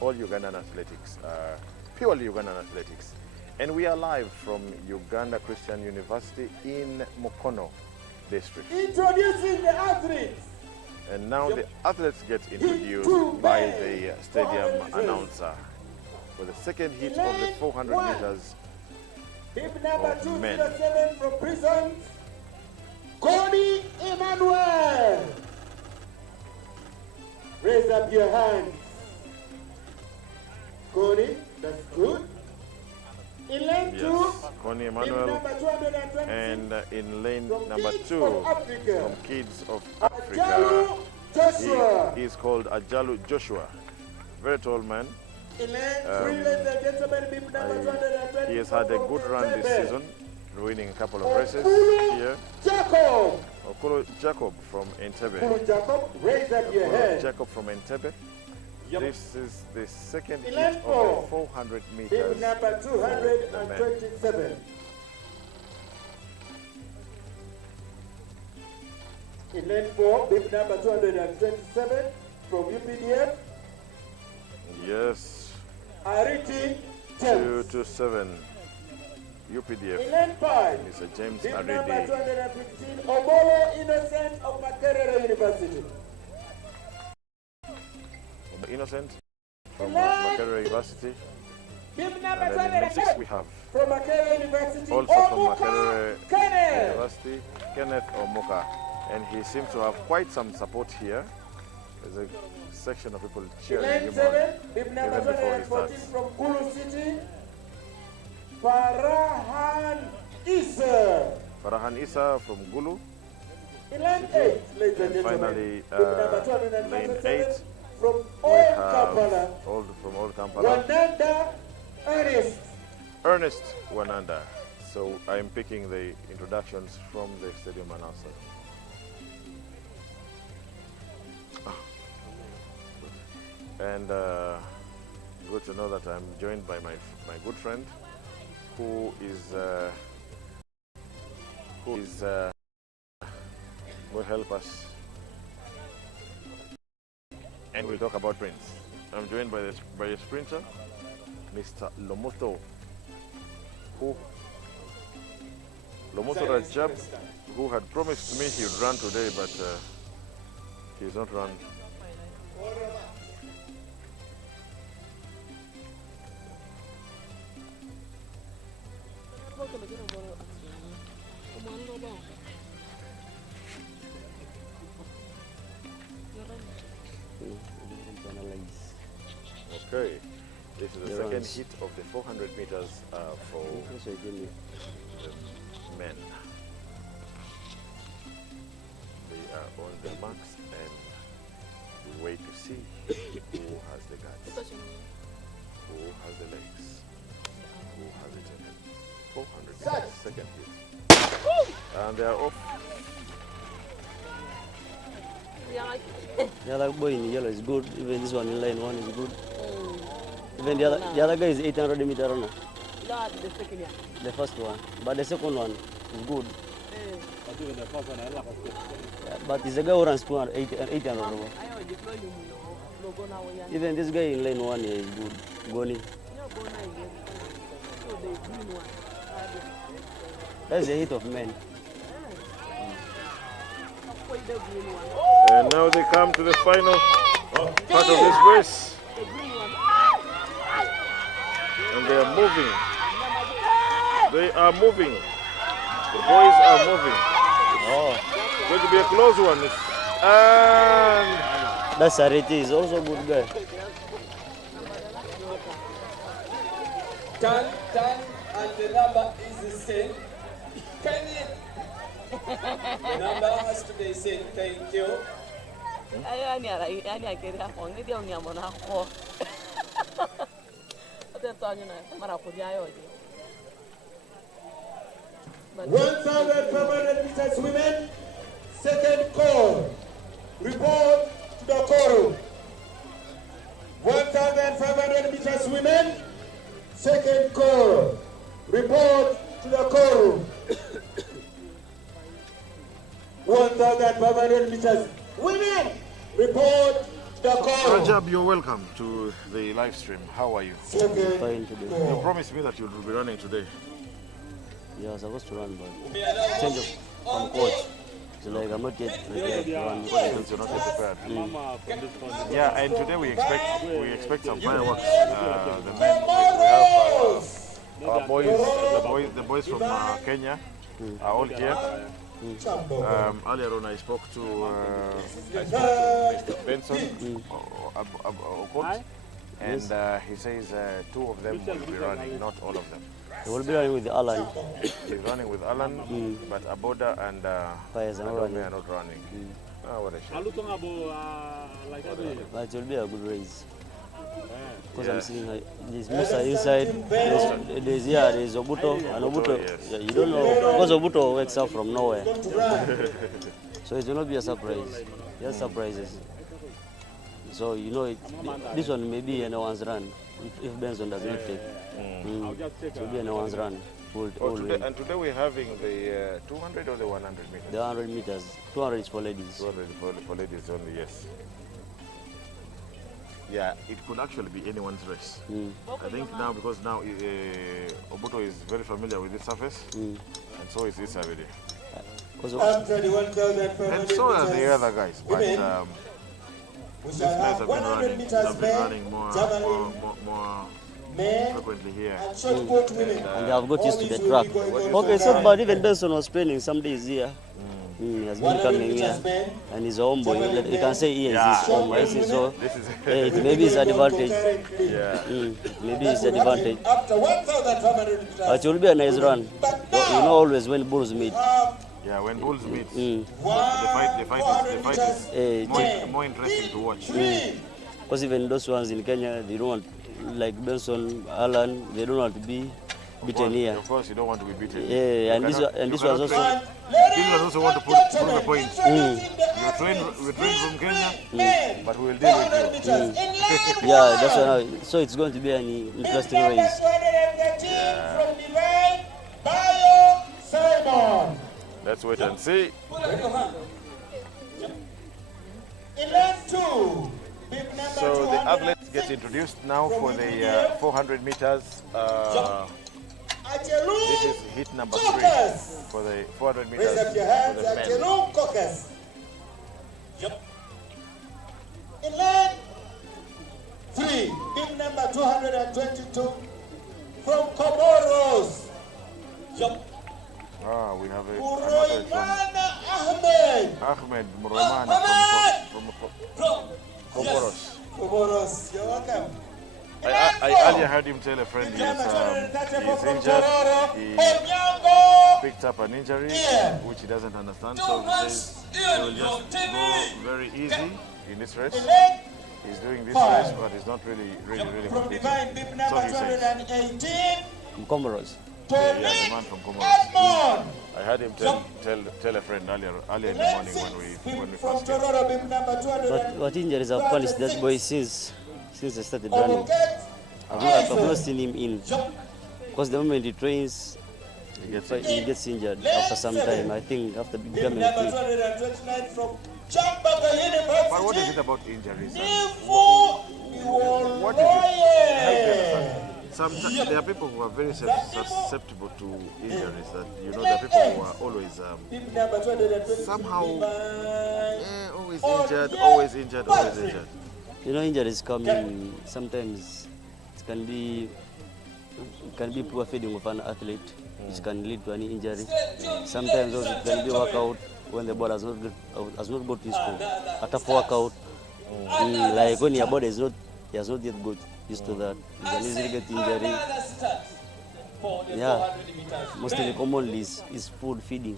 All Ugandan athletics, purely Ugandan athletics. And we are live from Uganda Christian University in Mukono district. Introducing the athletes. And now the athletes get introduced by the stadium announcer for the second hit of the 400 meters Bib number of men. 207 from Prison, Cody Emmanuel. Raise up your hands. Cody, that's good. In lane 2, Connie bib Emmanuel, number 226. and in lane From number Kids 2 of Africa. from Kids of Ajalu Africa, Joshua. he is called Ajalu Joshua, very tall man. In lane 3, ladies and gentlemen, bib number 220. He has had a good run this season, winning a couple of races Okulu here. Jacob. Okulu Jacob from Entebbe. Okulu Jacob, raise up your Okulu hand. Jacob from Entebbe. Yep. This is the second In hit lane of 4, the 400 bib meters. number for the men. 227. In lane 4, bib number 227 from UPDF, Yes, Ariti James. 227 In UPDF. lane 5, Mr. James bib number Aridi. 215, Omolo Innocent of Makerere University. Innocent from Makerere University. Bib And number then in lane 6 211 we have from Makerere University, also from Omuka Makerere Kenneth. University, Kenneth Omoka. And he seems to have quite some support here. There's a section of people In cheering lane him 7, on bib number even before he 214 starts. from Kulu City, Farahan Issa. Farahan Issa from Gulu. In lane 8, ladies and And gentlemen, finally, bib number lane 227 8, from we Oil have Kampala, from Old Kampala, Wananda Ernest. Ernest Wananda. So I'm picking the introductions from the stadium announcer. And good to know that I'm joined by my good friend who will help us, and we'll talk about sprints. I'm joined by a sprinter Mr. Lomoto Rajab, who had promised me he would run today, but he's not run. Okay, this is the second hit of the 400 meters for the men. They are on their marks and we wait to see who has the guts, who has the legs, who has it in 400 meters, second hit. And they are off. The other boy in yellow is good. Even this one in line 1 is good. Even the other guy is 800 meter runner. The first one, but the second one is good. Yeah, but it's a guy who runs 800. Even this guy in line 1 is good. Goni. That's the hit of men. And now they come to the final part of this race. And they are moving. They are moving. The boys are moving. Oh, It's going to be a close one. And that's Sariti. Is also a good guy. Turn, and the number is the same. The number has to be seen. Thank you. But 1,500 meters women, second call. Report to the call. 1,500 meters women, second call. Report to the call. 1,500 meters women, report to the call. Rajab, you're welcome to the live stream. How are you? Fine today. You promised me that you would be running today. Yeah, I was supposed to run, but change from coach. So like I'm not yet prepared to run because You're not yet prepared. Yeah, and today we expect some fireworks. The men, we have our boys, the boys from Kenya are all here. Earlier on, I spoke to Mr. Benson Okot, and he says 2 of them will be running, not all of them. they will be running with Alan. He's running with Alan, but Aboda and Fires are not running. are not running. What a shame. But it will be a good race. Because Yeah. I'm seeing there's Musa inside, there's Obuto, and Obuto, yes. yeah, you don't know, because Obuto wakes up from nowhere. So it will not be a surprise. Just surprises. So you know, this one may be anyone's run if Benson does not take. It will be anyone's run. And today we're having the 200 or the 100 meters? The 100 meters, 200 is for ladies. 200 for ladies only, yes. Yeah, it could actually be anyone's race. I think now, because now Obuto is very familiar with this surface, and so is this already. And so are the other guys, but these guys have been running more frequently here. And they have got used to the track. Okay, so but even Benson was spending some days here. He has been coming here, and he's a homeboy. You can say here is his home, right? So it may be his advantage. Maybe his advantage. But it will be a nice run. You know, always when bulls meet. Yeah, when bulls meet, the fight is more interesting to watch. Because even those ones in Kenya, they don't want, like Benson, Alan, they don't want to be beaten here. Of course, you don't want to be beaten. Yeah, and this was also. People also want to prove a point. We train from Kenya, but we will deal with you. Yeah, that's why. So it's going to be an interesting race. Let's wait and see. So the athletes gets introduced now for the 400 meters. This is heat number 3 for the 400 meters. Raise up your hands, for the men. Ajelum Caucus. In lane 3, bib number 222 from Comoros. We have another Muroimana Ahmed. Ahmed Muroimana from Comoros. Comoros, you're welcome. I earlier heard him tell a friend he's injured. He picked up an injury which he doesn't understand, so he says he will just go very easy in this race. He's doing this race, but he's not really competing. So he says. From Comoros. Yeah, the man from Comoros. I heard him tell a friend earlier in the morning when we passed him. What injuries have punished that boy since I started running? I've not seen him in. Because the moment he trains, he gets injured after some time. I think after becoming fit. But what is it about injuries? What is it? Help me understand. Sometimes there are people who are very susceptible to injuries. That there are people who are always somehow always injured. Injuries come in. Sometimes it can be poor feeding of an athlete, which can lead to any injury. Sometimes also it can be workout when the body has not got used to a tough workout. Like when your body has not yet got used to that, you can easily get injury. Yeah, mostly commonly is food feeding.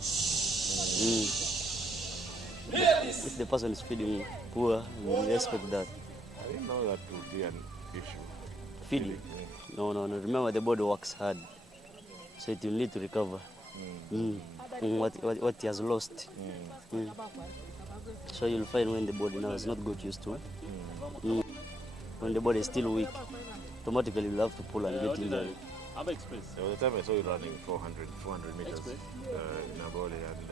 If the person is feeding poor, we expect that. I didn't know that would be an issue. Feeding? No. Remember, the body works hard, so it will need to recover what he has lost. So you'll find when the body now is not got used to, when the body is still weak, automatically you'll have to pull and get injured. There was a time I saw you running 400 meters in Abole, and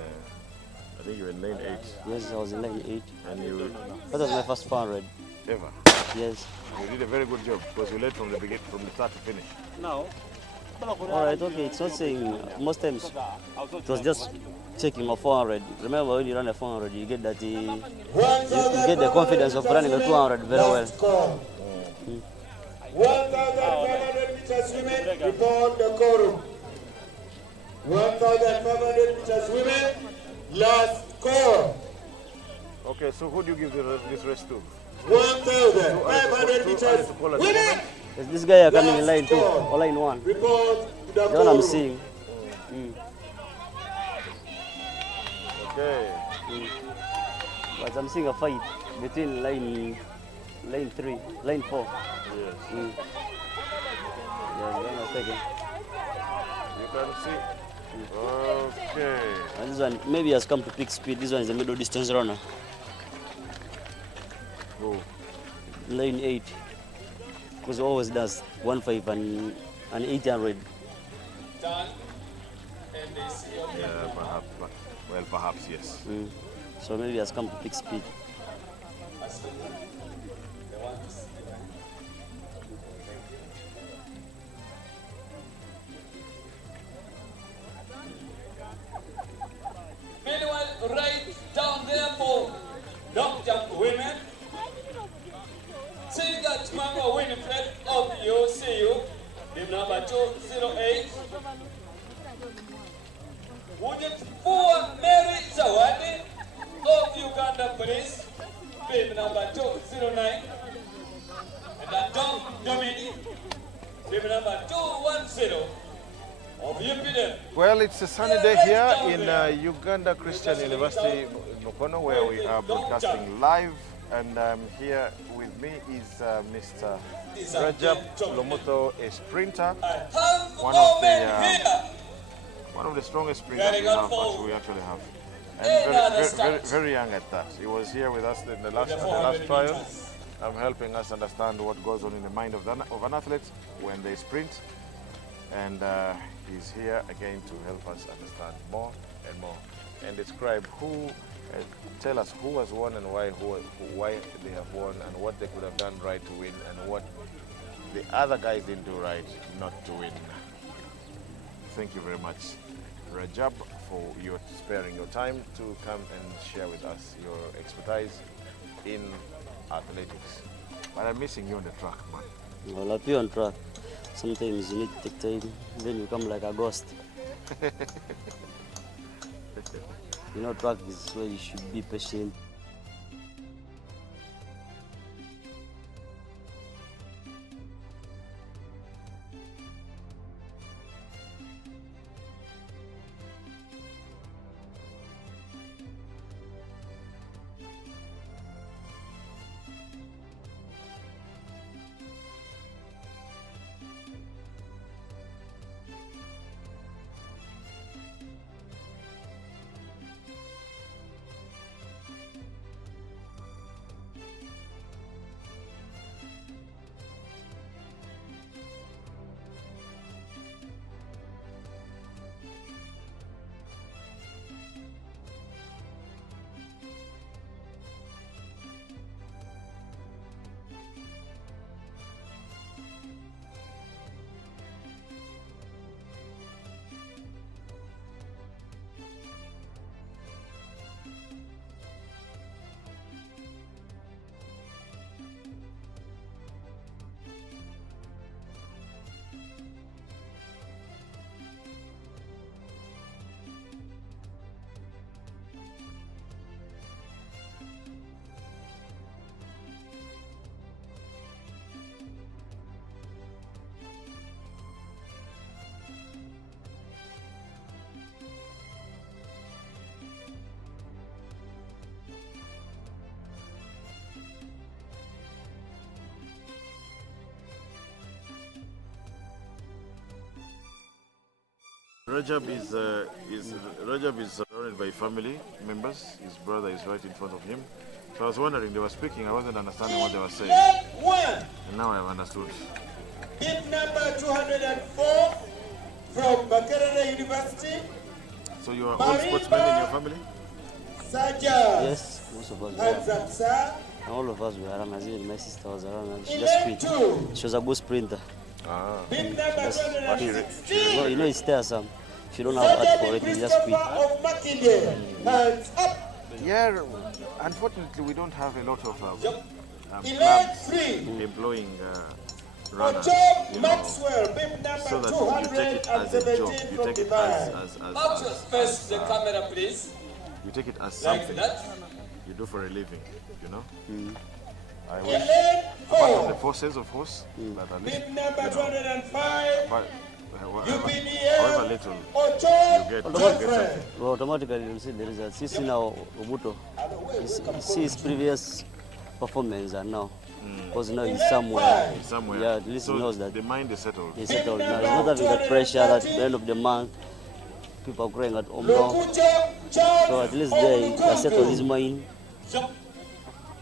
I think you were in lane 8. Yes, I was in lane 8. And that was my first 400. Ever? Yes. You did a very good job because you led from the start to finish. No. Alright, okay, it's not saying, most times it was just checking a 400. Remember when you run a 400, you get that you get the confidence of running a 200 very well. 1,500 meters women, report the quorum. 1,500 meters women, last call. Okay, so who do you give this race to? 1,500 meters women. Is this guy coming in line 2 or line 1? Report the one I'm seeing. Okay. But I'm seeing a fight between line 3, line 4. Yes. Yeah, second. You can see. Okay. And this one maybe has come to pick speed. This one is a middle distance runner. Who? Line 8. Because always does 1.5 and 800. Yeah, perhaps yes. So maybe has come to pick speed. Meanwhile, right down there for long jump women. See that Mama Winifred of UCU, the number 208. Would it for Mary Zawadi of Uganda Police, bib number 209. And that Tom Domini, bib number 210 of UPD. Well, it's a sunny day here in Uganda Christian University, Mukono, where we are broadcasting live. And here with me is Mr. Rajab Lomoto, a sprinter, one of the strongest sprinters we actually have, and very young at that. He was here with us in the last trial, helping us understand what goes on in the mind of an athlete when they sprint, and he's here again to help us understand more and more. and describe who, tell us who has won and why they have won and what they could have done right to win and what the other guys didn't do right not to win. Thank you very much, Rajab, for your sparing your time to come and share with us your expertise in athletics. But I'm missing you on the track, man. Well, up you on track. Sometimes you need to take time, then you come like a ghost. You know, track is where you should be patient. Rajab is surrounded by family members. His brother is right in front of him. So I was wondering, they were speaking, I wasn't understanding what they were saying. And now I have understood. Bib number 204 from Makerere University. So you are all sportsmen in your family? Saja. Yes, most of us Hanzapsa. were. All of us were around. My sister was around. She just quit. She was a good sprinter. Bib number 216. Well, you know, it's there some. If you don't have art for it, you just quit. Of Makinde. Hands up. Yeah, unfortunately we don't have a lot of clubs employing runners, you know, Maxwell, bib number so that you take it as a job, you take it Maxwell, face the camera, please. you take it as Like something that. you do for a living, you know. I wish, Elaine apart from the Ford, 4 sets of horse, that at least, bib number you know, 205. but however UPDM little Ocho you get Godfrey. Well, automatically you'll see the results. You see now Obuto, you see his previous performance and now. Because now he's somewhere. somewhere. Yeah, at least so he knows that the mind is settled. he's settled now. He's not having that pressure that at the end of the month people are crying at home now. So at least there he has settled his mind.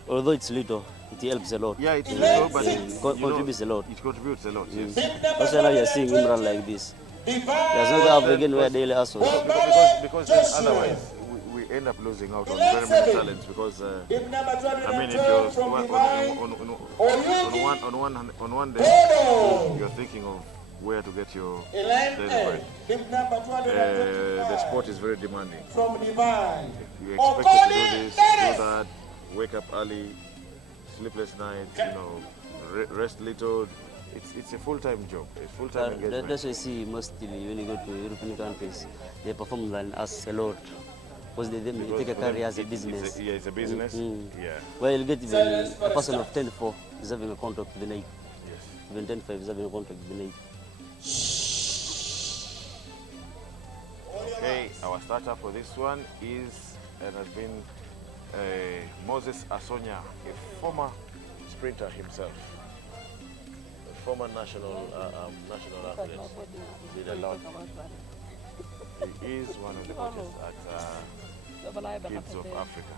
Although it's little, it helps a lot. Yeah, it's little, but it you contributes a lot. It contributes a lot, yes. That's why now you're seeing him run like this. There's no have again where daily hustles. Because then otherwise we end up losing out on very many talents because I mean if you're on one day you're thinking of where to get your delivery. The sport is very demanding. You expect to do this, do that, wake up early, sleepless nights, you know, rest little. It's a full-time job, a full-time engagement. That's why you see mostly when you go to European countries, they perform than us a lot. Because they take a career as a business. It's a business. Yeah. Well, you'll get even a person of 10-4 is having a contract with the night. Yes. Even 10-5 is having a contract with the night. Okay, our starter for this one is and has been Moses Asonya, a former sprinter himself, a former national athlete. Did a lot. He is one of the coaches at Kids of Africa.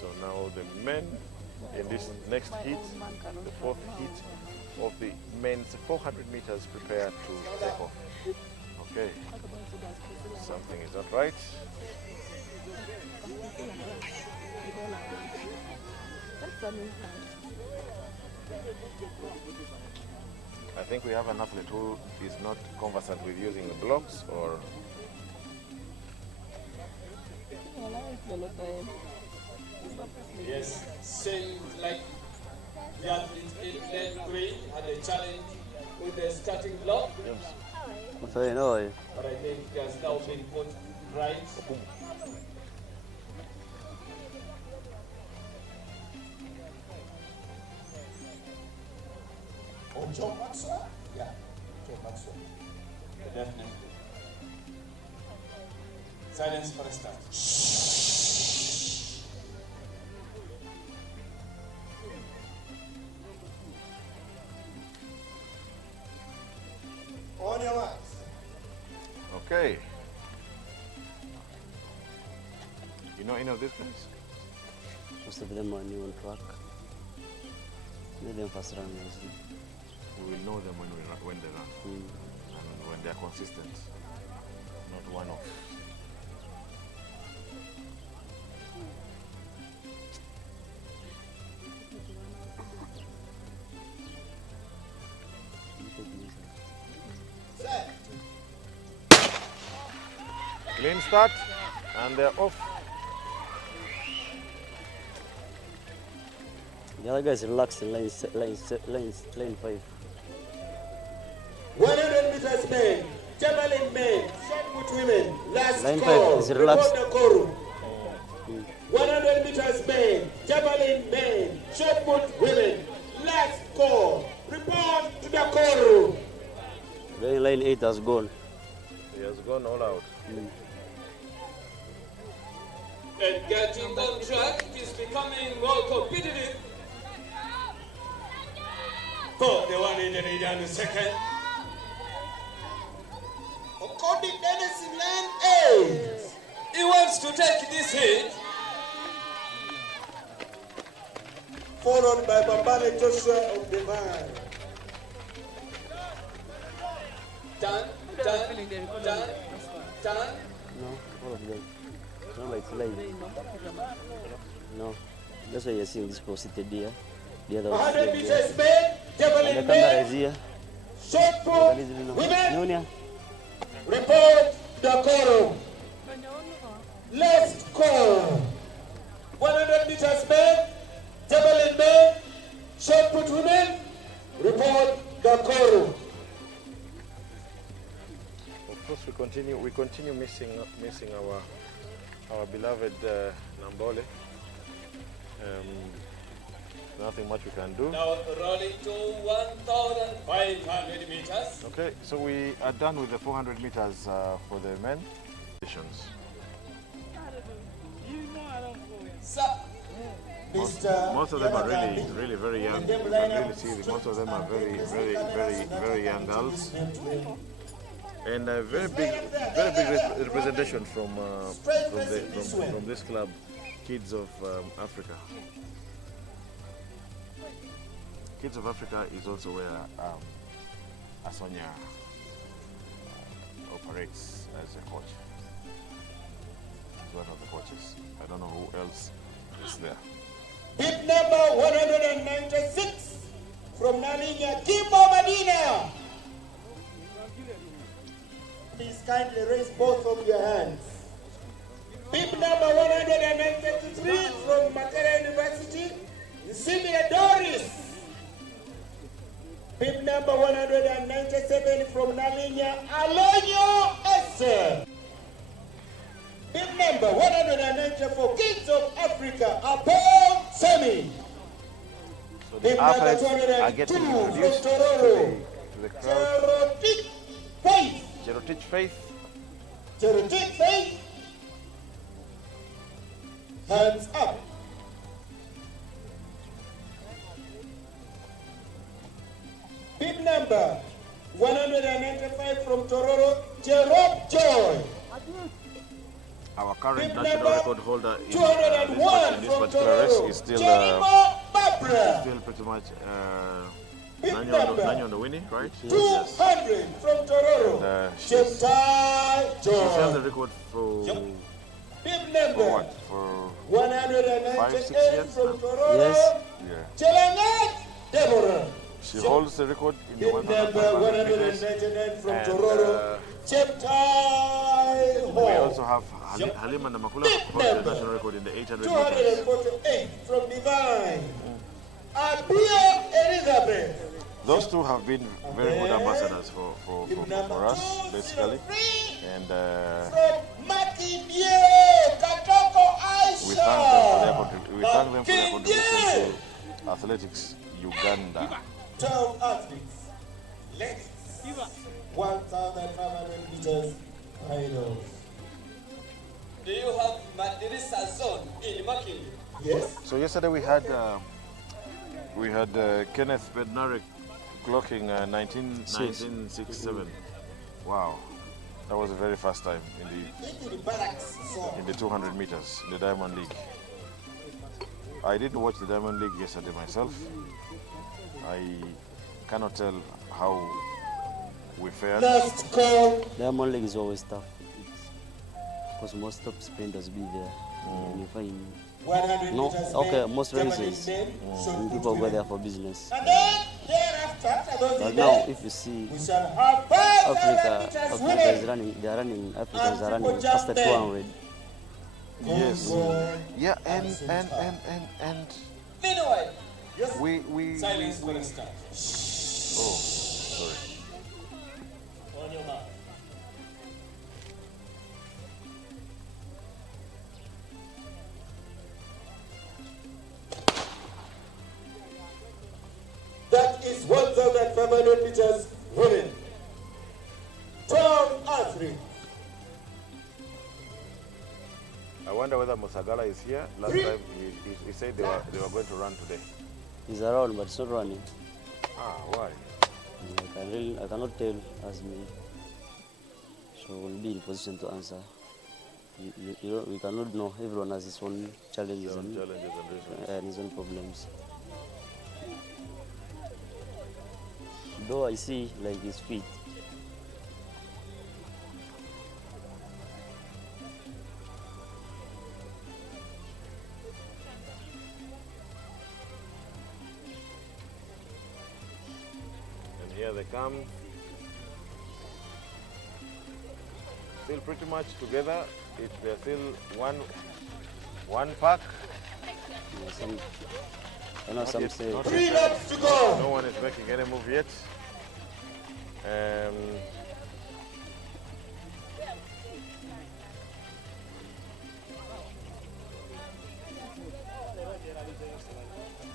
So now the men in this next heat, the fourth heat of the men's 400 meters, prepare to take off. Okay. Something is not right. I think we have an athlete who is not conversant with using the blocks, or Yes, same like the athlete in lane 3 had a challenge with the starting block, Very no. but I think it has now been put right. Oh, John Maxwell? Yeah, John Maxwell. Definitely. Silence for a start. On your marks. okay. You know any of these guys? Most of them are new on track. Made them first runners. We will know them when they run and when they are consistent, not one off. Set. Clean start, and they're off. The other guys relaxed in lane 5. 100 meters men, javelin men, shot put women, last Line call. 5 is relaxed. Report the quorum. 100 meters men, javelin men, shot put women, last call. Report to the quorum. Then line 8 has gone. He has gone all out. And getting on track, it is becoming more competitive. For the 100 and the second. According Dennis in lane 8. He wants to take this hit. Followed by Bambale Joshua of the van. Done. No, all of them. No, but it's live. No, that's why you're seeing this posited here. The other 100 was meters men, and the javelin camera men, is here. shot put women. Junior. Report the quorum. Last call. 100 meters men, javelin men, shot put women. Report the quorum. Of course, we continue missing our beloved Nambole. Nothing much we can do. Now rolling to 1,500 meters. Okay, so we are done with the 400 meters for the men. Most of them are really very young. You can really see that most of them are very young girls, and a very big representation from this club, Kids of Africa. Kids of Africa is also where Asonia operates as a coach. He's one of the coaches. I don't know who else is there. Bib number 196 from Nalinya, Kimbo Medina. Please kindly raise both of your hands. Bib number 193 from Makerere University, Simia Doris. Bib number 197 from Nalinya, Alonyo Esther. Bib number 194, Kids of Africa, Apol Semi. So Bib the number athletes are 202 getting from introduced Tororo, to the crowd. Jerotic Faith. Jerotic Faith. Jerotic Faith. Hands up. Bib number 195 from Tororo, Jerob Joy. Our current Bib national number record holder in 201 this from particular race Tororo, is still Jerimo Babra. pretty much Bib Nanyo on the Winnie, right? 200 from Tororo. And she Cheptai held the John. record for Bib number what? For 198 6 years from now? Tororo. Yes. Yeah. Chelangat Deborah. She holds the record in the Bib 100 number meters. 199 from And, Tororo. Cheptai We Hall. also have Halima Namakula holds the national record in the 800 meters. 248 from Divine. Abia Elizabeth. Those two have been very good ambassadors for us, basically. And From Makindye, Katoko we Aisha. thank them for their contribution to athletics Uganda. 12 athletes. Ladies. 1,500 meters hurdles. Do you have Madirisa zone in Makindi? Yes. So yesterday we had Kenneth Bednarek clocking 1967. Wow, that was a very fast time Into the barracks. in the 200 meters in the Diamond League. I didn't watch the Diamond League yesterday myself. I cannot tell how we fared. Last call. Diamond League is always tough. Because most top sprinters be there. And you find 100 no, meters okay, men, most Japanese races men, shot people put go women. there for business. And then thereafter, after those But now, events, if you see we shall have 5,000 Africa meters is women. running, they are running, Africans are And running people faster jump 200. Yes. Congo. Yeah, and Meanwhile, we silence for a start. oh, sorry. On your mark. That is 1,500 meters running. 12 athletes. I wonder whether Musagala is here. Last time he said they were going to run today. He's around, but it's not running. Ah, why? I cannot tell as me. So we'll be in position to answer. We cannot know. Everyone has his own challenges and his own problems. Though I see like his feet. And here they come. Still pretty much together. They're still one pack. I know some say Not 3 yet. laps to go. No one is making any move yet.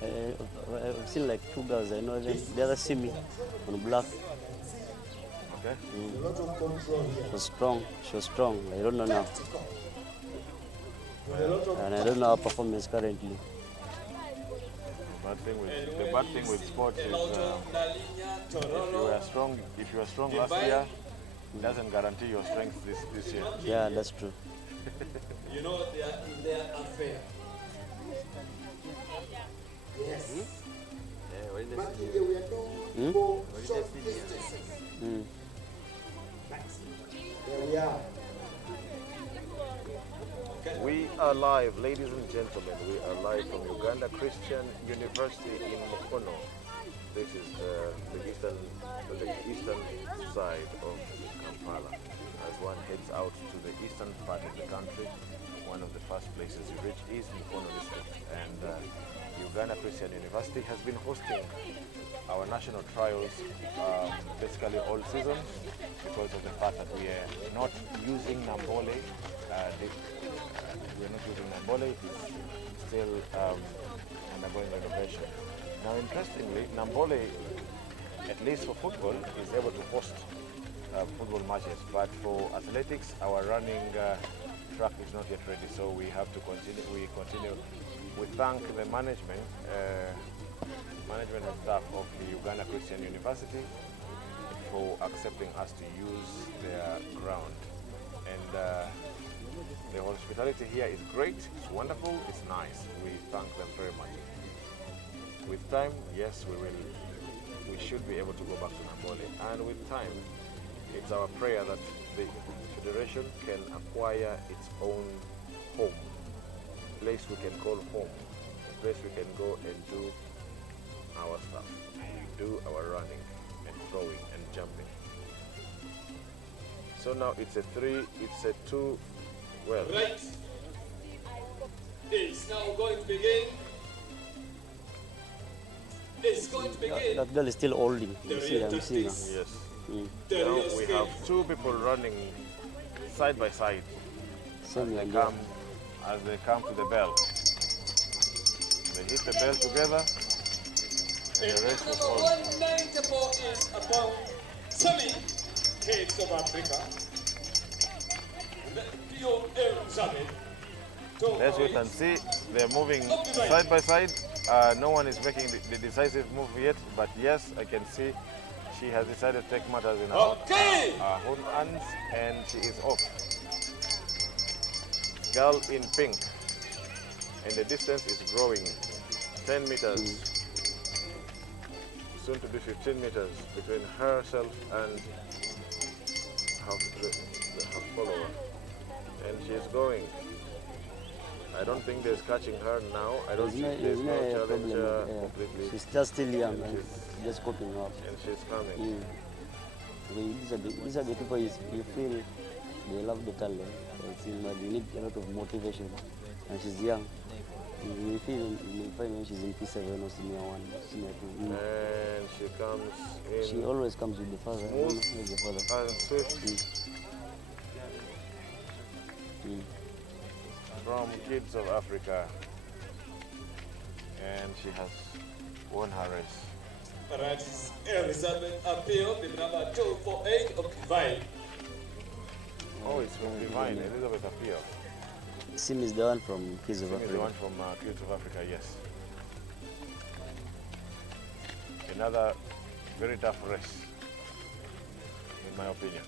I've seen like two girls. I know them. The other see me on black. Okay. A lot of control here. She was strong. She was strong. I don't know now, With a lot of and I don't know her performance currently. The bad thing with sports is if you were strong last year, it doesn't guarantee your strength this year. Yeah, that's true. You know they are unfair. yes. What Back in the we are known for short distances. There we are. We are live, ladies and gentlemen. We are live from Uganda Christian University in Mukono. This is the eastern side of Kampala. As one heads out to the eastern part of the country, one of the first places you reach is Mukono district. And Uganda Christian University has been hosting our national trials basically all season because of the fact that we are not using Nambole. We are not using Nambole. It is still undergoing renovation. Now, interestingly, Nambole, at least for football, is able to host football matches, but for athletics, our running track is not yet ready, so we have to continue. We thank the management and staff of the Uganda Christian University for accepting us to use their ground. And the hospitality here is great, it's wonderful, it's nice. We thank them very much. With time, yes, we will we should be able to go back to Nambole. And with time, it's our prayer that the Federation can acquire its own home, a place we can call home, a place we can go and do our stuff. We do our running and throwing and jumping. So now it's a 2, well. Right. It's now going to begin. It's going to begin. That girl is still holding. You see, I'm seeing her. Yes. Mm. Now we have 2 people running side by side Same like as they come to the bell. They hit the bell together and the race is Number on. 194 is upon Semi, Kids of Africa. As you can see, they're moving side by side. No one is making the decisive move yet, but yes, I can see she has decided to take matters in her own hands, and she is off. Girl in pink, and the distance is growing. 10 meters, soon to be 15 meters between herself and her follower, and she is going. I don't think there's catching her now. I don't think there's no challenge completely. She's just still young and just coping up. And she's coming. These are the people you feel they love the talent. But you need a lot of motivation. And she's young. You find when she's in P7 or senior 1, senior 2. And she comes in. She always comes with the father. I don't know who's the father. And swift. From Kids of Africa, and she has won her race. Right, Elizabeth Appeal, the number 248 of Divine. Oh, it's from Divine, Elizabeth Appeal. Sim is the one from Kids of Sim Africa. is the one from Kids of Africa, yes. Another very tough race, in my opinion.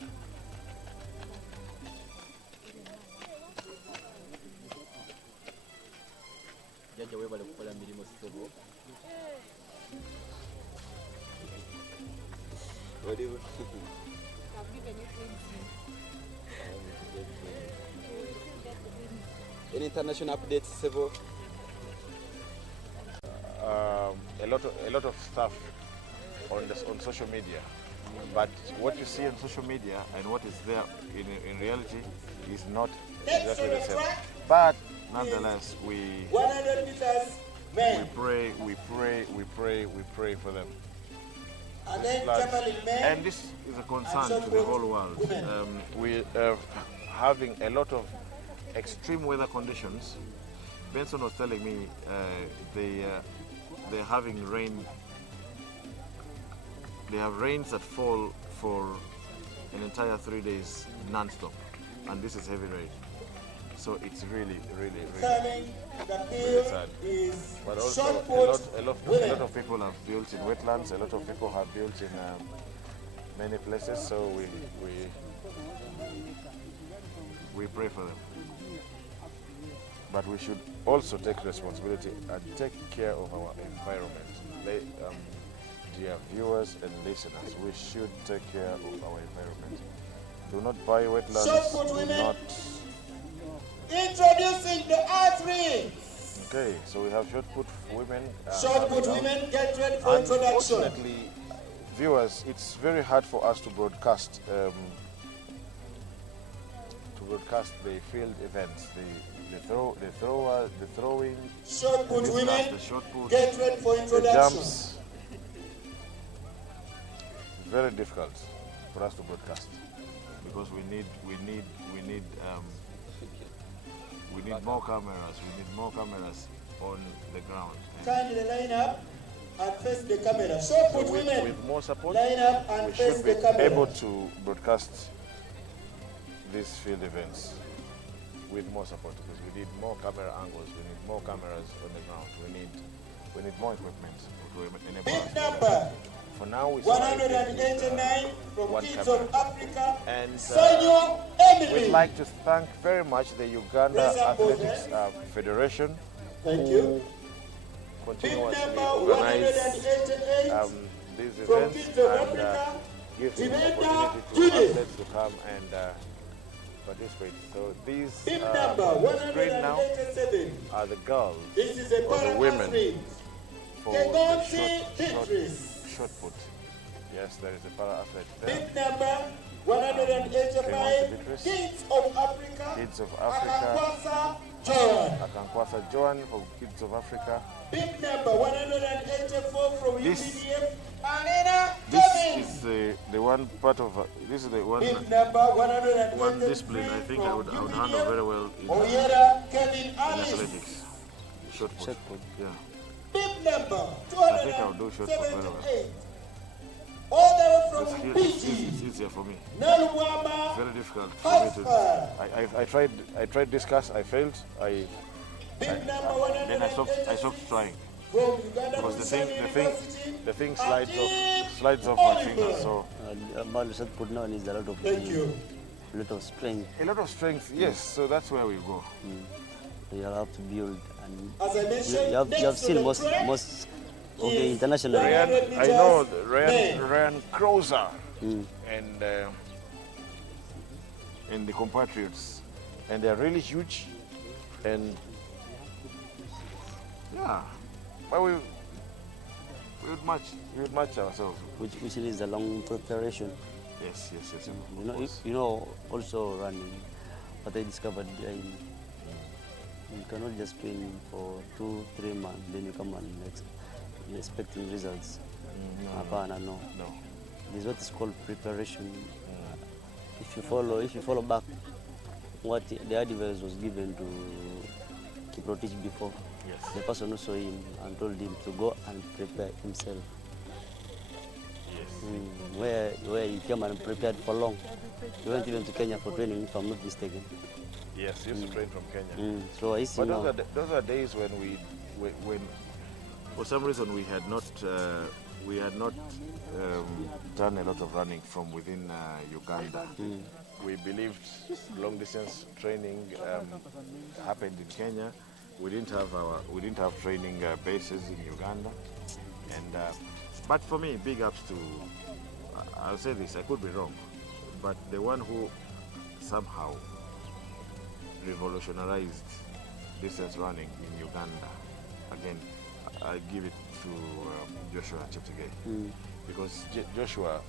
Any international updates, Sevo? A lot of stuff on social media, but what you see on social media and what is there in reality is not exactly the same. But nonetheless, we 100 meters, men. we pray for them. And then javelin men. And this is a concern to the whole world. We are having a lot of extreme weather conditions. Benson was telling me they're having rain. They have rains that fall for an entire 3 days non-stop, and this is heavy rain. So it's really sad. But also a lot of people have built in wetlands. A lot of people have built in many places. So we pray for them. But we should also take responsibility and take care of our environment. Dear viewers and listeners, we should take care of our environment. Do not buy wetlands. Do not. Introducing the arteries. Okay, so we have short put women. Short put women, get ready for introduction. Unfortunately, viewers, it's very hard for us to broadcast the field events, the throwing, short put the women, the short put, get ready for the introduction. jumps. Very difficult for us to broadcast because we need more cameras. We need more cameras on the ground. Kindly line up and face the camera. Short put women, with more support, line up and we face should the be camera. able to broadcast these field events with more support because we need more camera angles. We need more cameras on the ground. We need more equipment to enable us. Big number. For now, we 189 from one Kids camera. of Africa. And Senor Emily. we'd like to thank very much the Uganda Athletics Federation Thank you. continuously Big number organize 188. these from events Kids of and Africa, give the Uganda, opportunity to Judith. athletes to come and participate. So these Bib number on the screen now 187. are the girls This is a or the women para-athlete. for Kegonsi the Beatrice. shot put. Yes, there is a para-athlete there. Bib number 185. Beatrice. Kids of Africa. Kids of Africa. Akankwasa Joan. Akankwasa Joan for Kids of Africa. Bib number 184 from This- UPDF. Alena This Jennings. is the one part of this is the one Bib number 123 one discipline I think I would handle very well in Oyera Kevin Alice. athletics. Shot put. Shot put. Yeah. Bib number I think I'll do shot put very well. 278. All the way It's, from it's Fiji. easier for me. Nalubwama. Very difficult for me to. Husband. I tried discuss. I failed. Bib number Then I stopped 186 trying from Uganda because University. the thing slides off my fingers. So About shot put now needs a lot of Thank you. lot of strength. a lot of strength. Yes. So that's where we go. You have to build, and As I mentioned, you have next seen to the most track of the is international. Ryan- I know Men. Ryan Krauser Mm. and the compatriots, and they're really huge, and yeah, but we would match ourselves. which is a long preparation. Yes. You know, also running. What I discovered, you cannot just train for 2-3 months, then you come and expecting results. Hapana, no. No. This is what is called preparation. If you follow back what the advice was given to Kiprotich before, Yes. the person who saw him and told him to go and prepare himself. Yes. Where he came and prepared for long. He went even to Kenya for training, if I'm not mistaken. Yes. He used to train from Kenya. So I see But now. those are days when when for some reason we had not done a lot of running from within Uganda. We believed long distance training happened in Kenya. We didn't have training bases in Uganda, and but for me, big ups to I'll say this, I could be wrong, but the one who somehow revolutionized distance running in Uganda, again, I give it to Joshua Cheptegei, because Joshua,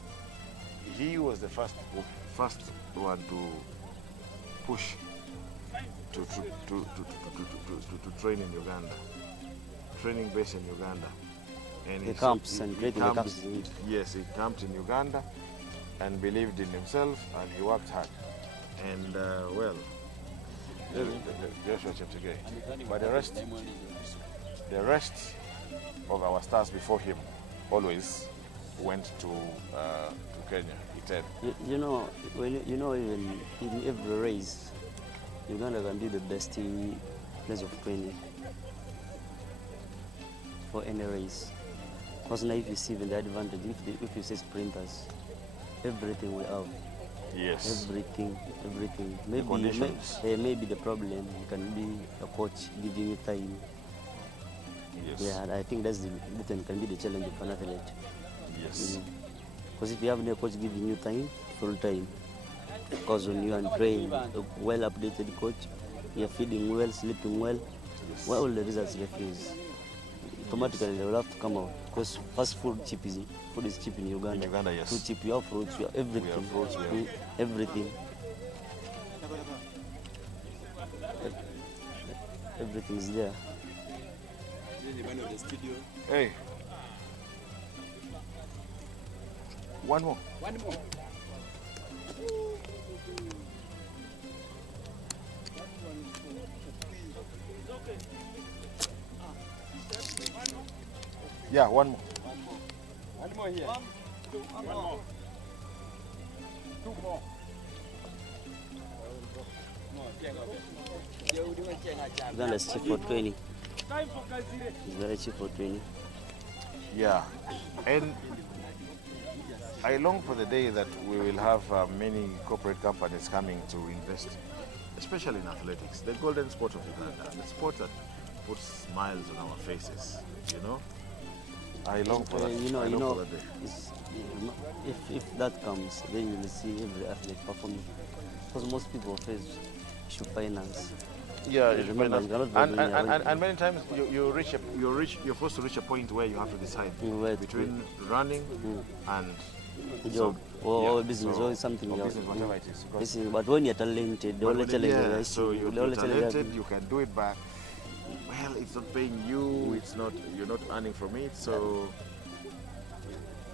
he was the first one to push to train in Uganda, training base in Uganda, and The camps and creating the camps. Yes, he camped in Uganda and believed in himself, and he worked hard, and well, Joshua Cheptegei. But the rest of our stars before him always went to Kenya. He said, You know, even in every race, Uganda can be the best place of training for any race. Because now if you see even the advantage, if you say sprinters, everything we have. yes, Everything. conditions. Maybe the problem can be a coach giving you time. yes, Yeah, and I think that can be the challenge of an athlete. yes, Because if you have no coach giving you time, full time, because when you are trained, a well-updated coach, you're feeding well, sleeping well, where all the results refuse, automatically they will have to come out. Because fast food is cheap in Uganda. In Uganda, yes. Food cheap, you have fruits, you have everything. We have fruits, we have- Everything. Everything is there. Hey, one more. Yeah, one more. One more here. Two more. Uganda is cheap for training. Time for Kazire. It's very cheap for training. Yeah, and I long for the day that we will have many corporate companies coming to invest, especially in athletics, the golden sport of Uganda, the sport that puts smiles on our faces, you know? I long for that. You know, I you long know, for that day. if that comes, then you will see every athlete performing. Because most people face issue finance. Yeah, You remember, you cannot and, go doing it. and many times you're forced to reach a point where you have to decide Where to between running and job or business so- or something or else. business, whatever it is. Because- Listen, but when you're talented, the only challenge yeah, I so see, you're the only challenge talented, you can do it, but well, it's not paying you. It's not you're not earning from it. So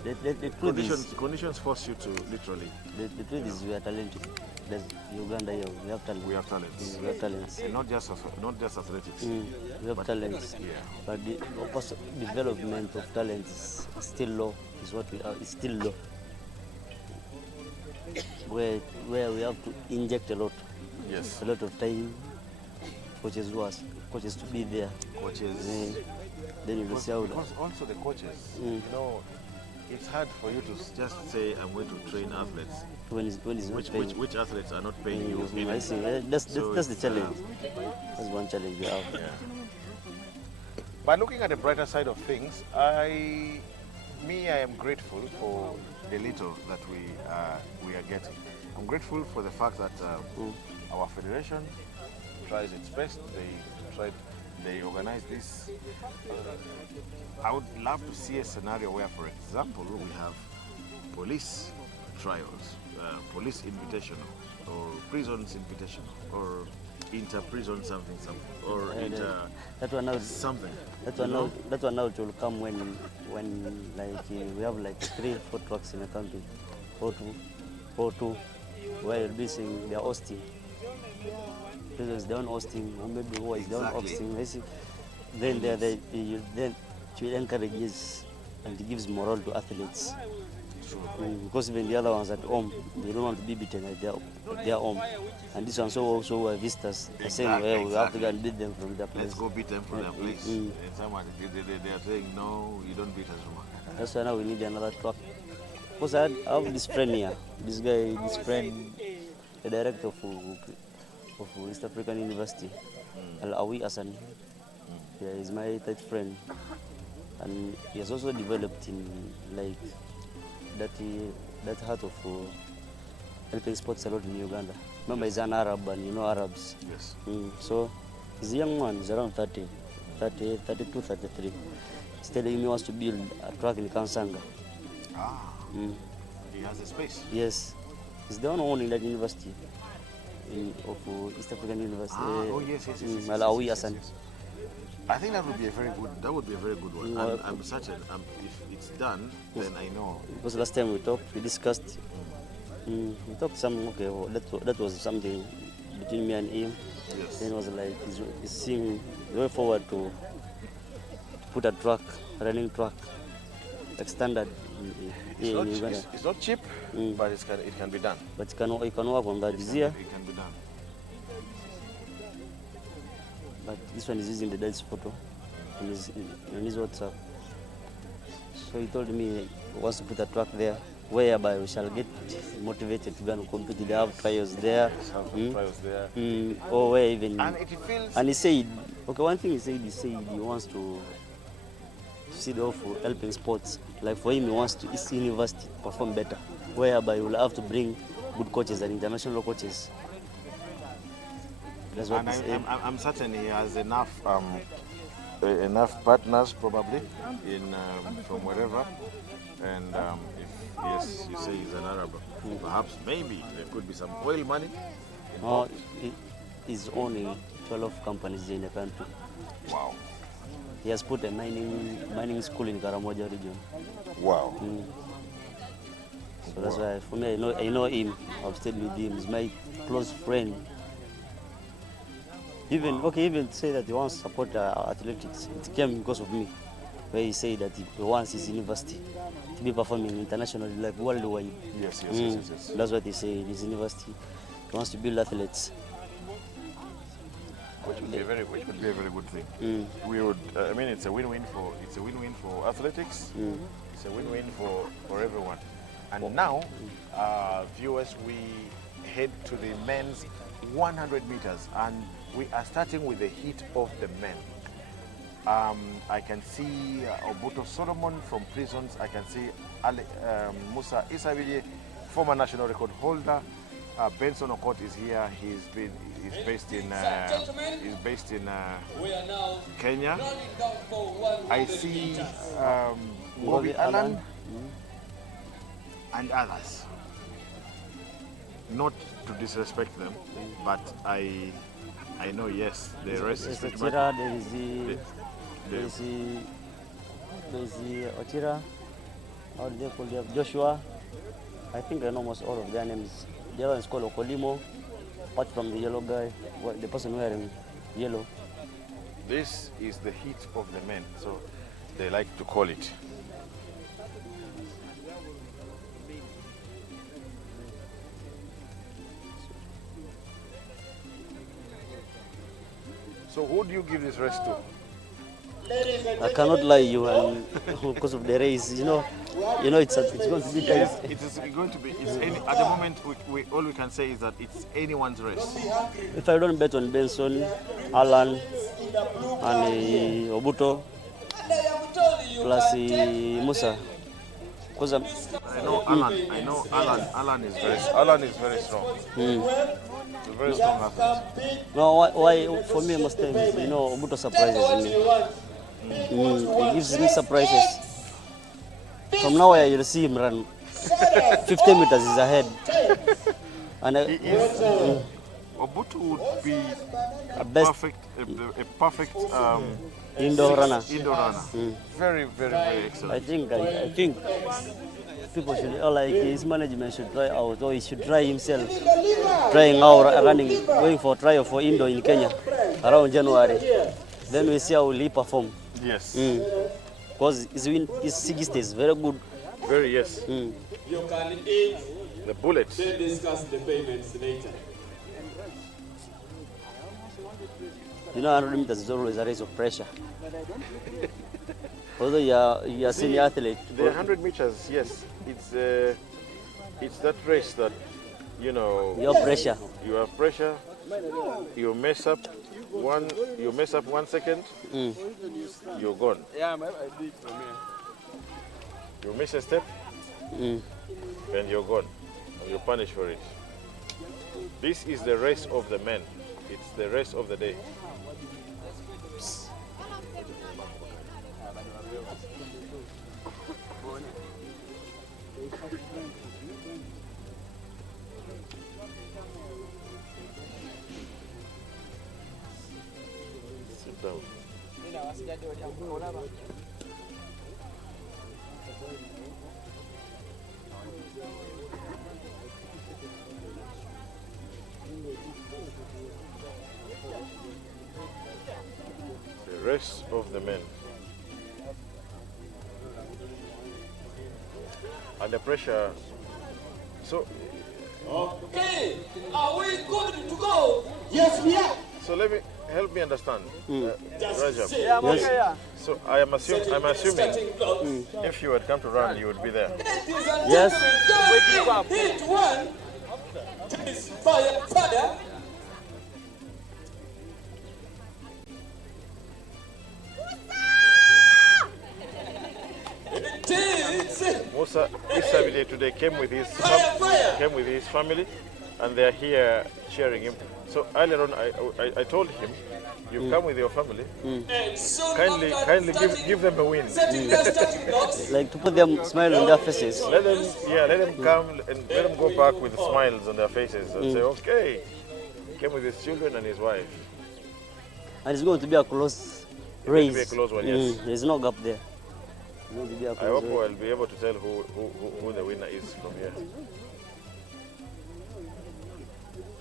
the truth is, conditions force you to literally. the truth is we are talented. There's Uganda here, we have talent. We have talents. We have talents. And not just athletics. We have talents. Yeah. But the development of talent is still low. Is what we are. It's still low. Where we have to inject a lot Yes. of time. Coaches to be there. Coaches. Then you will see how Because also the coaches, you know, it's hard for you to just say I'm going to train athletes. when it's not paying. Which athletes are not paying you? I see. That's So the it's, challenge. That's one challenge we have. Yeah. But looking at the brighter side of things, I am grateful for the little that we are getting. I'm grateful for the fact that our federation tries its best. They organize this. I would love to see a scenario where, for example, we have police trials, police invitational, or prisons invitational, or inter-prison something, or That one now. something. That one now it will come when like we have like 3-4 trucks in a country, 4-2, where you'll be saying they're hosting. Prisons they're on hosting, or maybe war is they're on hosting. I see. Then then it encourages and it gives morale to athletes. Because even the other ones at home, they don't want to be beaten at their home. And this one also were visitors. The same way we have to go and beat them from their place. Let's go beat them from their place. And someone they are saying no, you don't beat us. That's why now we need another truck. Because I have this friend here, this friend, the director of East African University, Al-Awi Hassan. Yeah, he's my tight friend. And he has also developed in like that heart of helping sports a lot in Uganda. Remember, he's an Arab and you know Arabs. Yes. So he's a young man, he's around 32, 33. He's telling me he wants to build a track in Kansanga. He has a space. Yes. He's the only one in that university, of East African University. Yes. Malawi Hassan. Yes. I think that would be a very good one. And I'm certain if it's done, then I know. Because last time we talked, we discussed. We talked that was something between me and him. Yes. Then it was like he's seeing the way forward to put a running truck, like standard in Uganda. It's not cheap, but it can be done. But you can work on that this year. It can be done. But this one is using the dad's photo on his WhatsApp. So he told me he wants to put a truck there whereby we shall get motivated to go and compete. They have trials there. Trials there. Or where even. And it feels. And he said, one thing he said he wants to see the offer helping sports. Like for him, he wants to East University perform better, whereby we will have to bring good coaches and international coaches. That's what I'm certain he has enough partners probably from wherever, and if you say he's an Arab, perhaps maybe there could be some oil money. No, he's owning 12 companies in the country. Wow. He has put a mining school in Karamoja region. Wow. So that's why for me I know him. I've stayed with him. He's my close friend. Even say that he wants to support athletics. It came because of me, where he said that he wants his university to be performing internationally, like worldwide. Yes. That's what he said. His university, he wants to build athletes. Which would be a very good thing. We would. It's a win-win for athletics. It's a win-win for everyone. And now, viewers, we head to the men's 100 meters, and we are starting with the heat of the men. I can see Obuto Solomon from Prisons. I can see Musa Isabidi, former national record holder. Benson Okot is here. He's based in Kenya. I see Bobby Allen and others. Not to disrespect them, but I know, yes, the rest is pretty much. There is Ochira, how do they call them? Joshua. I think I know almost all of their names. The other one is called Okolimo, apart from the yellow guy, the person wearing yellow. This is the heat of the men, so they like to call it. So who do you give this race to? I cannot lie you, and because of the race, you know, it's going to be tight. It is going to be. At the moment, all we can say is that it's anyone's race. If I don't bet on Benson, Alan, and Obuto, plus Musa, because I know Alan. Alan is very strong. He's a very strong athlete. No, why for me most times, Obuto surprises me. He gives me surprises. From now you'll see him run 50 meters is ahead. And Obuto would be a perfect indoor runner. Very, very, very excellent. I think people should, like his management should try out, or he should try himself, trying out running, going for trial for indoor in Kenya around January. Then we see how he perform. Yes. Because his 60 is very good. Very, yes. You can eat. The bullets. Then discuss the payments later. 100 meters is always a race of pressure. Although you are senior athlete. The 100 meters, yes. It's that race that, you have pressure. You have pressure. You mess up 1 second, you're gone. You miss a step, and you're gone, and you're punished for it. This is the race of the men. It's the race of the day. Sit down. The rest of the men. And the pressure. So. Okay, are we good to go? Yes, we are. So help me understand, Rajab. Yes. So I'm assuming if you had come to run, you would be there. Yes. Hit one. Please fire, father. Musa Isabile today came with his family, and they're here cheering him. So earlier on, I told him, "You come with your family. Kindly give them a win. Like to put them smile on their faces. Let them come and let them go back with smiles on their faces and say, okay, he came with his children and his wife. And it's going to be a close race. It's going to be a close one, yes. There's no gap there. I hope I'll be able to tell who the winner is from here.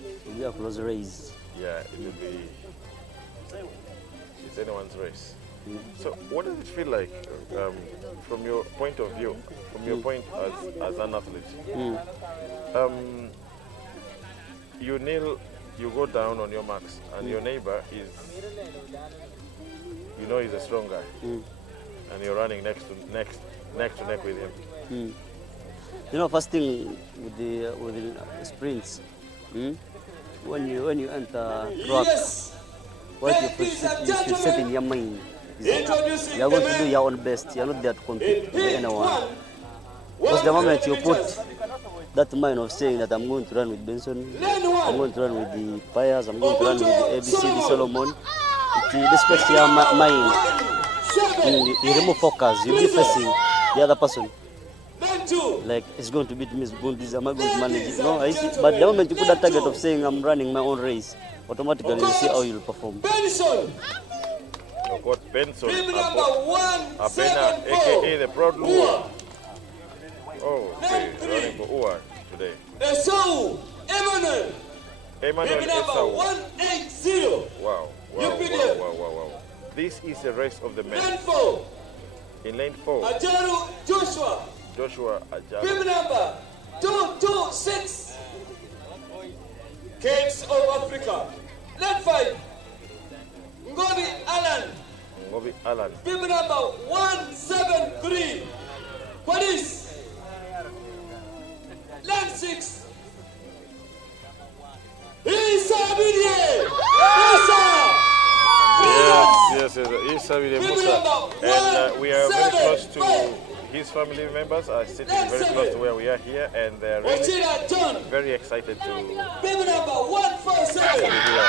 It will be a close race. Yeah, it will be. It's anyone's race. So, what does it feel like from your point of view, from your point as an athlete? You kneel, you go down on your marks, and your neighbor is, he's a strong guy. And you're running neck to neck with him. First thing with the sprints, when you enter track, what you should set in your mind Introducing You're going to do your own best. You're not there to compete with anyone. Because the moment you put that mind of saying that I'm going to run with Benson, I'm going to run with the Piers, I'm going to run with the ABC, the Solomon, it distracts your mind. You remove focus, you'll be facing the other person. Like, it's going to beat me, am I going to manage it? No, I see. But the moment you put that target of saying I'm running my own race, automatically you see how you'll perform. Benson. I've got Benson Baby number Abena, 174. aka the prelude. Oh, okay, running for Ua today. Esau Emmanuel. Emmanuel Baby number Esau. 180. Wow, wow. This is a race of the men. Lane 4. In lane 4, Ajaru Joshua. Joshua Ajaru. Baby number 226. Kings of Africa. Lane 5. Ngobi Alan. Ngobi Alan. Baby number 173. Police. Lane 6. Isa Bidie. Yes, Isa Bidie Musa. And we are very close to his family members are sitting very close to where we are here, and they're really very excited to Baby number 147. be here.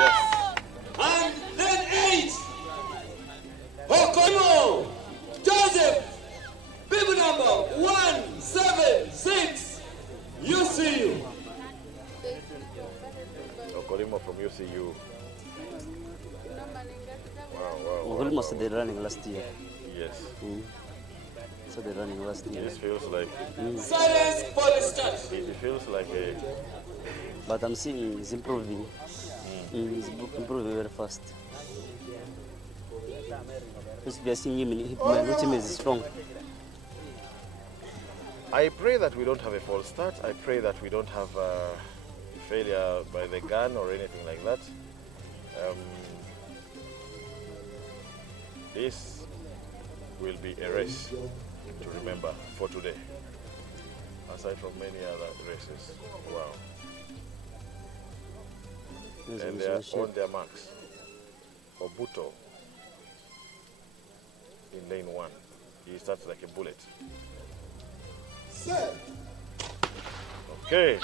Yes. And then 8. Okono Joseph. Baby number 176. UCU. Okolimo from UCU. Wow. Okolimo started running last year. Yes. Started running last year. This feels like Silence for the start. it feels like a But I'm seeing he's improving. He's improving very fast. Because we are seeing him in hip man, which means he's strong. I pray that we don't have a false start. I pray that we don't have failure by the gun or anything like that. This will be a race to remember for today, aside from many other races. Wow. And they are on their marks. Obuto in lane 1. He starts like a bullet. Okay.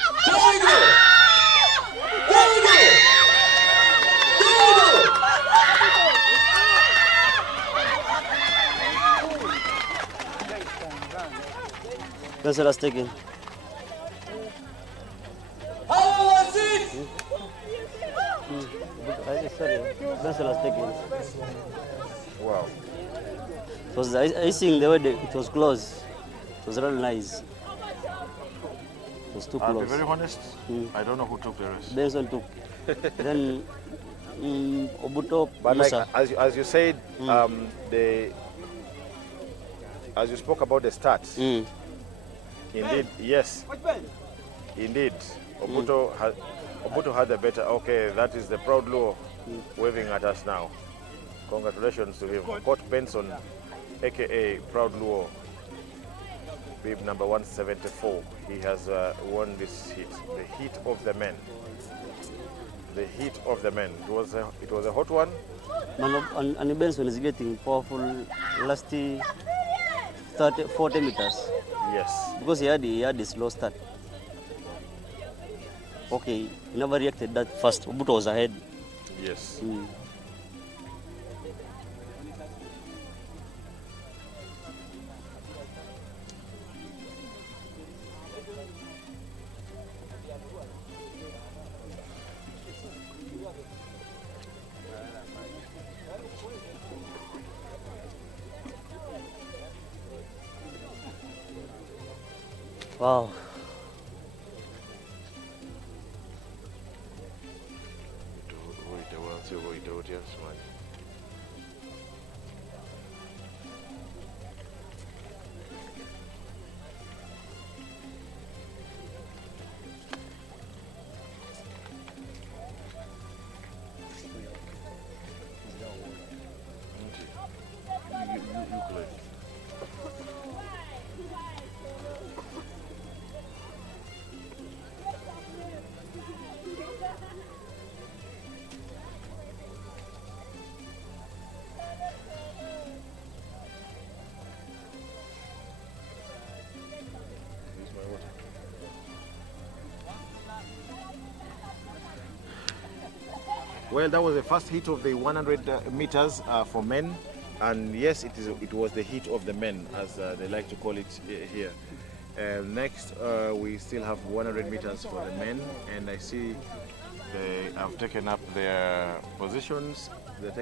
Benson has taken. How was it? Sorry, Benson has taken. Wow. It was icing the way it was close. It was really nice. It was too I'll be close. very honest, I don't know who took the race. Benson took. Then Obuto, But like, Musa. as you said, as you spoke about the stats, indeed, yes, indeed, Obuto had the better. Okay, that is the proud Luo waving at us now. Congratulations to him. Coach Benson, aka Proud Luo, bib number 174. He has won this heat, the heat of the men. The heat of the men. It was a hot one. And Benson is getting powerful last 40 meters. Yes. Because he had a slow start. Okay, he never reacted that fast. Obuto was ahead. Yes. Wow. Well, that was the first heat of the 100 meters for men, and yes, it was the heat of the men, as they like to call it here. Next, we still have 100 meters for the men, and I see they have taken up their positions. They're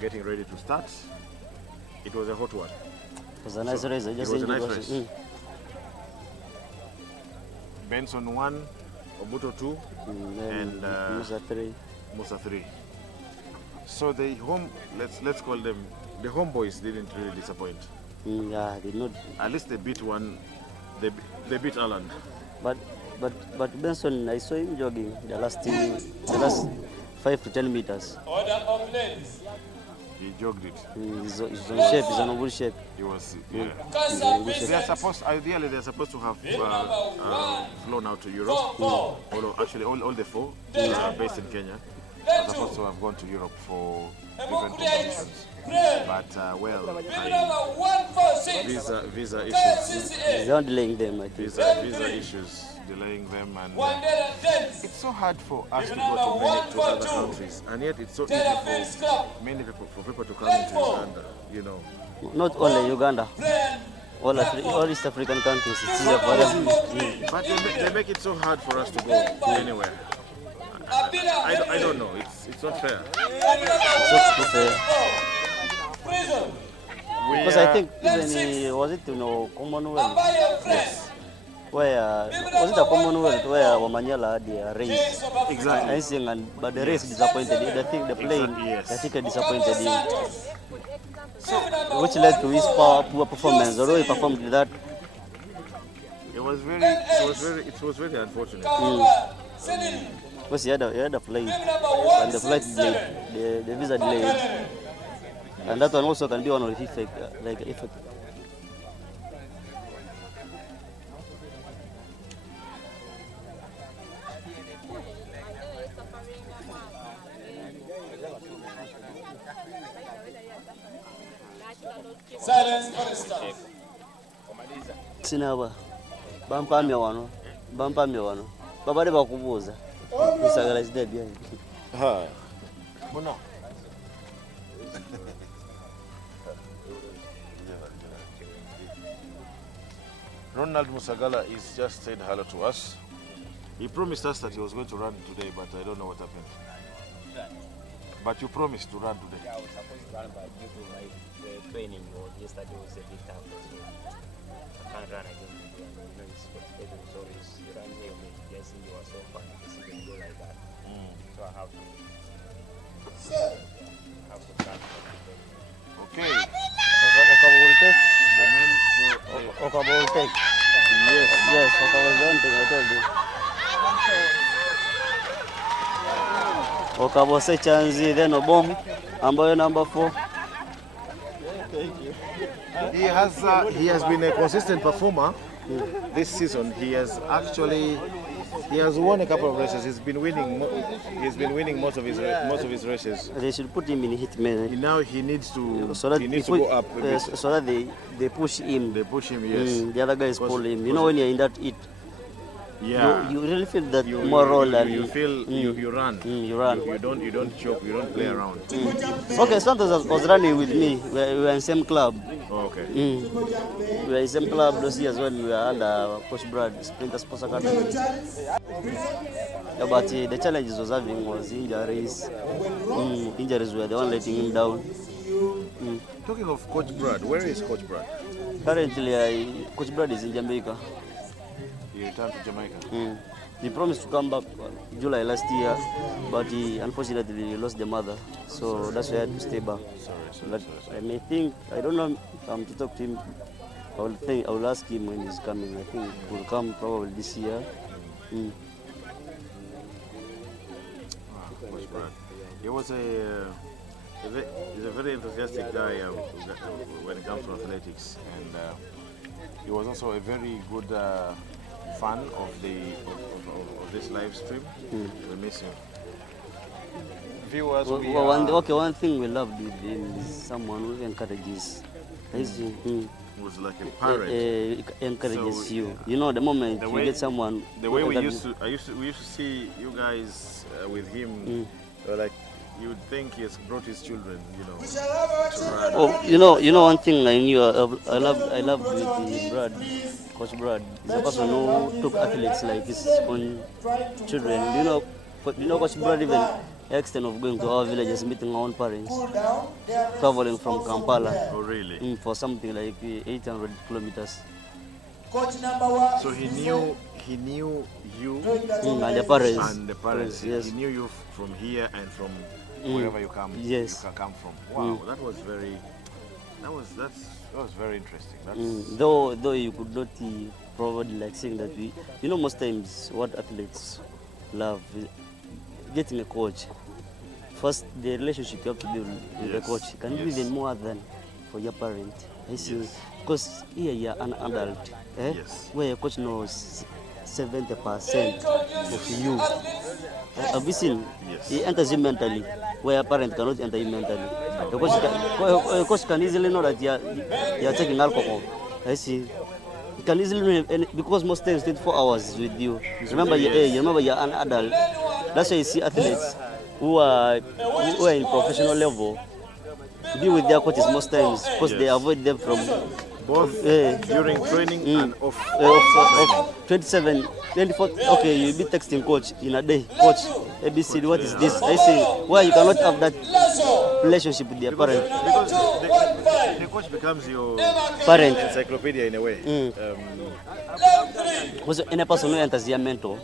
getting ready to start. It was a hot one. It was a nice race. It was a nice race. Benson 1, Obuto 2, and Musa 3. So the let's call them, the homeboys didn't really disappoint. Yeah, they not. At least they beat one. They beat Alan. But Benson, I saw him jogging the last 5 to 10 meters. Order of ladies. He jogged it. He's on shape. He's on a good shape. He was. Yeah. They Ideally, they're supposed to have flown out to Europe. Although actually, all the 4 are based in Kenya. Are supposed to have gone to Europe for different competitions. But well, visa issues. They're delaying them, I think. Visa issues delaying them, and it's so hard for us to go to other countries, and yet it's so easy for people to come into Uganda. You know. Not only Uganda. All East African countries, it's easier for them. But they make it so hard for us to go anywhere. I don't know. It's not fair. It's not fair. Because I think even was it Commonwealth? Yes. Where was it a Commonwealth where Wamanyala had a race? Exactly. But the race disappointed him. I think the plane, the ticket disappointed him. Which led to his poor performance. Although he performed with that, it was very unfortunate. Because he had a flight, and the flight delayed, the visa delayed, and that one also can be one of the effect. Silence for the staff. Sinaba, bampamya wano, babade bakubuuza. Musagala is dead behind. Hi. Muna. Ronald Musagala is just said hello to us. He promised us that he was going to run today, but I don't know what happened. But you promised to run today. Yeah, I was supposed to run, but due to my training yesterday was a bit tough, so I can't run again today. And you know, it's always you run here, yes, you are so fun to see them go like that. So I have to run Okay. Okabo will take. The men Okabo will take. Yes, Okabo will don't take. I told you. Okabo se chanzi, then Obom, ambayo number 4. He has been a consistent performer this season. He has won a couple of races. He's been winning most of his races. They should put him in hitman. Now he needs to to go up a bit. so that they push him. They push him, yes. The other guys pull him. You know when you're in that heat. Yeah. You really feel that more roll and you feel you run. You run. You don't choke. You don't play around. Okay, Santos was running with me. We were in the same club. Oh, okay. We were in the same club those years when we were under Coach Brad, Sprinter Sports Academy. Yeah, but the challenges was having was injuries. Injuries were the one letting him down. Talking of Coach Brad, where is Coach Brad? Currently, Coach Brad is in Jamaica. He returned to Jamaica. He promised to come back July last year, but he unfortunately lost the mother, so that's why I had to stay back. Sorry. I may think, I don't know, to talk to him. I will ask him when he's coming. I think he will come probably this year. Coach Brad. He was he's a very enthusiastic guy when it comes to athletics, and he was also a very good fan of this live stream. We miss him. Viewers, one thing we loved with him is someone who encourages. was like a parent. Encourages So, you. You know, the moment the you way- get someone. The way we used to see you guys with him, like you would think he has brought his children, you know, to run. Oh, you know one thing I knew. I love with the Brad, Coach Brad. He's a person who took athletes like his own children. You know, Coach Brad even extent of going to our villages, meeting our own parents, traveling from Kampala. Oh, really? For something like 800 kilometers. So he knew you And the parents. and the parents. Yes. He knew you from here and from wherever you come. Yes. You can come from. Wow, that was very interesting. That's Though you could not provide like saying that most times what athletes love is getting a coach. First, the relationship you have to build with the coach can be even more than for your parent. I see, because here you're an adult, where your coach knows 70% of you. Have you seen? He enters you mentally, where a parent cannot enter you mentally. The coach can easily know that you are taking alcohol. I see. You can easily know, because most times 24 hours is with you. Remember you're an adult. That's why you see athletes who are in professional level be with their coaches most times because they avoid them from both during training and off. 27, 24. Okay, you'll be texting coach in a day. Coach, ABCD, what is this? I say, why you cannot have that relationship with your parent? Because the coach becomes your Parent. encyclopedia in a way. Because any person who enters your mentor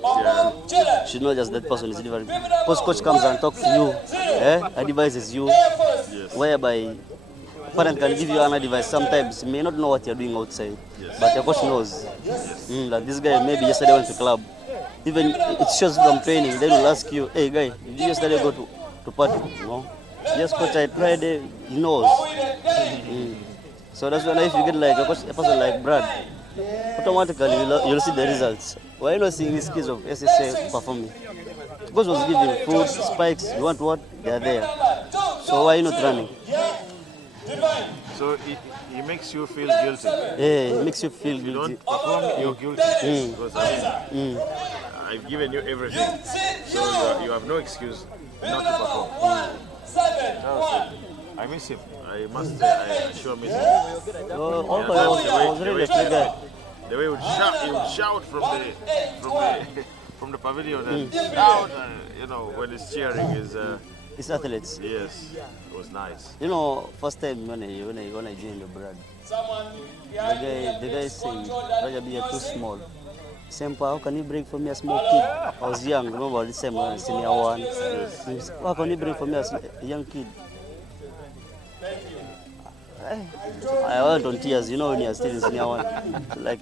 should know just that person is different. Because coach comes and talks to you, advises you, whereby parent can give you an advice. Sometimes you may not know what you're doing outside, but your coach knows that this guy maybe yesterday went to club. Even it shows from training. They will ask you, hey guy, did you yesterday go to party? No. Yes, coach, I tried it. He knows. So that's why if you get like a person like Brad, automatically you'll see the results. Why not seeing these kids of SSA performing? Coach was giving food, spikes. You want what? They are there. So why not running? So it makes you feel guilty. Yeah, it makes you feel You guilty. don't perform, you're guilty. Because I've given you everything. So you have no excuse not to perform. That was it. I miss him. I must say, I sure miss him. I was really a guy. The way he would shout from the pavilion and shout, when he's cheering is. It's athletes. Yes, it was nice. First time when I joined the Brad, the guy said, Rajabi, you're too small. Sempa, how can you bring for me a small kid? I was young, remember this time when I was senior one. How can you bring for me a young kid? I went on tears, when you're still in senior one. Like,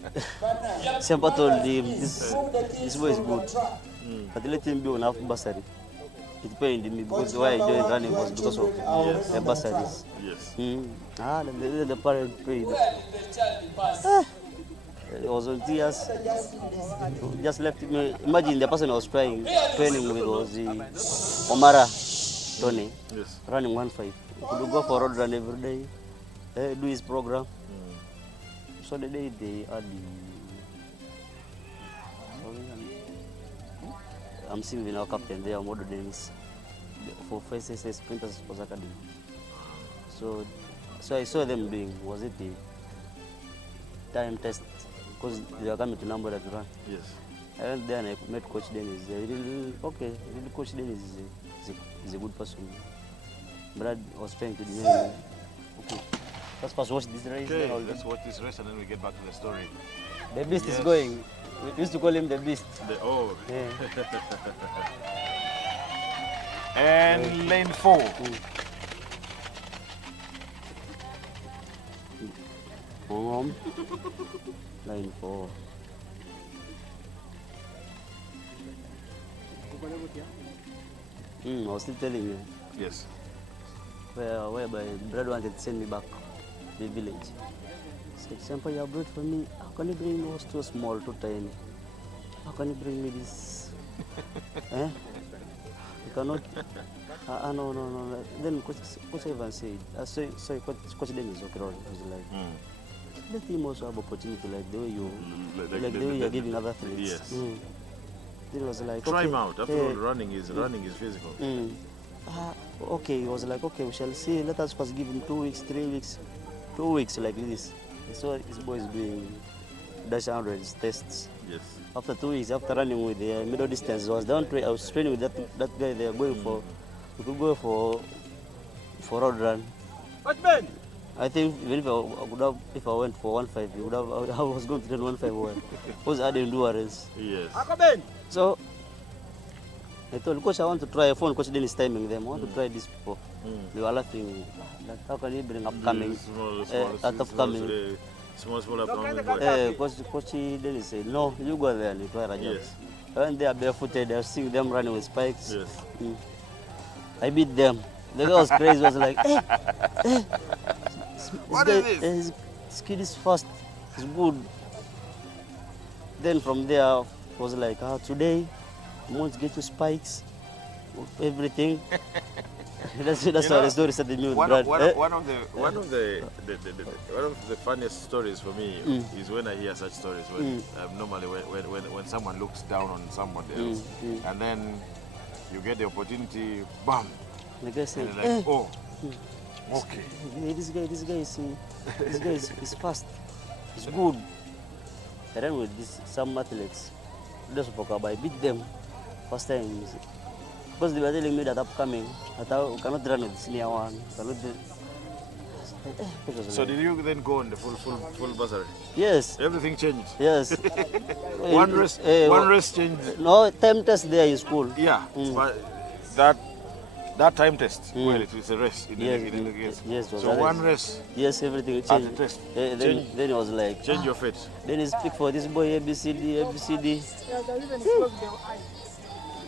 Sempa told him, this boy is good. But let him be on half bursary. It pained me because why I joined running was because of the bursaries. Yes. The parent paid. It was on tears. Just left me. Imagine the person I was training with was the Omara Tony, running 1.5. He could go for road run every day, do his program. So the day they had I'm seeing with our captain there, Modo Dennis, for first SS Sprinters Sports Academy. So I saw them doing, was it the time test? Because they were coming to number that run. Yes. I went there and I met Coach Dennis. Coach Dennis is a good person. Brad was trying to deny me. Okay, let's first watch this race. Okay, let's watch this race and then we get back to the story. The beast is going. We used to call him the beast. Yeah. And lane 4. Lane 4. I was still telling you. Yes. Whereby Brad wanted to send me back to the village. He said, Sempa, you have brought for me. How can you bring me? Was too small, too tiny. How can you bring me this? You cannot. No. Then Coach Evan said, Coach Dennis, okay, was like, let him also have opportunity like the way you, Like the way you're giving other athletes. Yes. It was like, Try okay, him out. After all, running is physical. Okay, he was like, okay, we shall see. Let us first give him 2 weeks, 3 weeks, 2 weeks like this. So his boy is doing dash 100s tests. Yes. After 2 weeks, after running with the middle distance, I was training with that guy. They are going for, we could go for road run. I think even if I went for 1.5, you would have. I was going to run 1.51. Was adding endurance. Yes. So I told coach I want to try a phone. Coach Dennis timing them. I want to try these people. They were laughing. Like, how can you bring upcoming? Small upcoming. Coach Dennis said, no, you go there and you try Rajab. Yes. When they are barefooted, I seeing them running with spikes. Yes. I beat them. The guy was crazy. Was like, hey. What is this? This kid is fast. He's good. Then from there, was like, today, I'm going to get you spikes, everything. That's how the story started me with Brad. One of the funniest stories for me is when I hear such stories. When normally when someone looks down on somebody else, and then you get the opportunity, bam, The guy said, and you're like, oh, okay. Hey, this guy is fast. He's good. I ran with some athletes. Just spoke about I beat them first time. Because they were telling me that upcoming, that I cannot run with senior one. So did you then go on the full bursary? Yes. Everything changed. Yes. One race changed. No, time test there is cool. Yeah, but that time test, well, it is a race. Yes. So one race. Yes, everything changed. At the test. Then it was like, Change your fate. Then he speak for this boy, ABCD.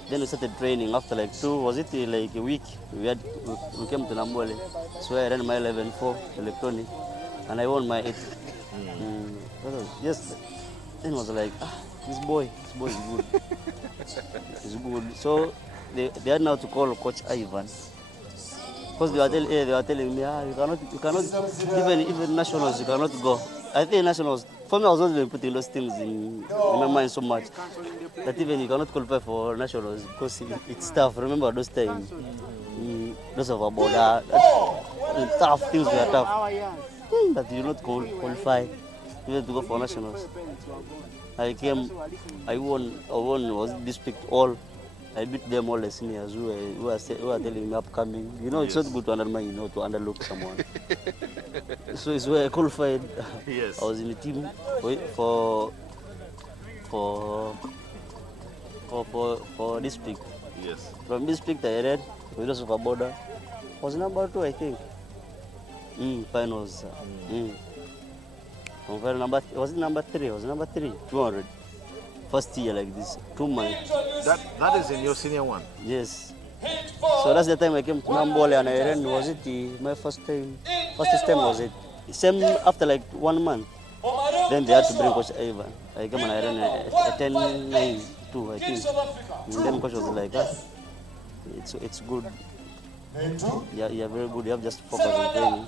Then we started training after like like a week. We came to Nambole. So I ran my 11.4 electronic and I won my 8. Yes. Then it was like, this boy is good. He's good. So they had now to call Coach Ivan. Because they were telling me, you cannot even nationals, you cannot go. I think nationals, for me, I was not even putting those things in my mind so much. That even you cannot qualify for nationals because it's tough. Remember those times, those of our border, tough things were tough. That you not qualify even to go for nationals. I won was district all. I beat them all the seniors who are telling me upcoming. You know, it's not good to undermine, to underlook someone. So it's where I qualified. Yes. I was in the team for district. Yes. From district I ran with those of a border. Was number 2, I think. Finals. From final was it number 3? Was number 3? 200. First year like this, 2 months. That is in your senior one? Yes. So that's the time I came to Nambole and I ran, was it my first time? First time was it. Same after like 1 month. Then they had to bring Coach Ivan. I came and I ran a 10.92, I think. And then Coach was like, it's good. Yeah, you're very good. You have just focus on training.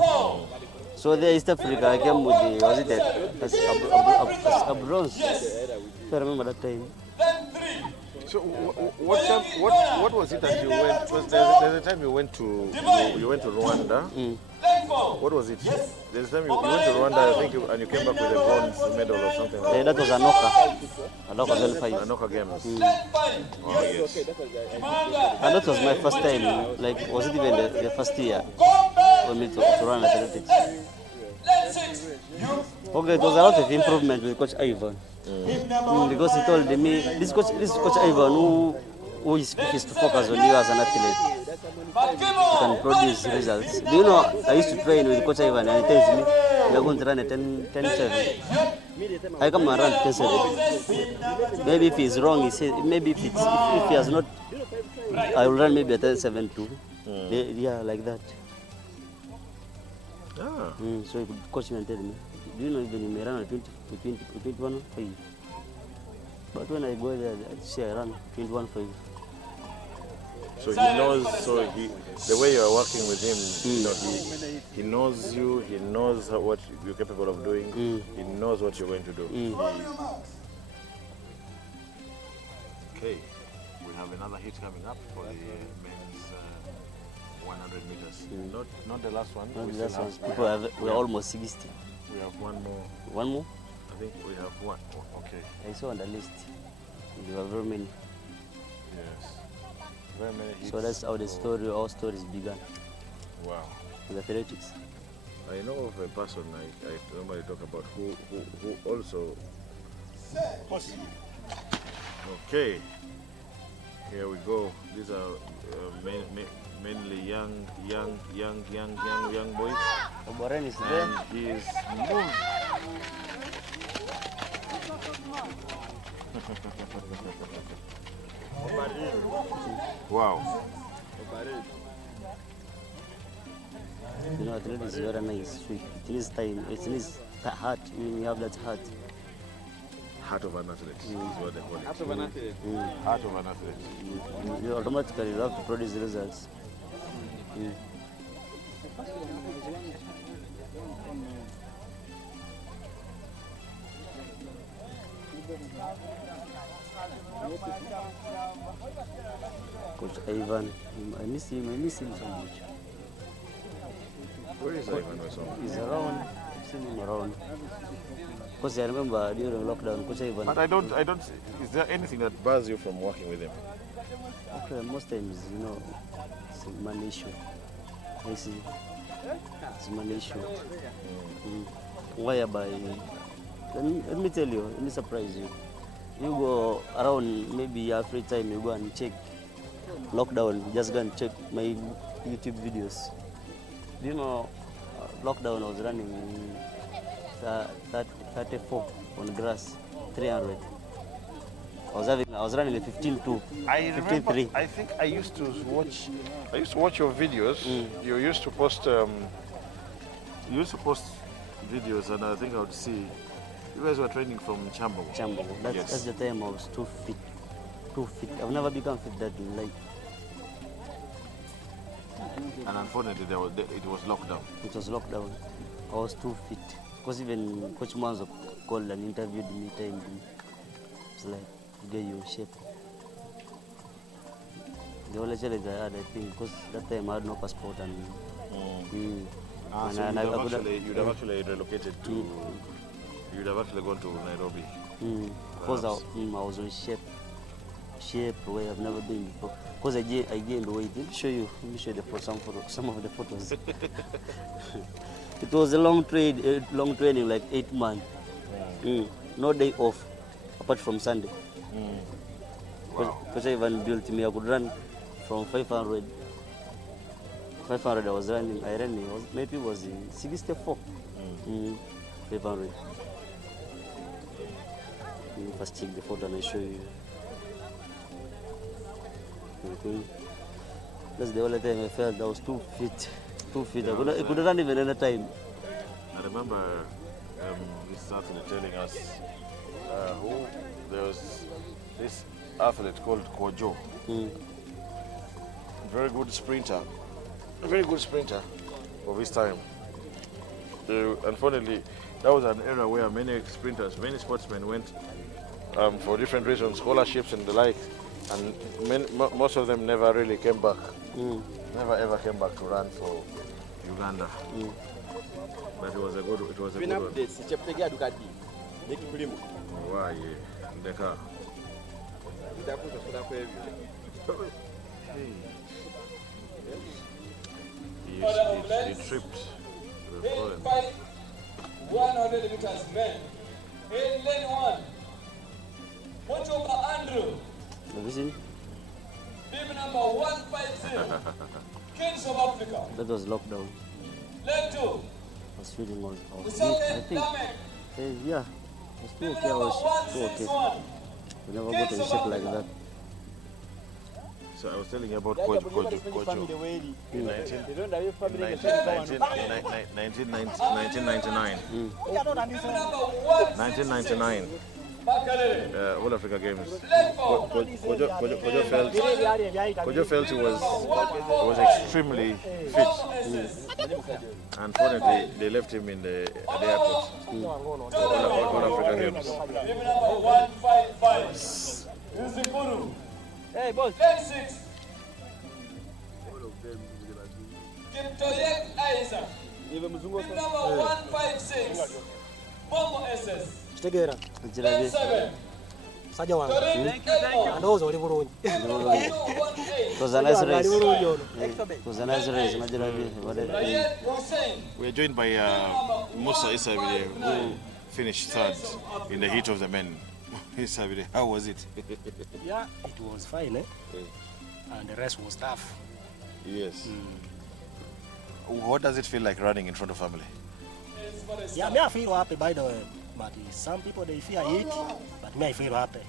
So there East Africa, I came with a bronze. I remember that time. So what was it that you went? There's a time you went to Rwanda. What was it? There's a time you went to Rwanda, I think, and you came back with a bronze medal or something like that. That was Anoka level 5. Anoka Games. Oh, yes. And that was my first time. Like, was it even the first year for me to run athletics? Okay, it was a lot of improvement with Coach Ivan. Because he told me, this Coach Ivan who is focused to focus on you as an athlete. You can produce results. Do you know, I used to train with Coach Ivan and he tells me, you're going to run a 10.7. I come and run 10.7. Maybe if he's wrong, he says, maybe if he has not, I will run maybe a 10.7 Yeah, like that. So he could coach me and tell me, do you know even you may run a 21.5? But when I go there, I see I run 21.5. So he knows. So the way you are working with him, you know, he knows you. He knows what you're capable of doing. He knows what you're going to do. Okay, we have another hit coming up for the men's 100 meters. Not the last one. Not We the still last have- one. We're almost 60. We have one more. One more? I think we have one. Oh, okay. I saw on the list. There were very many. Yes. Very many hits. So that's how our stories began Wow. with athletics. I know of a person I normally talk about who also. Okay. Here we go. These are mainly young boys. Oboren is there. And he is moved. Wow. You know, athletics is very nice. It needs time. It needs heart. You have that heart. Heart of an athlete is what they call it. Heart of an athlete. Heart of an athlete. You automatically have to produce results. Coach Ivan, I miss him so much. Where is Ivan Wesong? He's around, I've seen him around. Because I remember during lockdown, Coach Ivan. But I don't. Is there anything that bars you from working with him? Actually, most times, you know, it's a money issue. I see. It's a money issue. Whereby, let me tell you, let me surprise you. You go around, maybe you have free time, you go and check lockdown, just go and check my YouTube videos. Do you know, lockdown was running 34 on grass, 300. I was running a 15-2, I remember. 15-3. I think I used to watch your videos. You used to post. Videos, and I think I would see you guys were training from Chambo. That's the time I was too fit. I've never become fit that in life. And unfortunately, it was lockdown. It was lockdown. I was too fit. Because even Coach Manzo called and interviewed me timely. It's like, get you in shape. The only challenge I had, I think, because that time I had no passport and So you'd have actually relocated to. You'd have actually gone to Nairobi. Because I was in shape where I've never been before. Because I gained weight. Let me show you some of the photos. It was a long training, like 8 months. No day off, apart from Sunday. Because I even built me, I could run from 500. 500 I was running, maybe it was 64. 500. Let me first check the photo and I show you. That's the only time I felt I was too fit. I could run even any time. I remember this athlete telling us there was this athlete called Kojo. Very good sprinter of his time. Unfortunately, that was an era where many sportsmen went for different reasons, scholarships and the like, and most of them never really came back. Never ever came back to run for Uganda. But it was a good one. Why, Ndeka. He tripped. 100 meters men. In lane 1. Watch over Andrew. Have you seen? Bib number 150. Kings of Africa. That was lockdown. Lane 2. I was feeling I think, yeah, I was too Bib okay. number 161. We never got in shape like that. So I was telling you about Kojo. In 1999. 1999. All Africa Games. Kojo felt he was extremely fit. Unfortunately, they left him at the airport. All Africa Games. Hey, boss. Number 156. Bombo SS. Kitegeera. 7. Sajja wange. Ndowooza oli bulungi. Was a nice race. Was a nice race. We are joined by Musa Isabile, who finished third in the heat of the men. Isabile, how was it? Yeah, it was fine, and the rest was tough. Yes. What does it feel like running in front of family? Yeah, me I feel happy by the way, but some people they fear it, but me I feel happy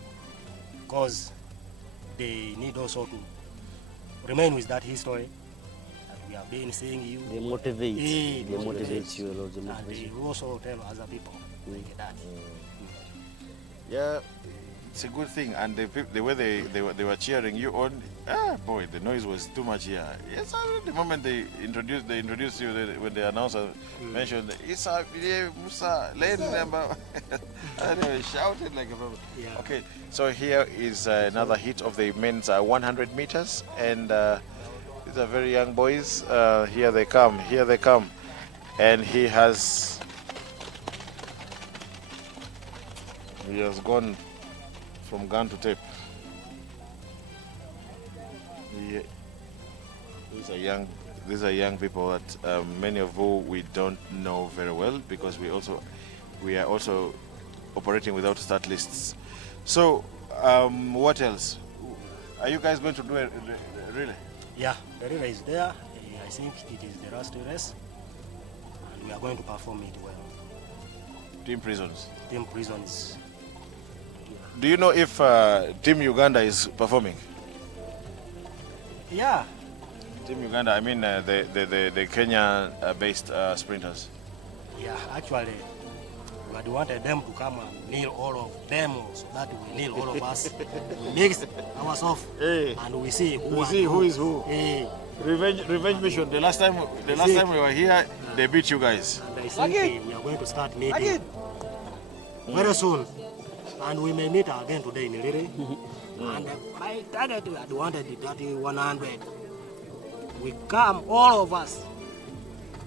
because they need also to remain with that history that we have been seeing you. They motivate. They motivate you a lot. And they also tell other people like that. Yeah, it's a good thing, and the way they were cheering you on. Boy, the noise was too much here. Yes, the moment they introduced you, when the announcer mentioned Isa, Musa, lane number, and they were shouting like a problem. Yeah. Okay, so here is another hit of the men's 100 meters, and these are very young boys. Here they come, and he has gone from gun to tape. These are young people that many of who we don't know very well, because we are also operating without start lists. So what else? Are you guys going to do a relay? Yeah, the relay is there. I think it is the last race, and we are going to perform it well. Team Prisons. Team Prisons. Do you know if Team Uganda is performing? Yeah. Team Uganda, I mean the Kenya-based sprinters. Yeah, actually, we had wanted them to come and kneel all of them, so that we kneel all of us, mix ourselves, and we see who is who. Hey. Revenge mission. The last time we were here, they beat you guys. And I think we are going to start meeting very soon, and we may meet again today in Liri. And my target we had wanted that 100. We come, all of us.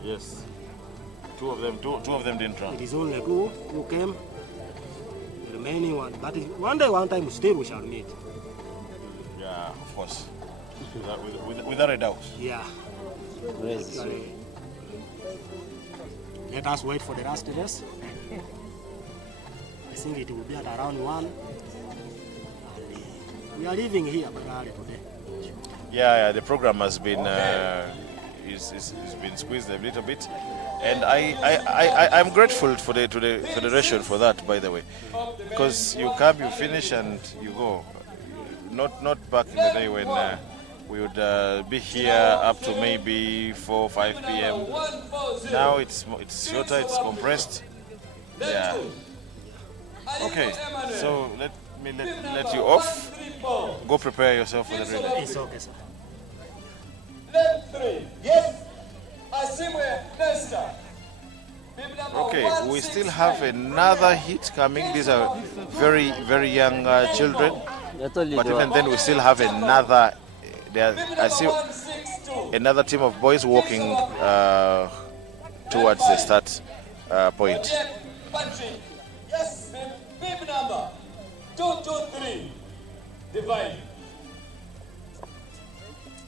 Yes. Two of them didn't run. It is only two who came. The remaining one, but one day, one time, still we shall meet. Yeah, of course. Without a doubt. Yeah. Actually, let us wait for the last race. I think it will be at around 1. And we are leaving here by today. Yeah, the program has been is been squeezed a little bit, and I'm grateful for the federation for that, by the way, because you come, you finish, and you go. Not back in the day when we would be here up to maybe 4, 5 p.m. Now it's shorter, it's compressed. Yeah. Okay, so let me let you off. Go prepare yourself for the relay. It's okay, sir. Left 3. Yes. Asimwe Nesta. Okay, we still have another hit coming. These are very, very young children. But even then, we still have another. I see another team of boys walking towards the start point. Yes, bib number 223. Divide.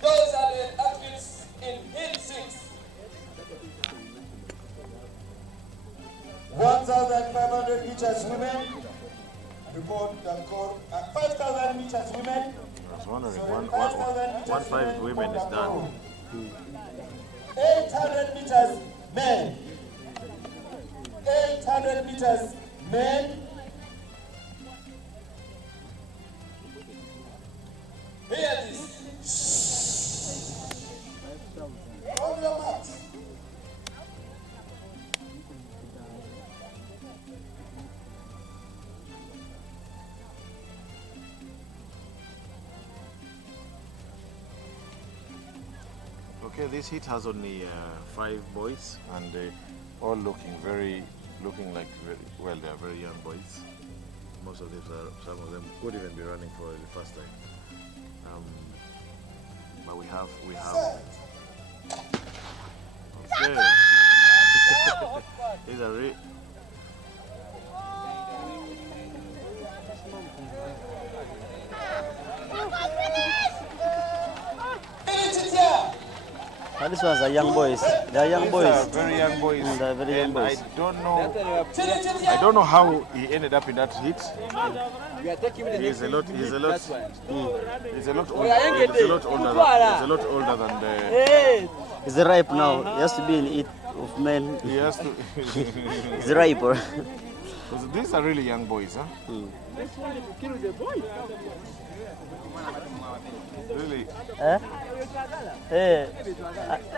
Those are the athletes in Hill 6. 1,500 meters women. Report the code. 5,000 meters women. I was wondering, 1,500 women is done. 800 meters men. 800 meters men. Hear this. On your marks. Okay, this heat has only 5 boys, and they all looking like well, they are very young boys. Most of them, some of them could even be running for the first time. But we have. Okay. These are really. These ones are young boys. They are young boys. These are very young boys. They are very young boys. I don't know how he ended up in that heat. He's a lot older than the. He's ripe now. He has to be in the heat of men. He has to. He's ripe. These are really young boys, huh? Really? I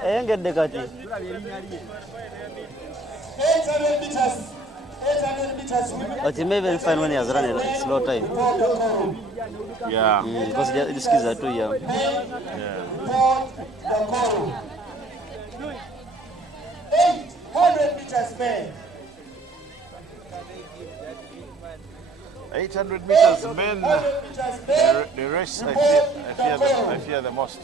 ain't get the cut. 800 meters. 800 meters. But he may even find when he has run a slow time. Yeah. Because these kids are too young. Yeah. 800 meters, men. 800 meters, men. The race I fear the most.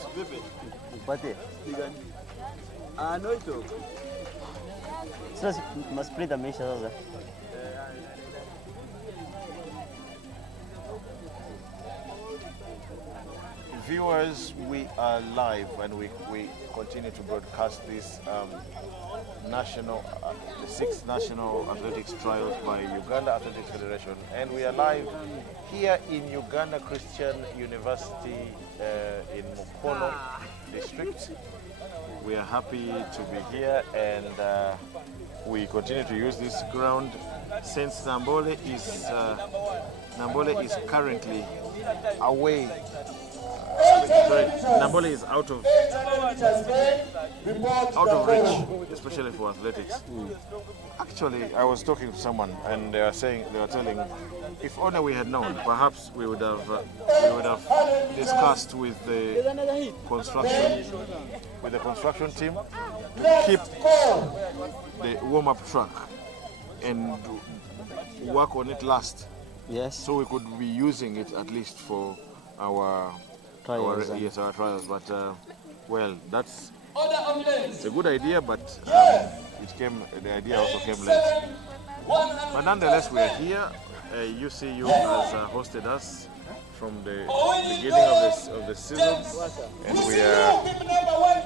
So must split the mission also. Viewers, we are live and we continue to broadcast this national, the 6th National Athletics Trials by Uganda Athletics Federation, and we are live here in Uganda Christian University in Mukono district. We are happy to be here, and we continue to use this ground since Nambole is currently away. Sorry, Nambole is out of reach, especially for athletics. Actually, I was talking to someone, and they were telling, if only we had known, perhaps we would have discussed with the construction team to keep the warm-up track and work on it last. Yes. So we could be using it at least for our trials. Our trials. But well, it's a good idea, but the idea also came late. But nonetheless, we are here. UCU has hosted us from the beginning of the season, and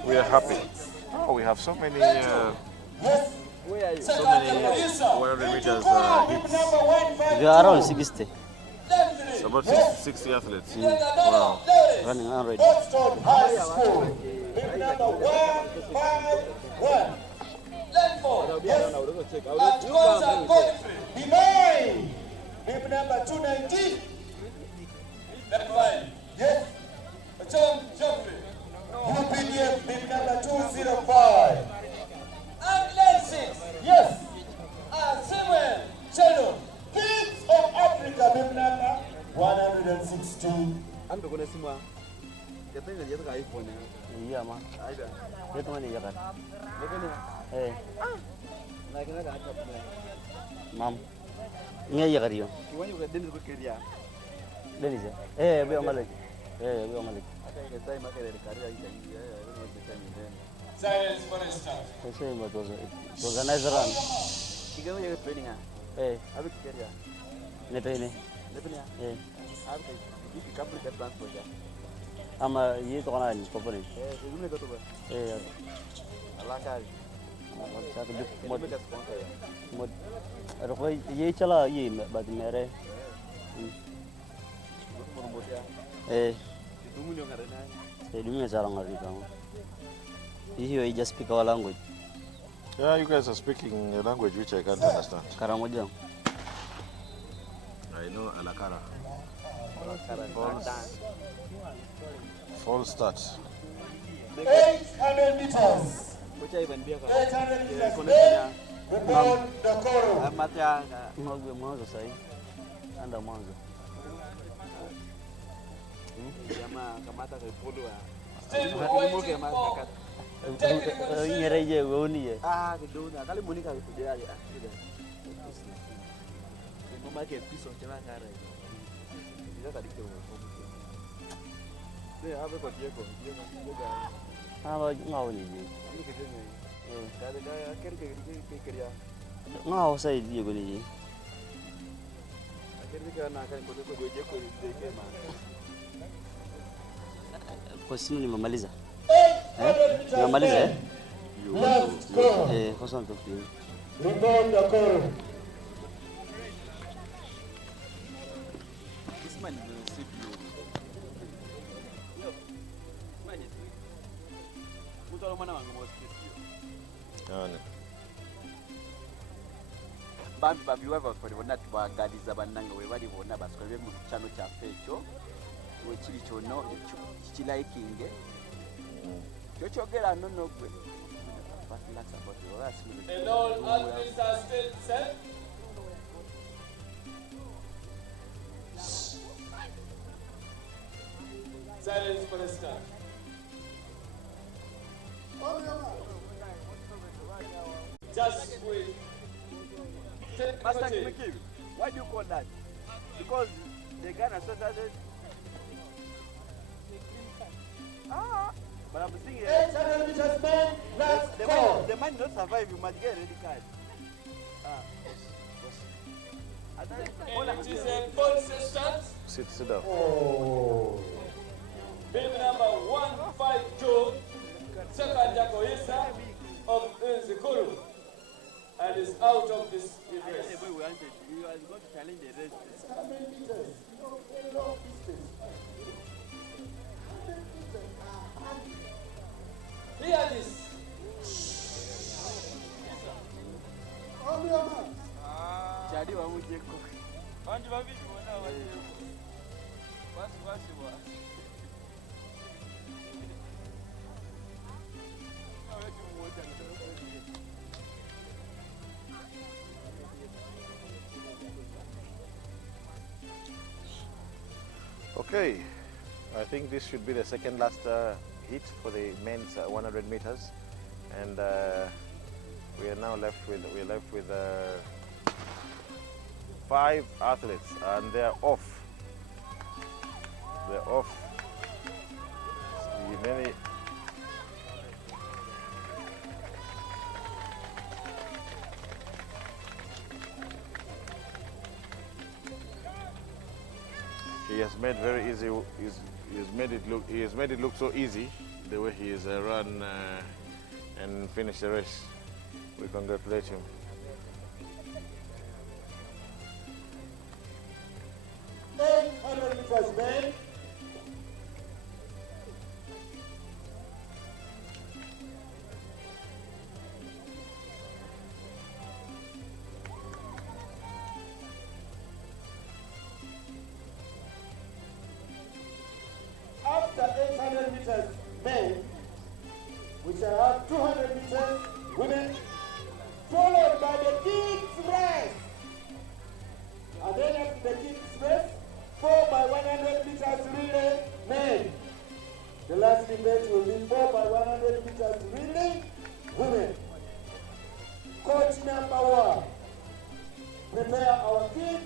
we are happy. Oh, we have so many 100 meters hits. We are around 60. It's about 60 athletes. Wow. Running 100. High School. Bib number 151. Behind. Bib number 219. Yes. UPDF bib number 205. And lenses. Yes. Samuel Chelo. Kids of Africa bib number 116. Iya mah. Itu mana ya kan? Mam. Nggak ya kariyo. Denis ya? Biar malik. Biar malik. Silence for a start. Eso es más cosa. Organizer run. Nepene. Ama ye to kana ni popone. Mod roko ye chala ye bad mere. Dumia sarang ngari kamu. You just speak our language. Yeah, you guys are speaking a language which I can't understand. Karamoja. I know Alakara. False start. 800 meters. 800 meters. Report Dakoro. Mwanzo sahi. Anda mwanzo. Nyere je woni ye. Ah, the donor. Kali Monica today. No market piece of China car. Ila kadi ke wo. Ne ave ko Diego. Ah, ba ngau ni je. Ni ke je. Kali ga ker ke kriya. Ngau sai Diego ni je. Ker ke na kan ko je ko ke ma. Kwa simu nimemaliza. Nimemaliza eh? Kwa sababu tufi. Ribonda koro. This man is a CPU. Man is. Mutalo mwana wangu mo CPU. Bambi wava twalibona tubagaliza bannange we balibona basukale mu chano kya fecho. Wekiri kyono kikilaikinge kyokyogera nno gwe and all athletes are still set. Silence for the start. Just wait. Master Kimikiwi, why do you call that? Because the Ghana started. But I'm saying 800 meters men, last call. the man not survive, you must get a red card. And it is a false start. Sit down. Baby number 152, second Jacoisa of Nzikuru, and is out of this race. You are going to challenge the race. How many meters? No distance. Hear this. On your marks. Chadi wa mujeko. Wanju babibi wana wajeko. Basi wa. Okay, I think this should be the second last heat for the men's 100 meters, and we are now left with 5 athletes, and they are off. They're off. See many. He has made very easy. He has made it look so easy the way he has run and finished the race. We congratulate him. Meters men. After 800 meters men, we shall have 200 meters women, followed by the kids race. And then after the kids race, 4 by 100 meters relay men. The last event will be 4 by 100 meters relay women. Coach number 1, prepare our kids.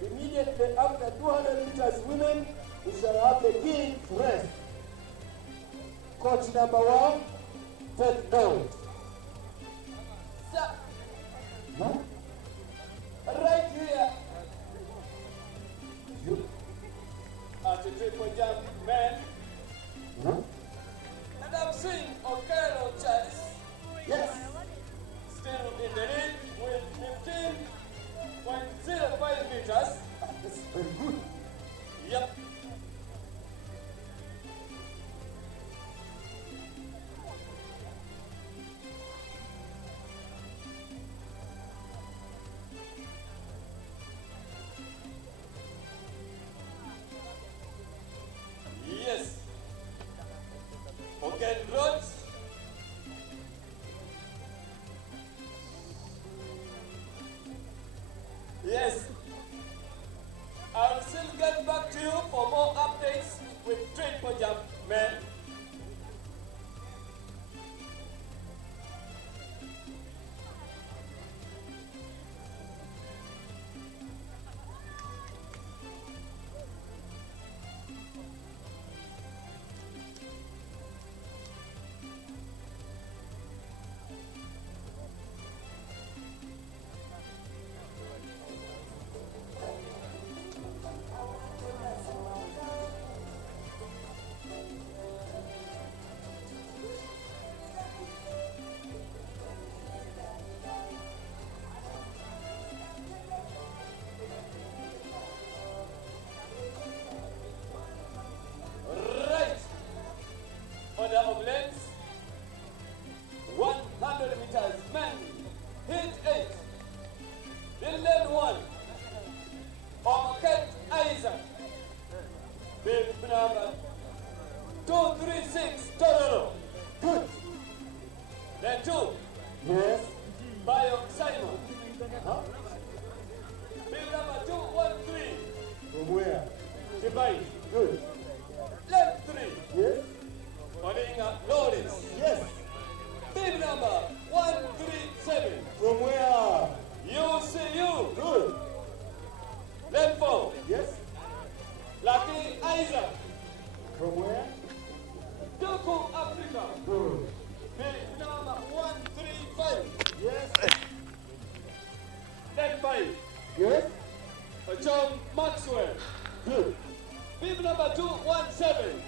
Immediately after 200 meters women, we shall have the kids race. Coach number 1, take note. Sir. Right here. At the triple jump men. And I'm seeing Okero Charles. Yes. Still in the lead with 15.05 meters. That's very good. Yep. Yes. Okay, Rods. Yes. I'll still get back to you for more updates with triple jump men. Divide. Good. Left 3. Yes. Olinga Lawrence. Yes. Bib number 137. From where? UCU. Good. Left 4. Yes. Lucky Isaac. From where? Duku Africa. Good. Bib number 135. Yes. Left 5. Yes. John Maxwell. Good. Bib number 217.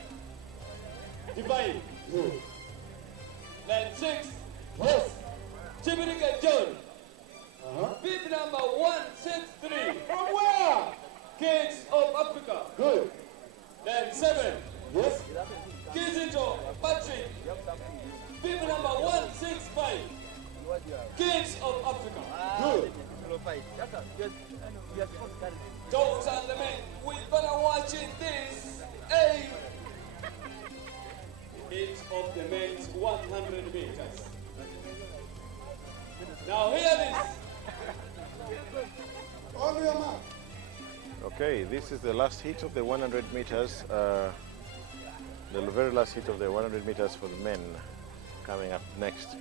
Divine. Good. Line 6. Yes. Chibirika John. Uh-huh. Bib number 163. From where? Kings of Africa. Good. Line 7. Yes. Kizito Patrick. Bib number 165. Kings of Africa. Good. Those are the men. We're gonna watching this. Hey. Each of the men's 100 meters. Now hear this. On your mark. Okay, this is the last heat of the 100 meters. The very last heat of the 100 meters for the men coming up next.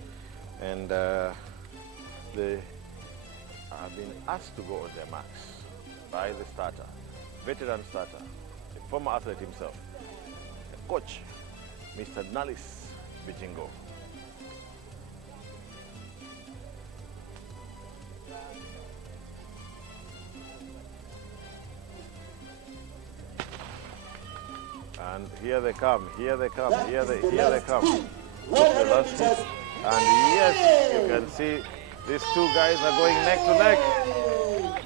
And they have been asked to go on their marks by the starter, veteran starter, the former athlete himself, the coach, Mr. Nalis Bijingo. And here they come, here they come, here they come. The last hit. And yes, you can see these two guys are going neck to neck.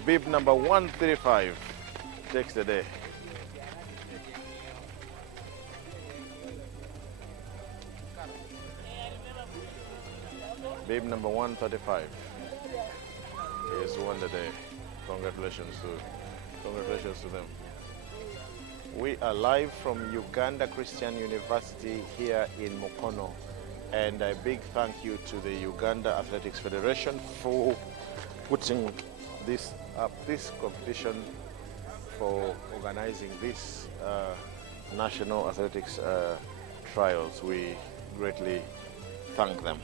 Bib number 135 takes the day. Bib number 135 is won the day. Congratulations to them. We are live from Uganda Christian University here in Mukono, and a big thank you to the Uganda Athletics Federation for putting this competition, for organizing this national athletics trials. We greatly thank them.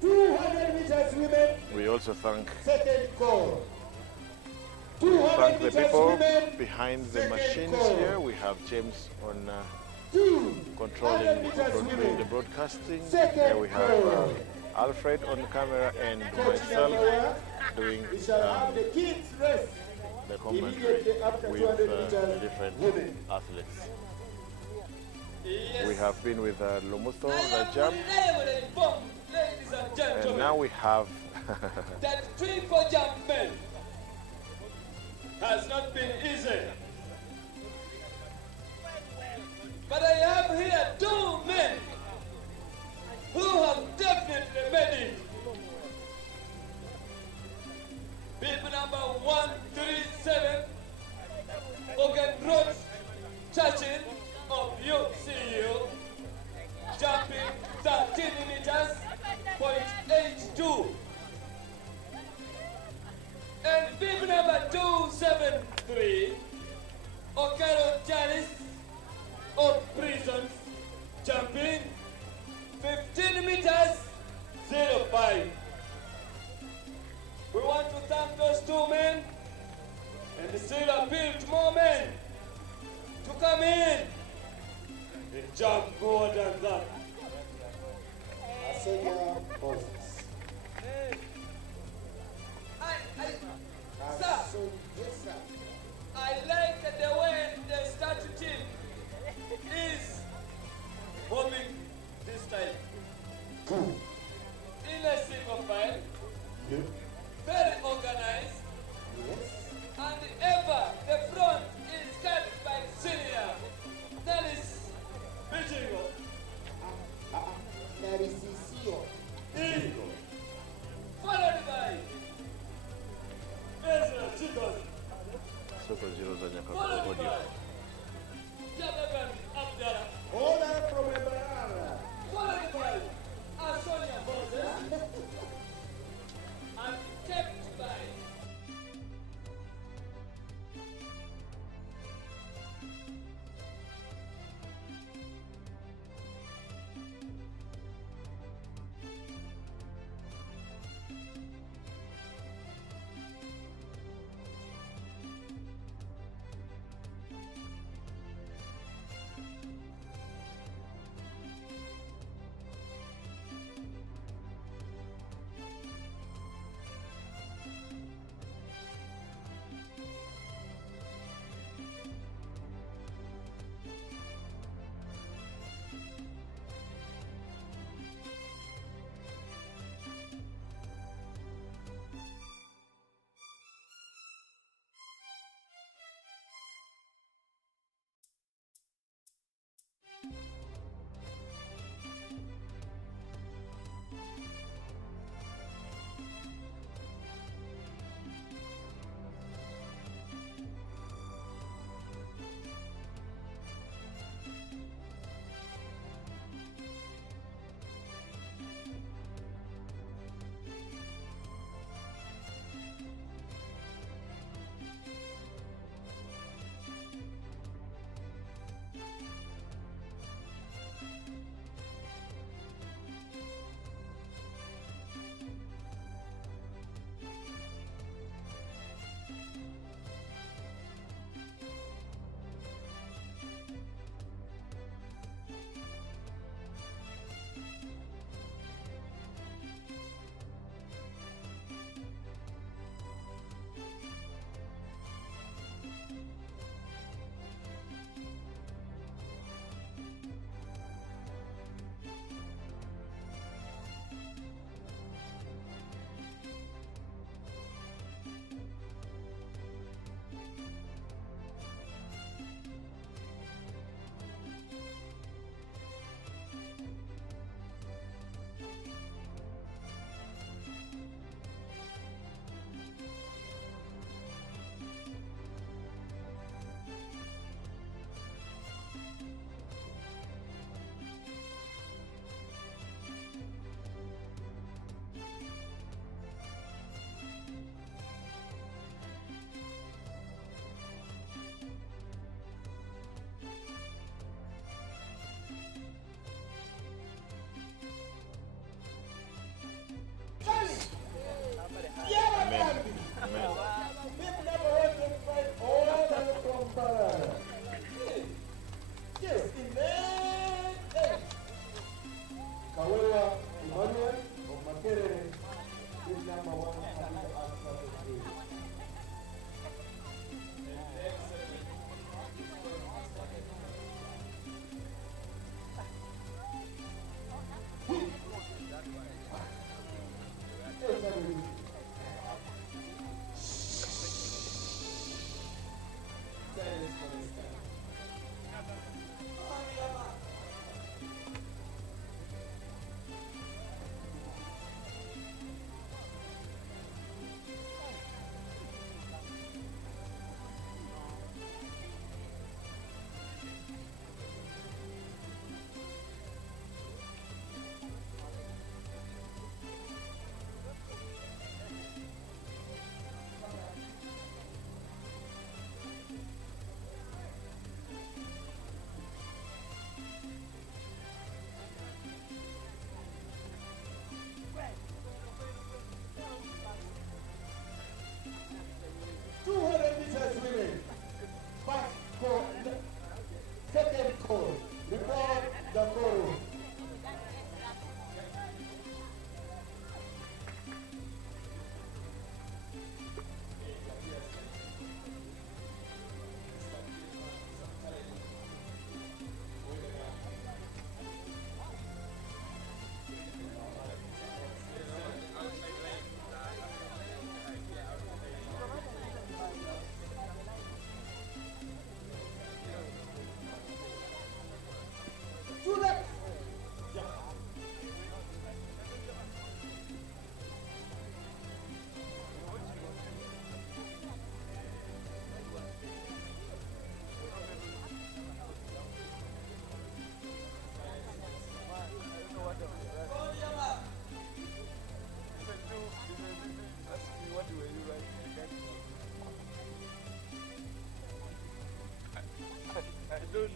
200 meters women. We also thank Second call. 200 the meters people women. behind the Second machines call. here. We have James on 200 controlling meters the women. broadcasting. Second There we have call. Alfred on camera and Coach myself Gamboa. doing We shall have the kids rest the commentary immediately after with 200 the meters different women. athletes. Yes. We have been with Lomutho I am Rajab, reliably informed, ladies and and gentlemen, now we have that 3-4 jump men has not been easy. But I have here 2 men who have definitely made it. Bib number 137, Ogan Road, Churchill of UCU, jumping 13 meters, .82. And bib number 273, Okaro Janis of Prisons, jumping 15 meters, 05. We want to thank those 2 men and still appeal to more men to come in and jump more than that. Senior Moses. Sir, Yes, sir. I like the way the statue team is moving this time. In a single file, very organized, Yes. and ever the front is kept by senior. That is Bijingo. Narisisio.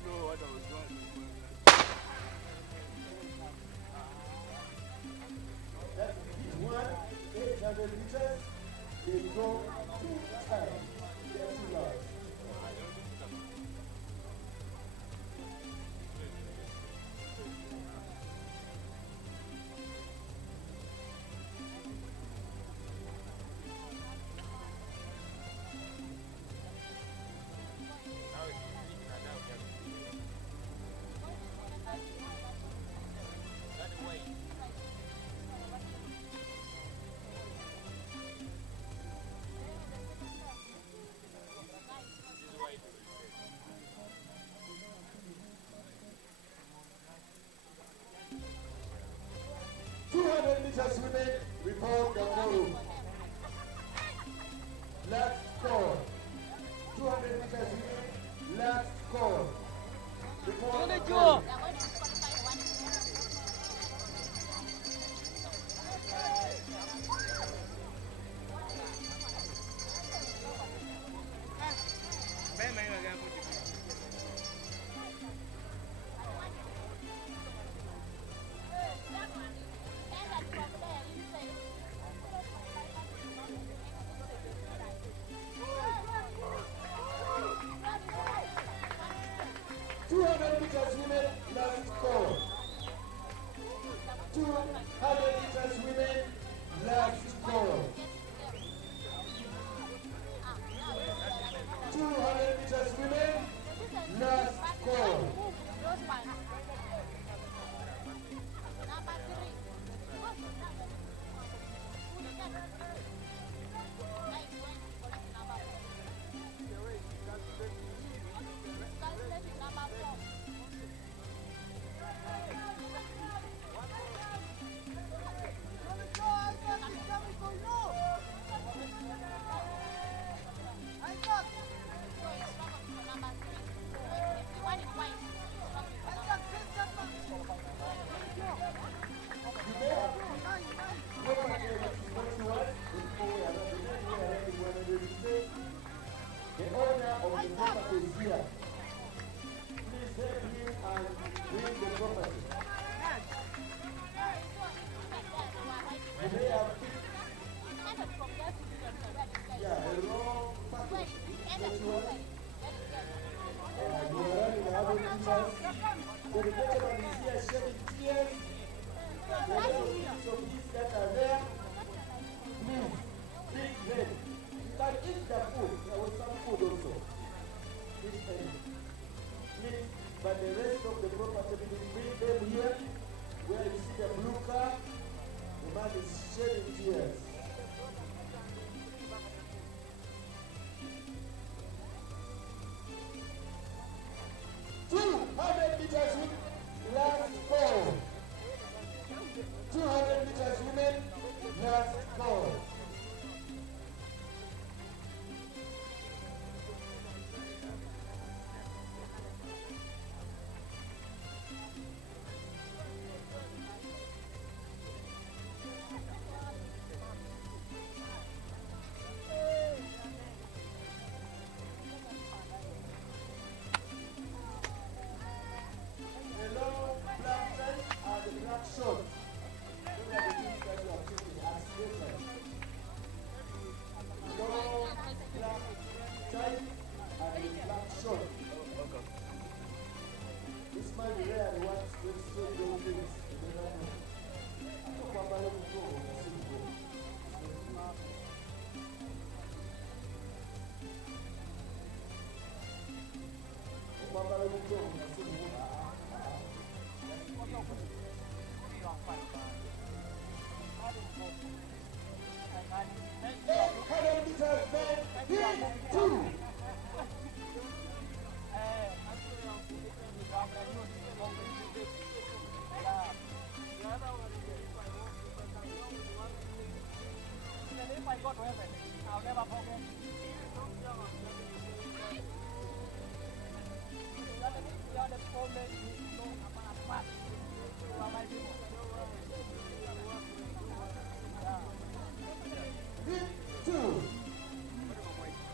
know what I was doing. That is one, 800 meters. They go 2 times. They are too large. Meters women, report the forum. Last call. 200 meters women, last call. Report the forum.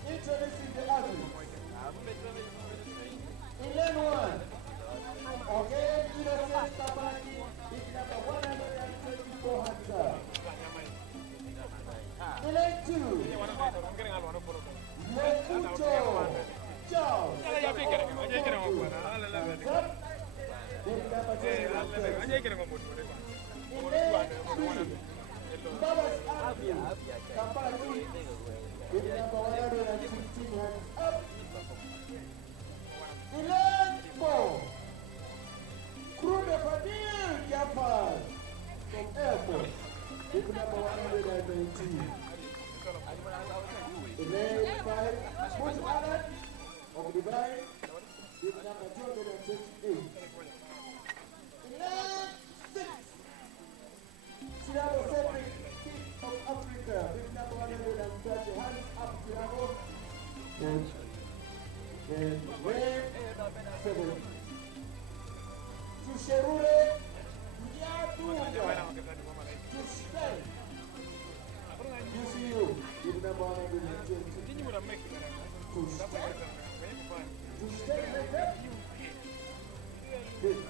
Introducing the and 1. Okay, Innocent Kabaki is number 124 hands up. Lane 2. Lekuto. Charles. Hands up. Then number 2 is in lane 3. Babas Abia. Kabaki is number 115 hands up. In lane 4. Krume Fadil Jafar from Airport with number 119. In lane 5, Bush Alan of Dubai with number 228. In lane 6, Sirabo Cedric, King of Africa with number 130. Hands up, Sirabo. And lane 7. Tusherure Nyaduga to stay. UCU with number 120. To stay. To stay like that. Good.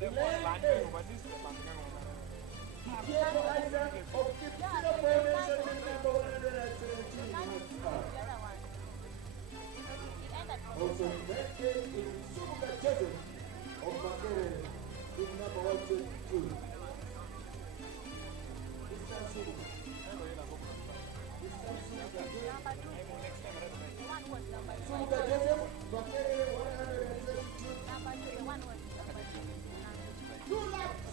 Lane 8. Diego Isaac of Kipsina Foundation with number 117. Also, lane 8 is Suga Joseph of Makere with number 122. Suga Joseph, Makere 122. 2 laps.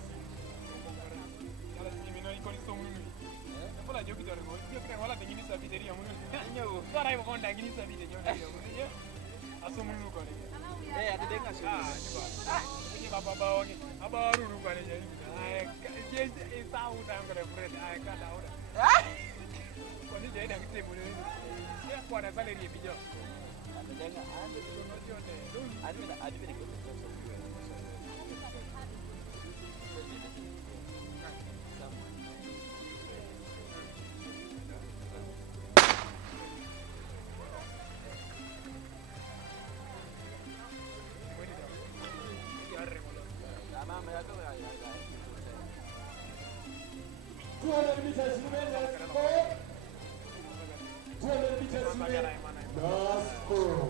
Meters remain last 4. 200 meters remain last 4.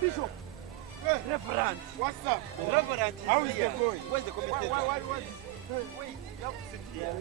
Bishop. Reverend. What's up? Reverend is How is here. the boy? Where's the commentator? Wait, Wait, you have to sit here.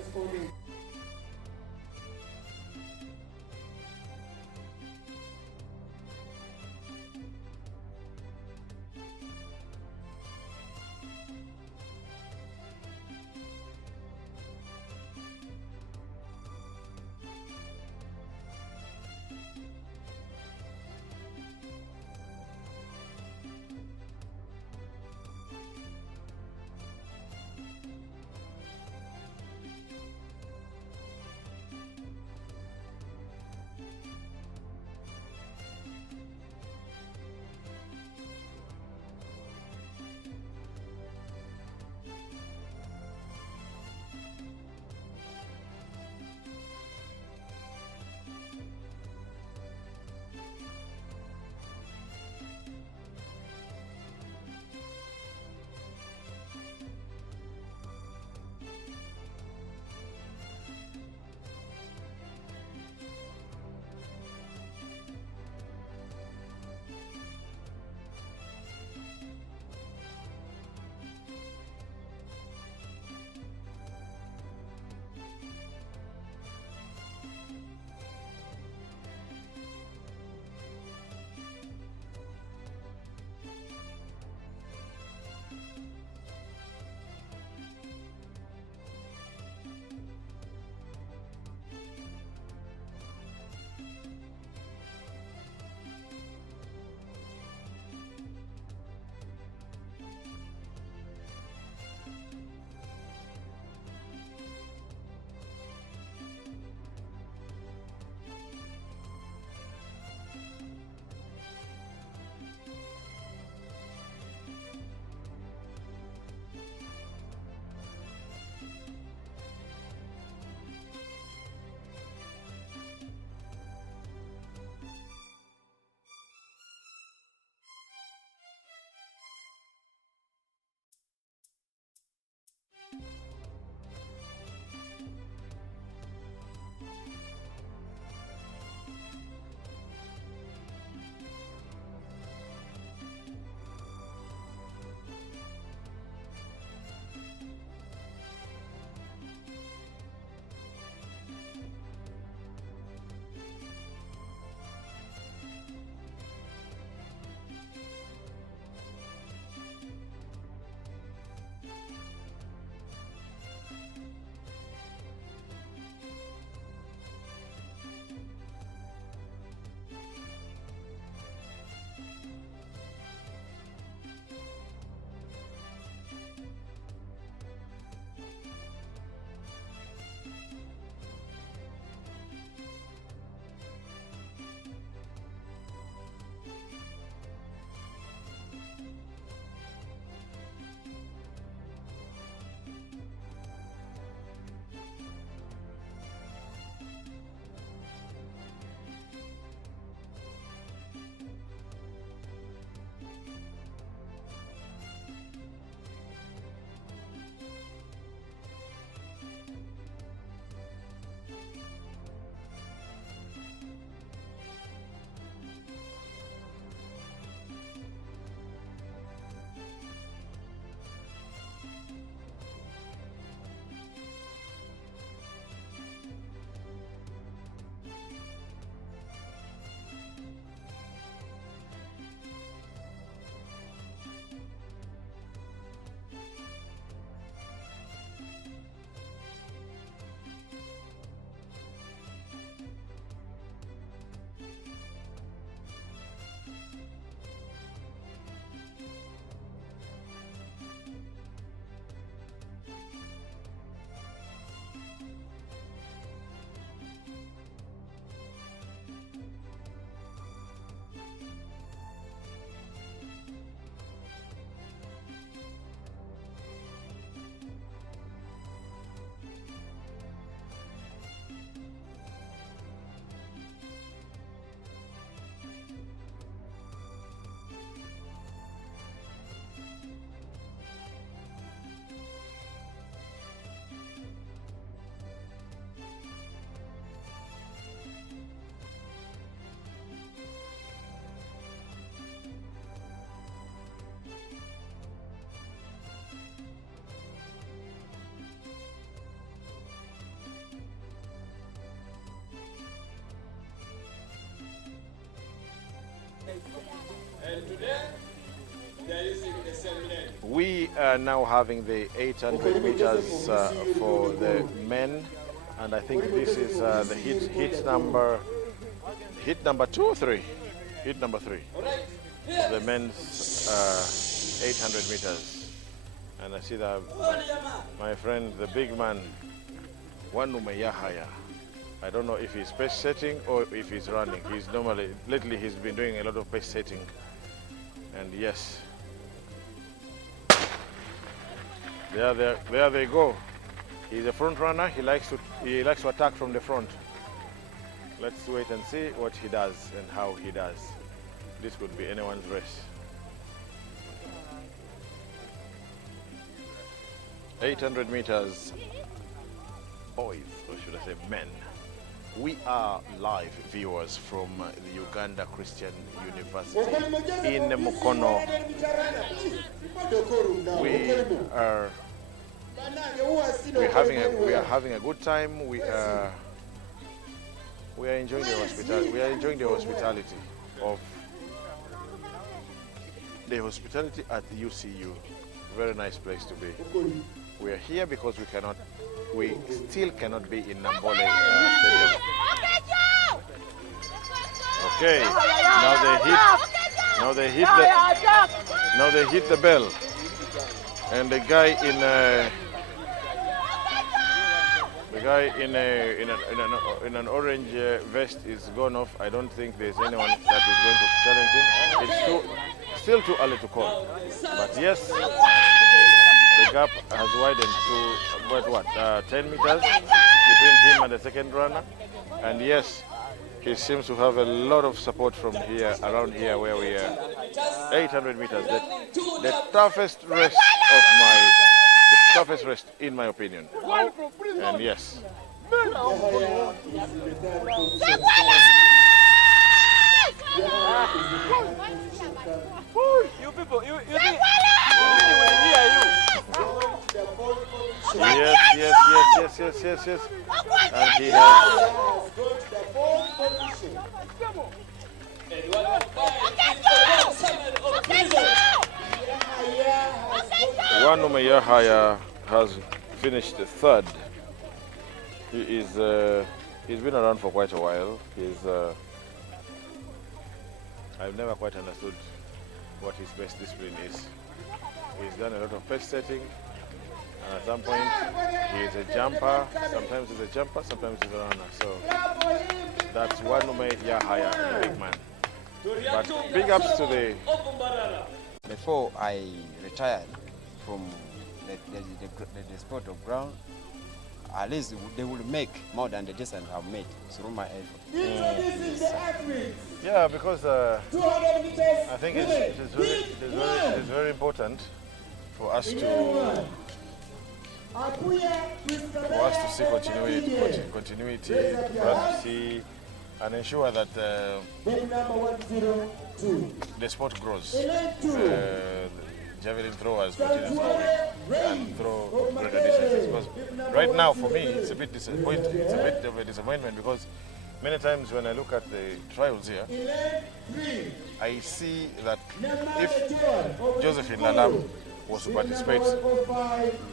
And today, they are using the same name. We are now having the 800 meters for the men, and I think this is the hit number 2 or 3? Hit number 3. The men's 800 meters. And I see that my friend, the big man, Wanume Yahaya. I don't know if he's pace setting or if he's running. Lately he's been doing a lot of pace setting. And yes, there they go. He's a front runner. He likes to attack from the front. Let's wait and see what he does and how he does. This could be anyone's race. 800 meters, boys, or should I say men. We are live viewers from the Uganda Christian University in Mukono. We are having a good time. We are enjoying the hospitality. We are enjoying the hospitality at the UCU. Very nice place to be. We are here because we still cannot be in Nambole Stadium. Okay, now they hit the bell, and the guy in an orange vest is gone off. I don't think there's anyone that is going to challenge him. It's still too early to call, but yes, the gap has widened to 10 meters between him and the second runner, and yes, he seems to have a lot of support from here, around here where we are. 800 meters, the toughest race in my opinion. And yes. You people, you think we will hear you? Yes. And he has. Wanume Yahaya has finished third. He's been around for quite a while. I've never quite understood what his best discipline is. He's done a lot of pace setting, and at some point he's a jumper. Sometimes he's a jumper, sometimes he's a runner. So that's Wanume Yahaya, the big man. But big ups to the. Before I retired from the sport of ground, at least they will make more than the distance I've made through my effort. Yeah, because I think it's very important for us to see continuity, for us to see and ensure that the sport grows. Javelin throwers continue throwing and throw greater distances. Because right now, for me, it's a bit disappointing. It's a bit of a disappointment because many times when I look at the trials here, I see that if Josephine Lalam was to participate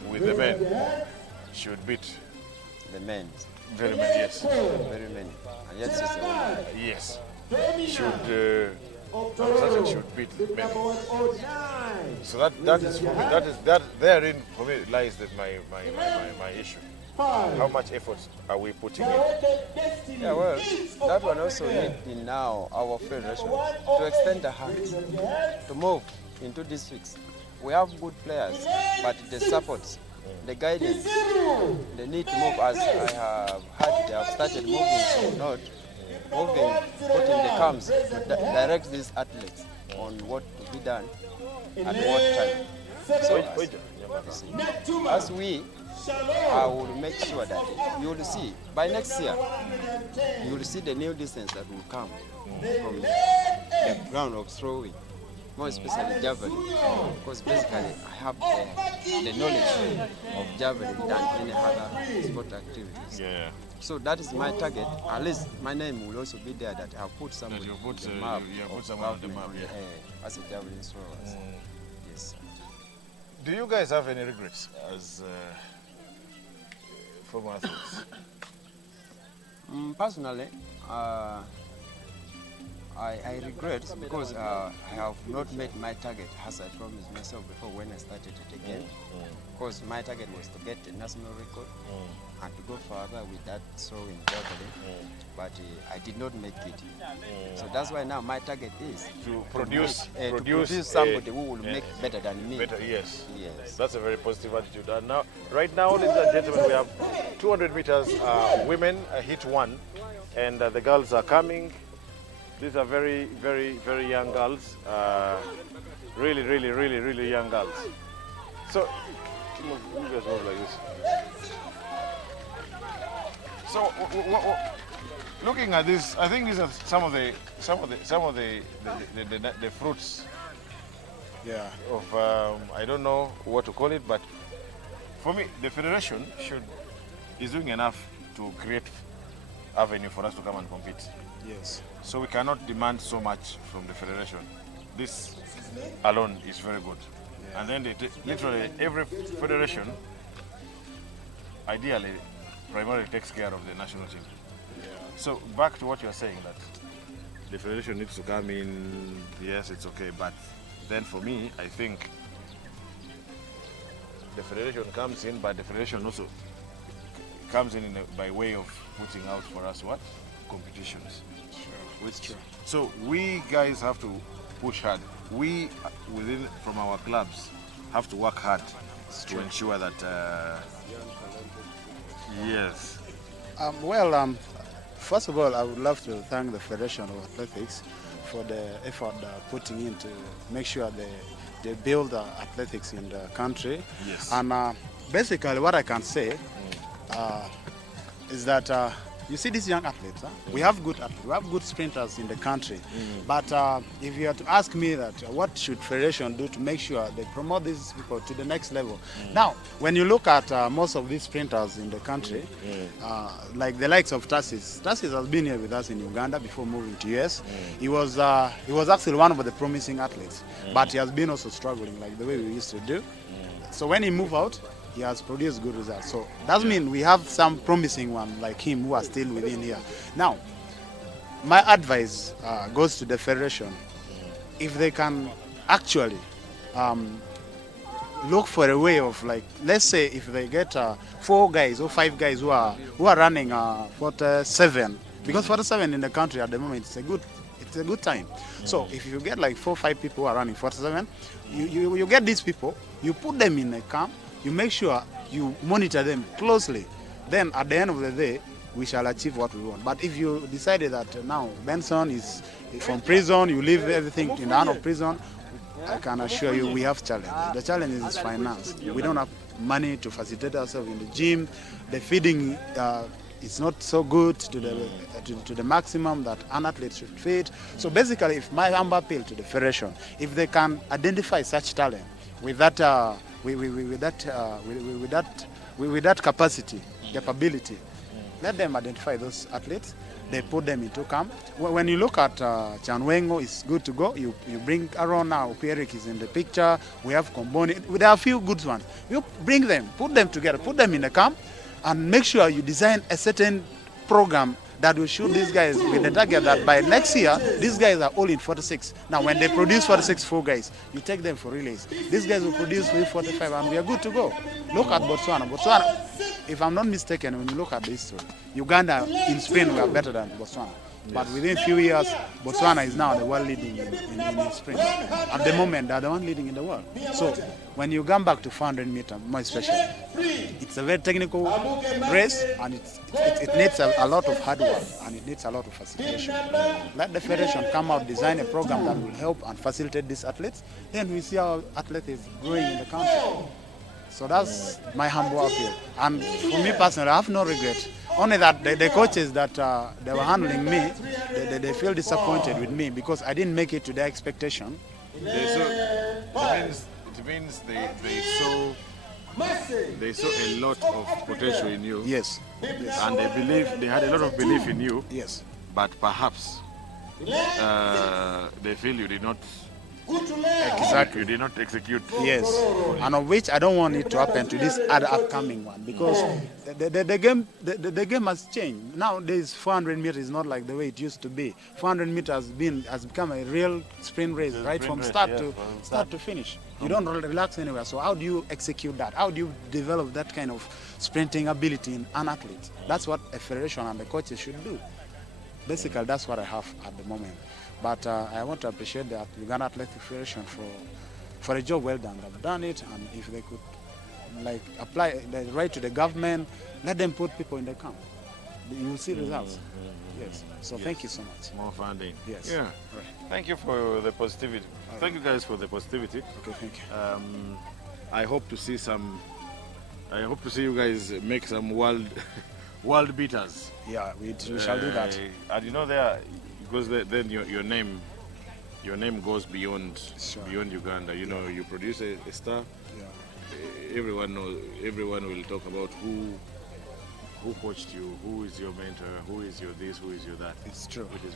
with the men, she would beat the men. Very many, yes. Very many. And yes, it's a woman. Yes. She would beat men. So that is for me. Therein for me lies my issue. How much effort are we putting in? Yeah, well, that one also needs now our federation to extend the hand, to move into districts. We have good players, but the support, the guidance, they need to move as I have heard they have started moving to north, putting the camps to direct these athletes on what to be done at what time. So as we, I will make sure that you will see, by next year, you will see the new distance that will come from the ground of throwing, more especially javelin, because basically I have the knowledge of javelin than any other sport activities. Yeah. So that is my target. At least my name will also be there, that I'll put somebody you put, on the map. you put someone on the map, As a javelin thrower. Yes. Do you guys have any regrets as former athletes? Personally, I regret because I have not met my target as I promised myself before when I started it again. Because my target was to get a national record and to go further with that throwing javelin, but I did not make it. So that's why now my target is to produce somebody who will make better than me. Better, yes. Yes. That's a very positive attitude. And now, right now, ladies and gentlemen, we have 200 meters women hit 1, and the girls are coming. These are very, very, very young girls. Really, really, really, really young girls. So, you guys move like this. So, looking at this, I think these are some of the fruits. Yeah. Of I don't know what to call it, but for me, the federation is doing enough to create avenue for us to come and compete. Yes. So we cannot demand so much from the federation. This alone is very good. Yeah. And then literally every federation, ideally, primarily takes care of the national team. Yeah. So back to what you're saying, that the federation needs to come in. Yes, it's okay, but then for me, I think the federation comes in, but the federation also comes in by way of putting out for us what? Competitions. Sure. So we guys have to push hard. We, from our clubs, have to work hard to ensure that, yes. First of all, I would love to thank the Federation of Athletics for the effort they're putting in to make sure they build athletics in the country. Yes. And basically what I can say is that you see these young athletes, we have good athletes, we have good sprinters in the country. But if you are to ask me that what should Federation do to make sure they promote these people to the next level? Now, when you look at most of these sprinters in the country, like the likes of Tassis has been here with us in Uganda before moving to US. He was actually one of the promising athletes, but he has been also struggling like the way we used to do. So when he moved out, he has produced good results. So that means we have some promising one like him who are still within here. Now, my advice goes to the Federation. If they can actually look for a way of, like, let's say if they get 4 guys or 5 guys who are running 47, because 47 in the country at the moment it's a good time. So if you get like 4 or 5 people who are running 47, you get these people, you put them in a camp, you make sure you monitor them closely. Then at the end of the day, we shall achieve what we want. But if you decided that now Benson is from prison, you leave everything in the hand of prison, I can assure you we have challenge. The challenge is finance. We don't have money to facilitate ourselves in the gym. The feeding is not so good to the maximum that an athlete should feed. So basically, if my humble appeal to the Federation, if they can identify such talent with that with that capability, let them identify those athletes. They put them into camp. When you look at Chanwengo, it's good to go. You bring Aaron now. Pierrick is in the picture. We have Komboni. There are a few good ones. You bring them, put them together, put them in the camp, and make sure you design a certain program that will shoot these guys with the target that by next year, these guys are all in 46. Now, when they produce 46 4 guys, you take them for relays. These guys will produce with 45, and we are good to go. Look at Botswana. Botswana, if I'm not mistaken, when you look at the history, Uganda in sprint were better than Botswana. But within a few years, Botswana is now the world leading in sprint. At the moment, they are the one leading in the world. So when you come back to 400 meters, more especially, it's a very technical race, and it needs a lot of hard work, and it needs a lot of facilitation. Let the Federation come out, design a program that will help and facilitate these athletes. Then we see our athletes growing in the country. So that's my humble appeal. And for me personally, I have no regret. Only that the coaches that they were handling me, they feel disappointed with me because I didn't make it to their expectation. It means they saw they saw a lot of potential in you. Yes. And they had a lot of belief in you. Yes. But perhaps they feel you did not. Exactly. You did not execute. Yes, and of which I don't want it to happen to this other upcoming one, because the game has changed. Nowadays, 400 meters is not like the way it used to be. 400 meters has become a real sprint race, right from start to finish. You don't relax anywhere. So how do you execute that? How do you develop that kind of sprinting ability in an athlete? That's what a federation and the coaches should do. Basically, that's what I have at the moment. But I want to appreciate the Uganda Athletics Federation for a job well done. They've done it, and if they could like apply the right to the government, let them put people in the camp. You will see results. Yes. So thank you so much. More funding. Yes. Yeah. Right. Thank you for the positivity. Thank you guys for the positivity. Okay. Thank you. I hope to see you guys make some world beaters. Yeah, we shall do that. And you know because then your name goes beyond Uganda. You know, you produce a star. Yeah. Everyone will talk about who coached you, who is your mentor, who is your this, who is your that. It's true. Which is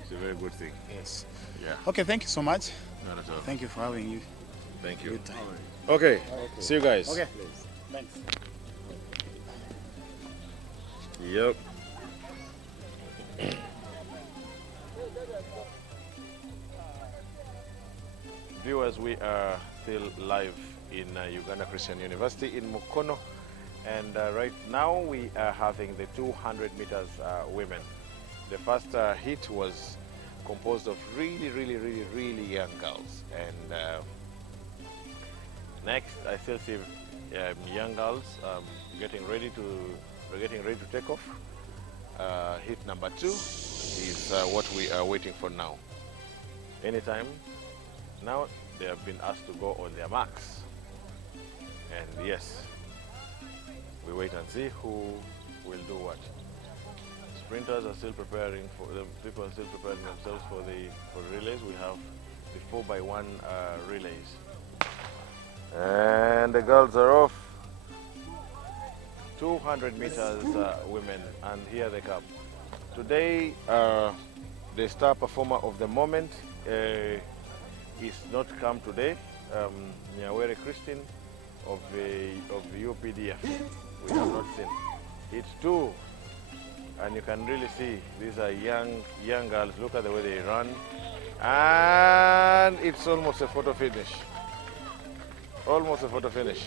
it's a very good thing. Yes. Yeah. Okay, thank you so much. Not at all. Thank you for having you. Thank you. Good time. Okay. See you guys. Okay. Thanks. Yep. Viewers, we are still live in Uganda Christian University in Mukono, and right now we are having the 200 meters women. The first heat was composed of really young girls, and next I still see young girls getting ready to take off. Heat number 2 is what we are waiting for now. Anytime now they have been asked to go on their marks, and yes, we wait and see who will do what. Sprinters are still preparing people are still preparing themselves for relays. We have the 4x1 relays, and the girls are off. 200 meters women, and here they come. Today, the star performer of the moment is not come today. Nyawere Christine of the UPDF. We have not seen. It's 2, and you can really see these are young girls. Look at the way they run, and it's almost a photo finish. Almost a photo finish.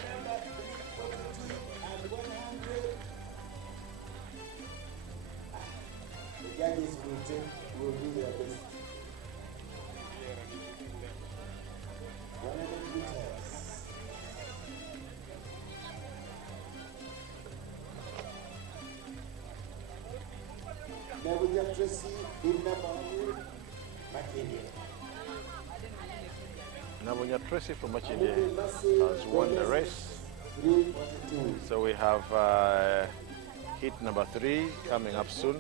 The judges will do their best. 100 meters. Now we have Tracy, bid number 100, Makinde. Nabunya Tracy from Machinde has won the race. So we have heat number 3 coming up soon.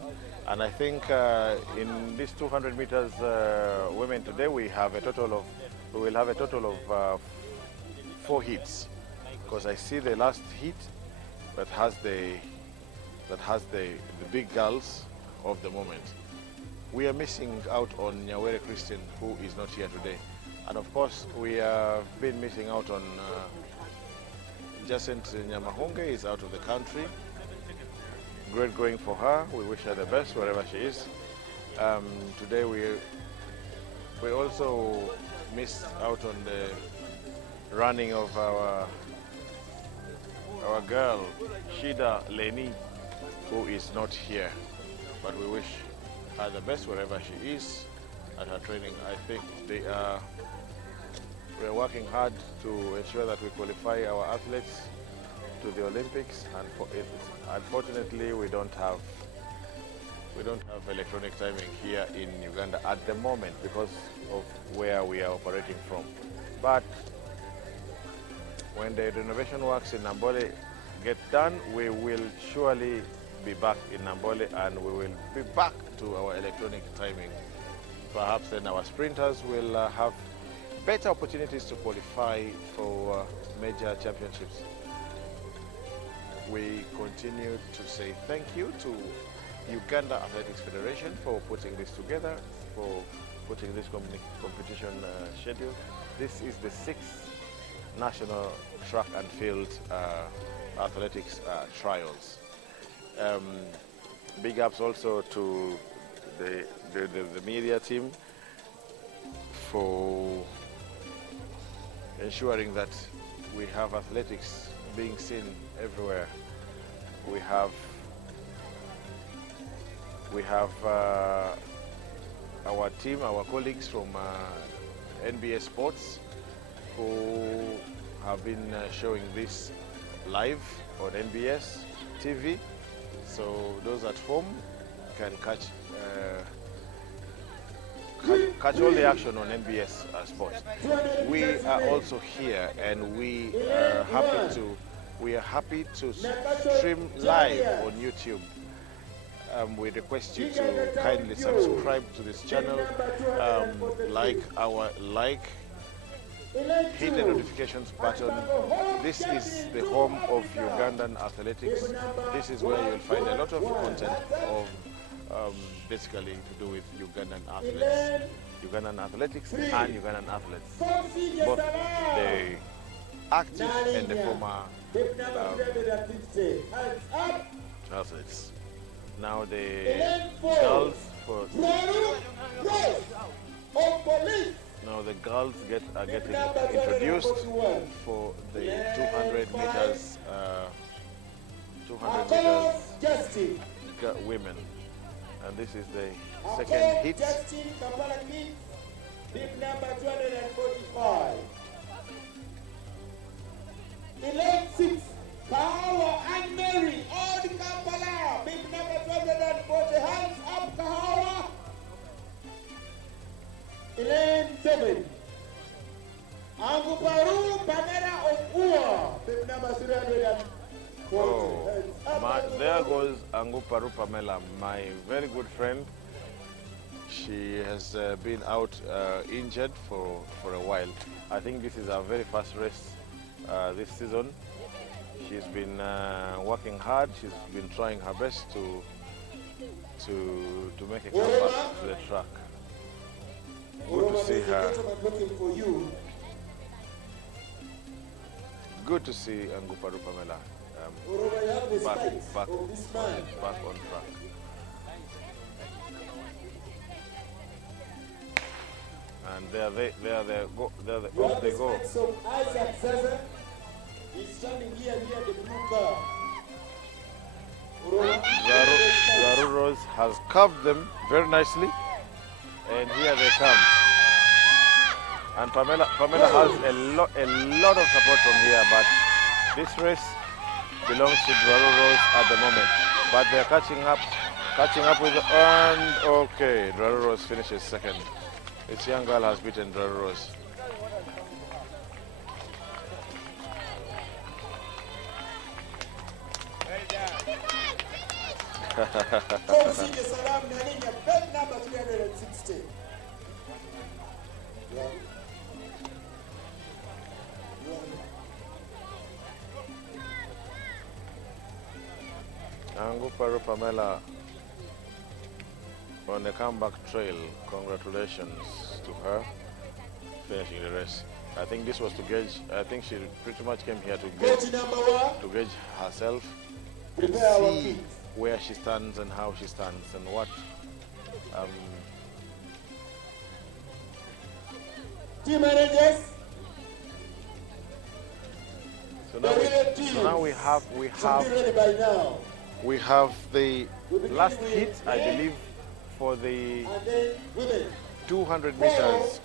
And I think in these 200 meters women today, we will have a total of 4 heats, because I see the last heat that has the big girls of the moment. We are missing out on Nyawere Christian, who is not here today, and of course we have been missing out on Jacent Nyamahunge is out of the country. Great going for her. We wish her the best wherever she is. Today we also missed out on the running of our girl Shida Leni, who is not here, but we wish her the best wherever she is at her training. I think we're working hard to ensure that we qualify our athletes to the Olympics, and unfortunately we don't have electronic timing here in Uganda at the moment because of where we are operating from. But when the renovation works in Nambole get done, we will surely be back in Nambole, and we will be back to our electronic timing. Perhaps then our sprinters will have better opportunities to qualify for major championships. We continue to say thank you to Uganda Athletics Federation for putting this together, for putting this competition schedule. This is the 6th National Track and Field Athletics Trials. Big ups also to the media team for ensuring that we have athletics being seen everywhere. We have our team, our colleagues from NBS Sports who have been showing this live on NBS TV. So those at home can catch all the action on NBS Sports. We are also here, and we are happy to stream live on YouTube. We request you to kindly subscribe to this channel, hit the notifications button. This is the home of Ugandan Athletics. This is where you'll find a lot of content of basically to do with Ugandan athletes, Ugandan athletics and Ugandan athletes, both the active and the former athletes. Now the girls are getting introduced for the 200 meters women, and this is the second hit. Bib number 245. In lane 6, Kahawa and Mary, Old Kampala. Bib number 240, hands up Kahawa. In lane 7, Anguparu Pamela of Ua. Bib number 340. There goes Anguparu Pamela, my very good friend. She has been out injured for a while. I think this is her very first race this season. She's been working hard. She's been trying her best to make a comeback to the track. Good to see her. Good to see Anguparu Pamela back on track. And there off they go. So Isaac Cesar is standing here near the blue car. Zaruros has carved them very nicely, and here they come. And Pamela has a lot of support from here, but this race belongs to Zaruros at the moment. But they're catching up with, and okay, Zaruros finishes second. This young girl has beaten Zaruros. Number 360. Anguparu Pamela on the comeback trail. Congratulations to her finishing the race. I think this was to gauge. I think she pretty much came here to gauge herself and see where she stands and how she stands and what team managers. So now we have the last hit, I believe, for the 200 meters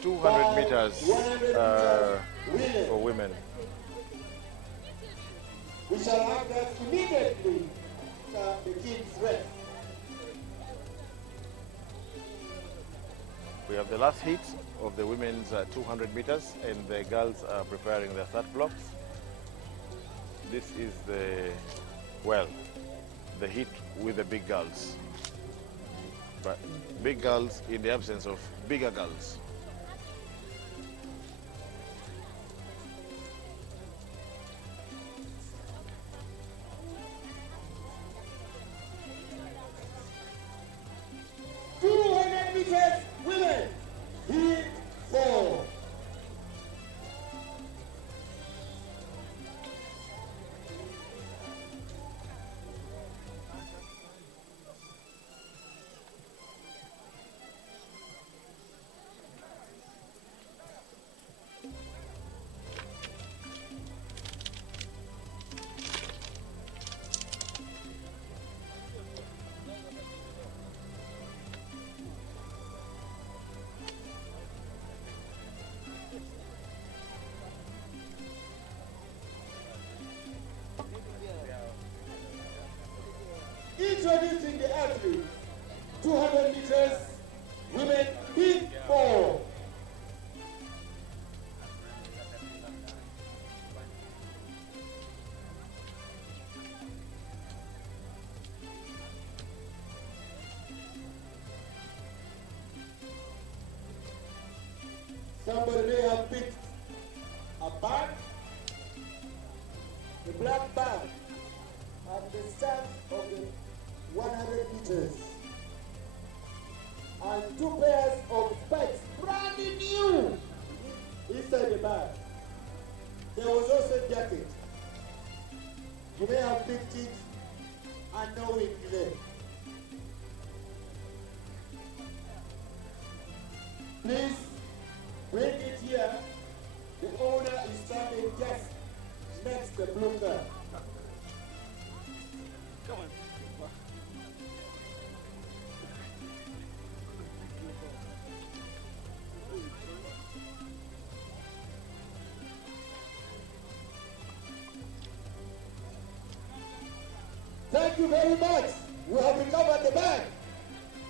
for women. We shall have that immediately after the kids rest. We have the last hit of the women's 200 meters, and the girls are preparing their third blocks. This is the hit with the big girls. But big girls in the absence of bigger girls. Somebody may have picked a bag, the black bag, at the start of the 100 meters. And 2 pairs of spikes, brand new, inside the bag. There was also a jacket. You may have picked it unknowingly. Please bring it here. The owner is standing just next to the blue car. Come on. Thank you very much. We have recovered the bag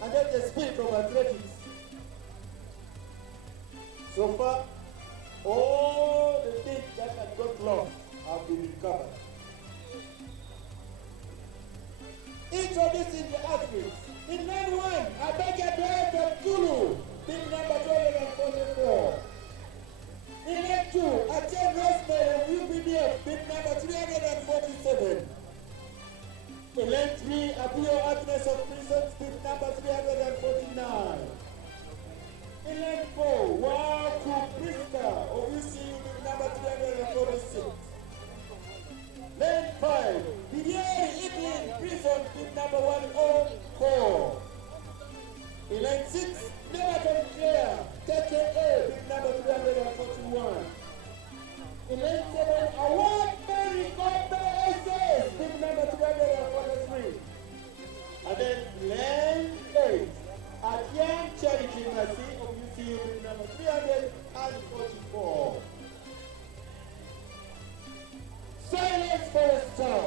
and then the spirit of athletics. So far, all the things that had got lost have been recovered. Introducing the athletes. In line 1, Abeka Dwyer from Kulu, big number 244. In line 2, Atienne Rosemary of UPDF, big number 347. In line 3, Abuyo Agnes of Prisons, big number 349. In line 4, Waku Priska of UCU, big number 346. Lane 5, Bidieri Evelyn Prison, big number 104. In lane 6, Nevaton Claire, TKA, big number 341. In lane 7, Award Mary Gombe SS, big number 343. And then lane 8, Atienne Charity Mercy of UCU, big number 344. Silence for a star.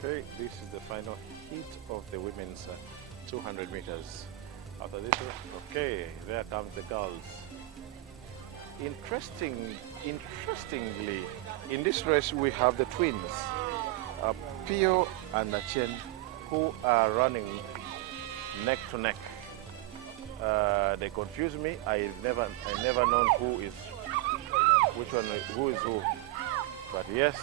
Okay, this is the final heat of the women's 200 meters. After this, okay, there comes the girls. Interestingly, in this race we have the twins, Pio and Chen, who are running neck to neck. They confuse me. I never known who is who. But yes.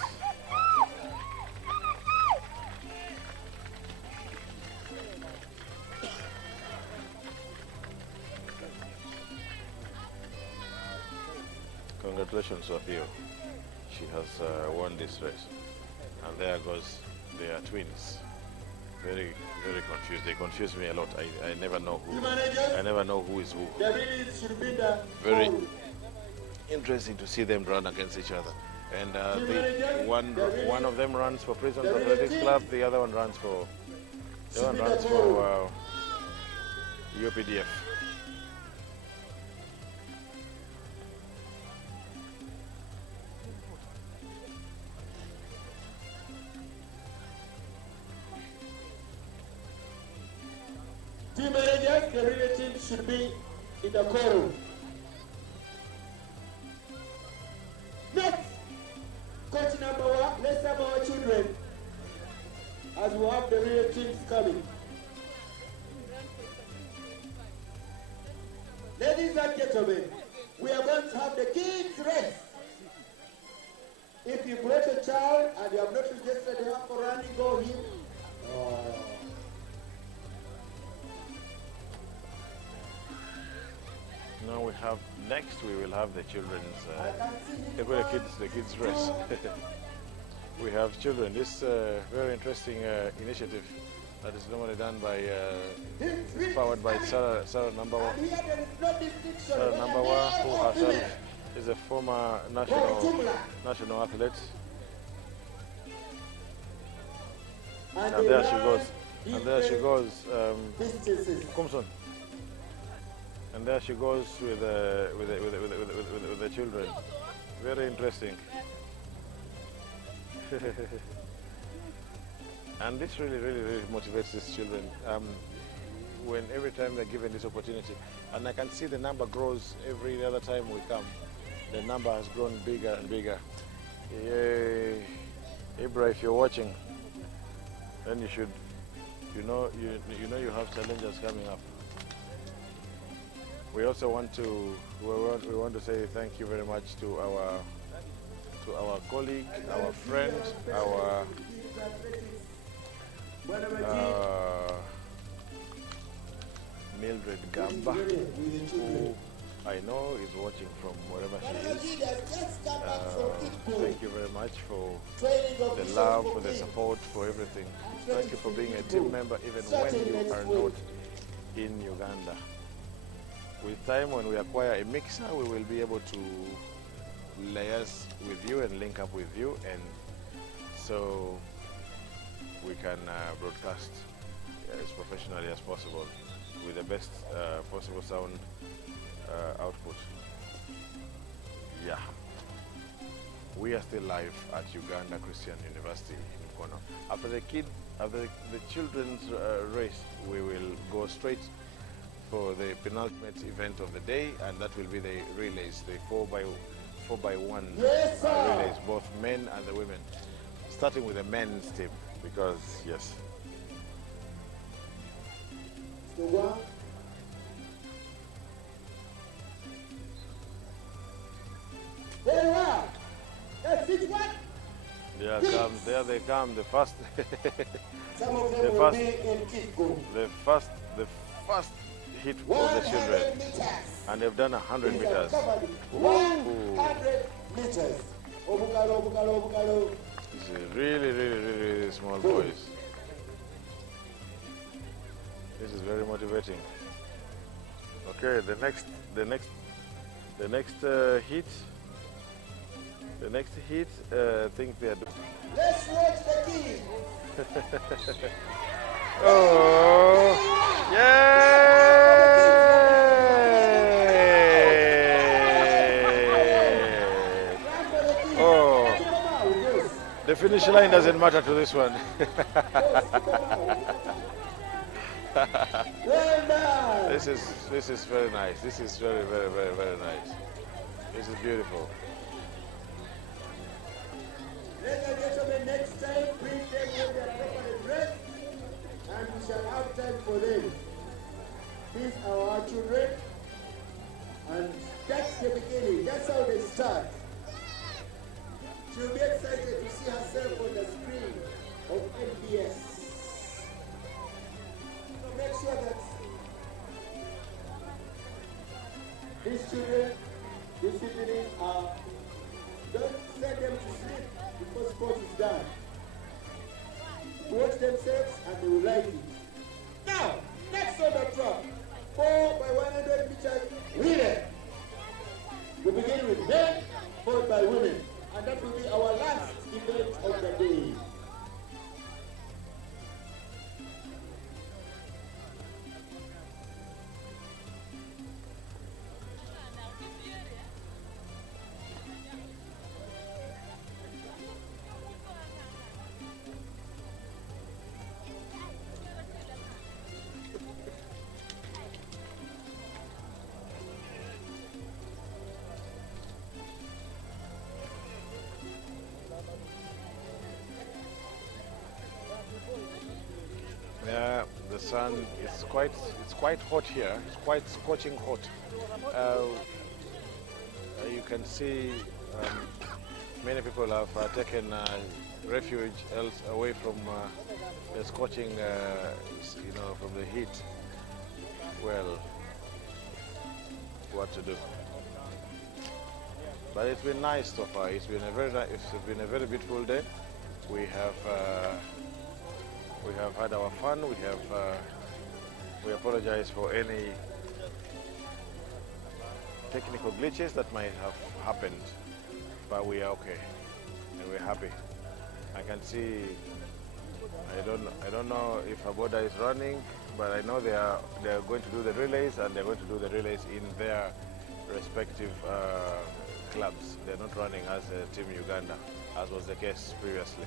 Congratulations, Sophia. She has won this race. And there goes their twins. Very, very confused. They confuse me a lot. I never know who. I never know who is who. Very interesting to see them run against each other. And one of them runs for Prisons Athletics Club. The other one runs for UPDF. Team managers, the relay team should be in the quorum. Next, coach number 1, let's have our children as we have the relay teams coming. Ladies and gentlemen, we are going to have the kids race. If you brought a child and you have not registered her for running, go him. Now we have we will have the children's the kids race. We have children. This very interesting initiative that is normally done by powered by Sarah Nambawa. Sarah Nambawa, who herself is a former national athlete. And there she goes. And there she goes. Kumson. And there she goes with the children. Very interesting. And this really motivates these children. Every time they're given this opportunity, and I can see the number grows every other time we come. The number has grown bigger and bigger. Yay. Ibra, if you're watching, then you should, you know you have challenges coming up. We also want to say thank you very much to our colleague, our friend, our Mildred Gamba, who I know is watching from wherever she is. Thank you very much for the love, for the support, for everything. Thank you for being a team member even when you are not in Uganda. With time, when we acquire a mixer, we will be able to liaise with you and link up with you, and so we can broadcast as professionally as possible with the best possible sound output. Yeah. We are still live at Uganda Christian University in Mukono. After the children's race, we will go straight for the penultimate event of the day, and that will be the relays, the 4x1 relays, both men and the women. Starting with the men's team, because yes. Very well. That's it, what? There they come, the first, Some of them will be in Kiko. the first hit of the children, and they've done 100 meters. 100 meters. Obukalo. It's really small boys. This is very motivating. Okay, the next heat. The next heat, I think they are doing. Let's watch the kids. Oh, yeah! Oh, the finish line doesn't matter to this one. This is very nice. This is very nice. This is beautiful. Ladies and gentlemen, next time, bring them when they are properly dressed, and we shall have time for them. These are our children, and that's the beginning. That's how they start. She'll be excited to see herself on the screen of NBS. So make sure that these children, this evening, don't send them to sleep before sport is done. Watch themselves and they will like it. Now, next on the track, 4x100 meters relay. We begin with men, followed by women, and that will be our last event of the day. Yeah, the sun it's quite hot here. It's quite scorching hot. You can see many people have taken refuge else away from the scorching, from the heat. Well, what to do? But it's been nice so far. It's been a very beautiful day. We have had our fun. We apologize for any technical glitches that might have happened, but we are okay and we're happy. I can see. I don't know if Aboda is running, but I know they are going to do the relays, and they're going to do the relays in their respective clubs. They're not running as Team Uganda, as was the case previously.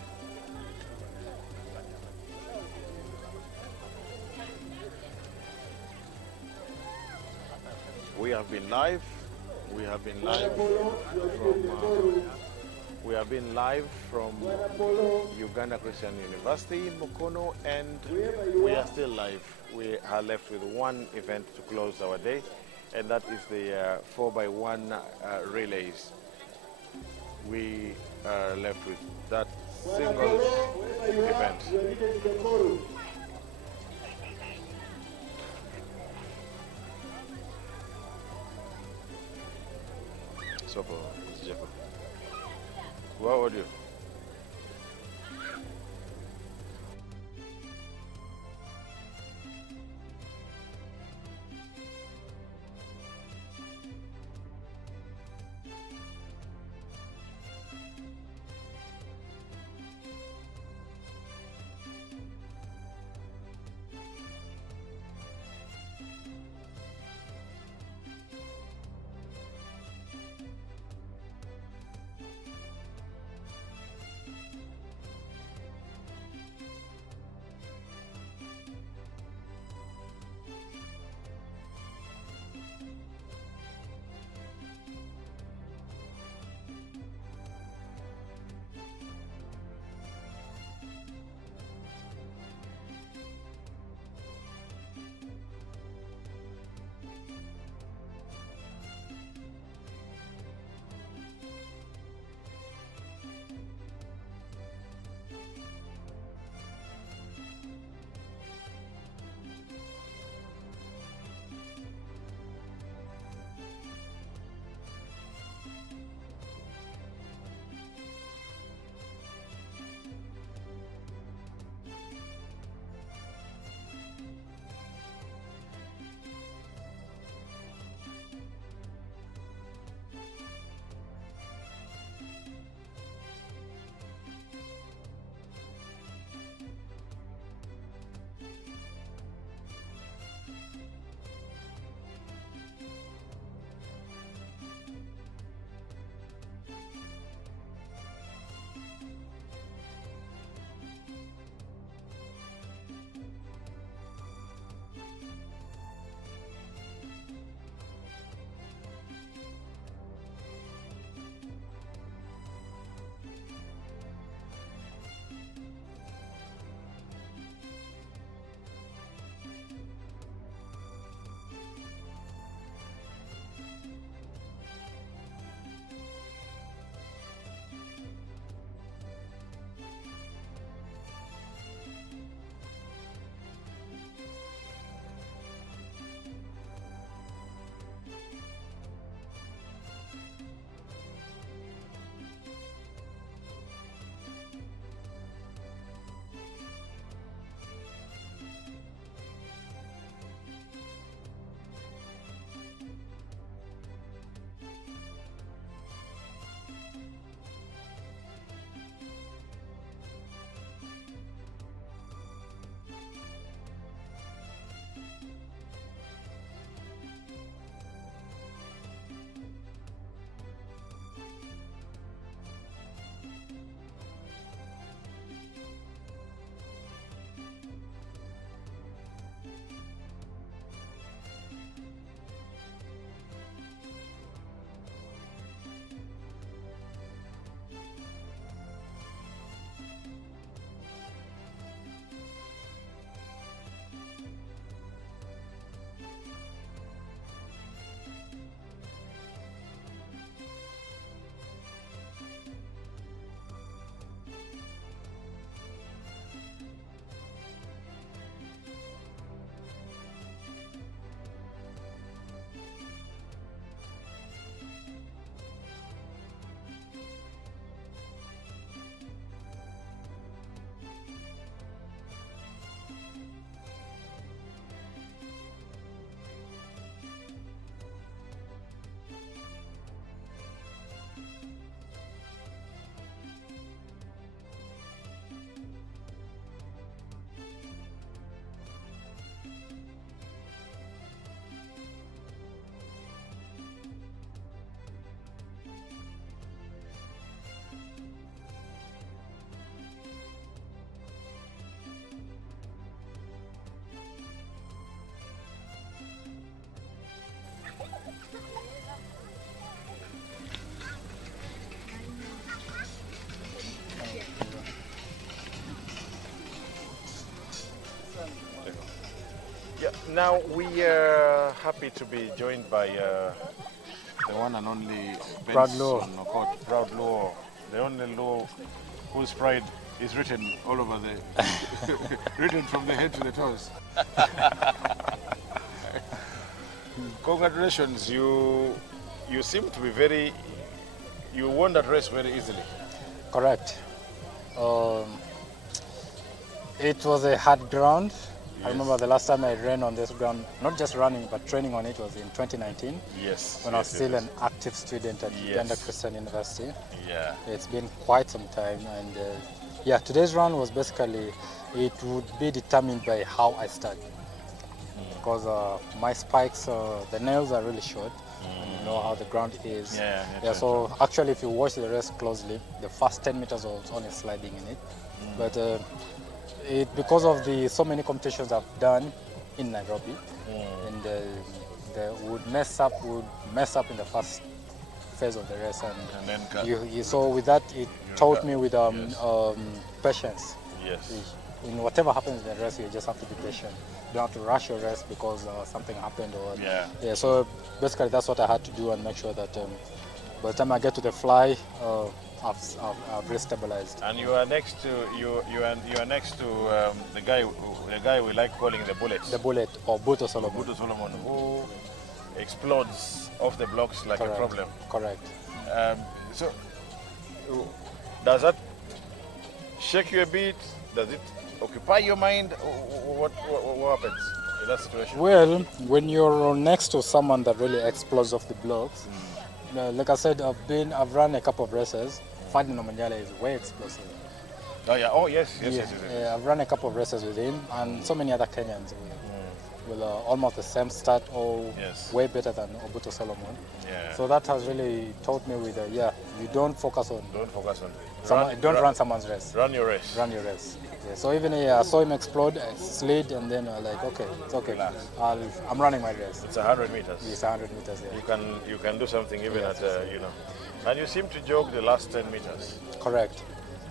We have been live. We have been live from Uganda Christian University in Mukono, and we are still live. We are left with one event to close our day, and that is the 4x1 relays. We are left with that single event. So, what would you? Now we are happy to be joined by the one and only Proud Luo. Proud Luo, the only Luo whose pride is written all over the, written from the head to the toes. Congratulations, you seem to be very, you won that race very easily. Correct. It was a hard ground. Yes. I remember the last time I ran on this ground, not just running, but training on it was in 2019. Yes. When I was still an active student at Uganda Christian University. Yeah. It's been quite some time, and yeah, today's run was basically, it would be determined by how I start. Because my spikes, the nails are really short. And you know how the ground is. Yeah, so actually if you watch the race closely, the first 10 meters was only sliding in it. But because of so many competitions I've done in Nairobi, and they would mess up in the first phase of the race, and then so with that it taught me with patience. Yes. In whatever happens in the race, you just have to be patient. You don't have to rush your race because something happened or so basically that's what I had to do, and make sure that by the time I get to the fly, I've restabilized. And you are next to you are next to the guy we like calling the bullet. The bullet, or Buto Solomon. Buto Solomon, who explodes off the blocks like a problem. Correct. So does that shake you a bit? Does it occupy your mind? What happens in that situation? Well, when you're next to someone that really explodes off the blocks, like I said, I've run a couple of races. Fadi Nomanyala is way explosive. Oh yeah. Oh yes. I've run a couple of races with him, and so many other Kenyans with almost the same start or way better than Obuto Solomon. Yeah. So that has really taught me with you don't focus on. Don't run someone's race. Run your race. Run your race. Yeah, so even I saw him explode, I slid, and then I like, okay, it's okay. I'm running my race. It's 100 meters. It's 100 meters. Yeah. You can do something even at you know. And you seem to jog the last 10 meters. Correct.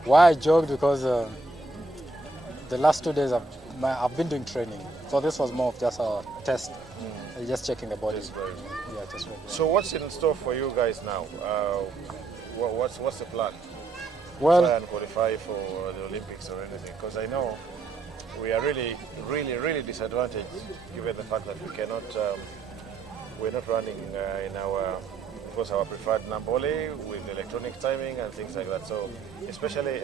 Why I jogged because the last 2 days I've been doing training. So this was more of just a test, just checking the body. Yeah, just right. So what's in store for you guys now? What's the plan? Well, try and qualify for the Olympics or anything, because I know we are really disadvantaged given the fact that we're not running in our preferred Nambole with electronic timing and things like that. So especially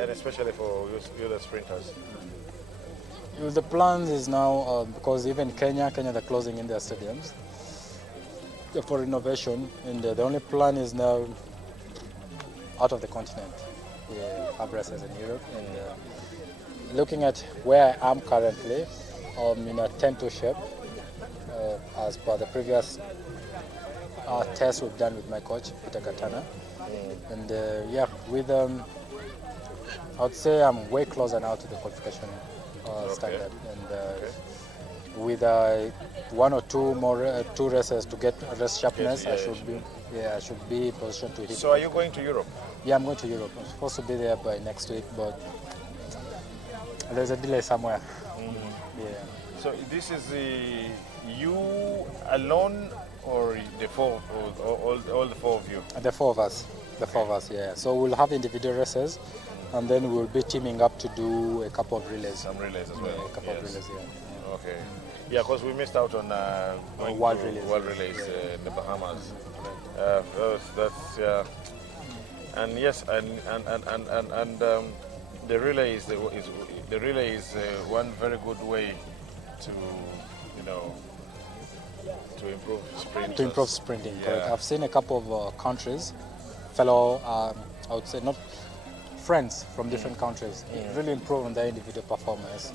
for you the sprinters. The plan is now because even Kenya they're closing in their stadiums for renovation, and the only plan is now out of the continent. Have races in Europe, and looking at where I am currently, I'm in a 10-2 shape as per the previous test we've done with my coach Peter Katana, and with I would say I'm way closer now to the qualification standard, and with 1 or 2 more 2 races to get race sharpness, I should be in position to hit. So are you going to Europe? Yeah, I'm going to Europe. I'm supposed to be there by next week, but there's a delay somewhere. Yeah. So this is you alone, or the four, all the 4 of you? The 4 of us. The 4 of us, yeah. So we'll have individual races, and then we'll be teaming up to do a couple of relays. Some relays as well. Yeah, a couple of relays, yeah. Okay. Yeah, because we missed out on world relays in the Bahamas. That's and yes, and the relay is one very good way to improve sprinting. To improve sprinting, correct. I've seen a couple of countries, fellow I would say not friends from different countries, really improve on their individual performance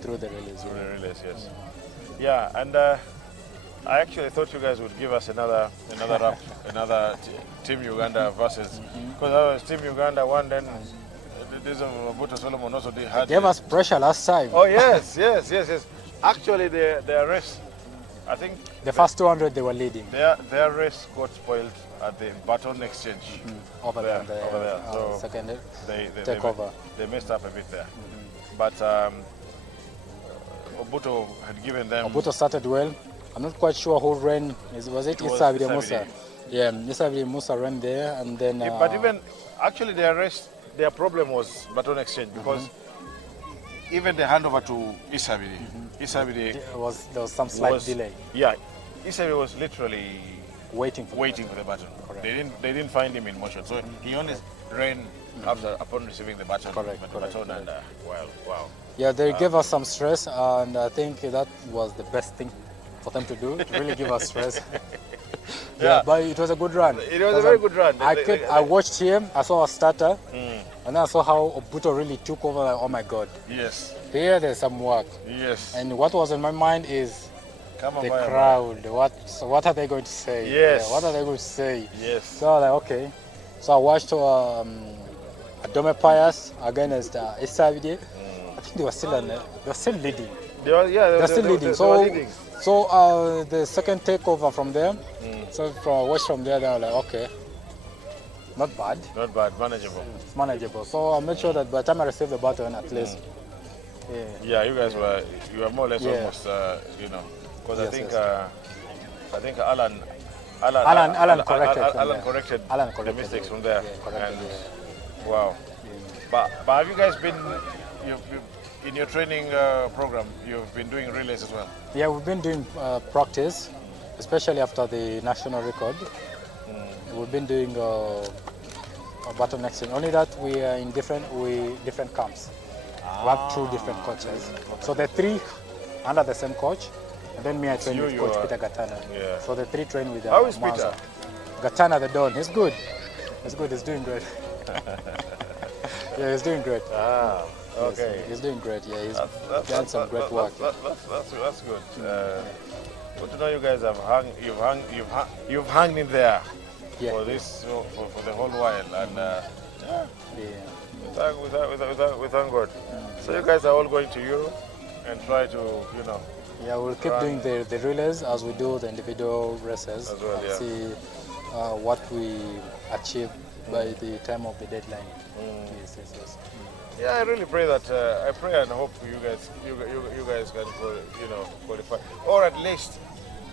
through the relays. Through the relays, yes. Yeah, and I actually thought you guys would give us another rap, another Team Uganda versus, because our Team Uganda won, then this Buto Solomon also gave us pressure last time. Oh yes. Actually, their race, I think the first 200 they were leading. Their race got spoiled at the baton exchange over there. So second they messed up a bit there. But Obuto had given them. Obuto started well. I'm not quite sure who ran. Was it Isabide Musa? Yeah, Isabide Musa ran there, and then. But even actually their problem was baton exchange because even the handover to Isabide, Isabide there was some slight delay. Yeah, Isabide was literally waiting for the baton. They didn't find him in motion, so he only ran upon receiving the baton. Correct. And wow. Yeah, they gave us some stress, and I think that was the best thing for them to do, to really give us stress. Yeah, but it was a good run. It was a very good run. I watched him, I saw a starter, and then I saw how Obuto really took over, like, oh my God. Yes. Here there's some work. Yes. And what was in my mind is the crowd. What are they going to say? Yes. What are they going to say? Yes. So like, okay. So I watched Adome Pius against Isabide. I think they were still leading. They're still leading. So the second takeover from them. So from watch from there, they were like, okay, not bad. Not bad, manageable. It's manageable. So I made sure that by the time I received the baton, at least. Yeah, you guys were more or less almost, because I think Alan corrected the mistakes from there. Wow. But have you guys been in your training program? You've been doing relays as well. Yeah, we've been doing practice, especially after the national record. We've been doing baton exchange. Only that we are in different camps. We have 2 different coaches. So the 3 under the same coach, and then me I train with Coach Peter Gatana. Yeah. So the 3 train with How is Peter? Gatana the Don. He's good. He's doing great. Yeah, he's doing great. Okay. Yes, he's doing great. Yeah, he's done some great work. That's good. Good to know you guys you've hung in there for this for the whole while, and we thank God. So you guys are all going to Europe and try to Yeah, we'll keep doing the relays as we do the individual races as well, and see what we achieve by the time of the deadline. Yes. Yeah, I really pray that I pray and hope you guys can qualify, or at least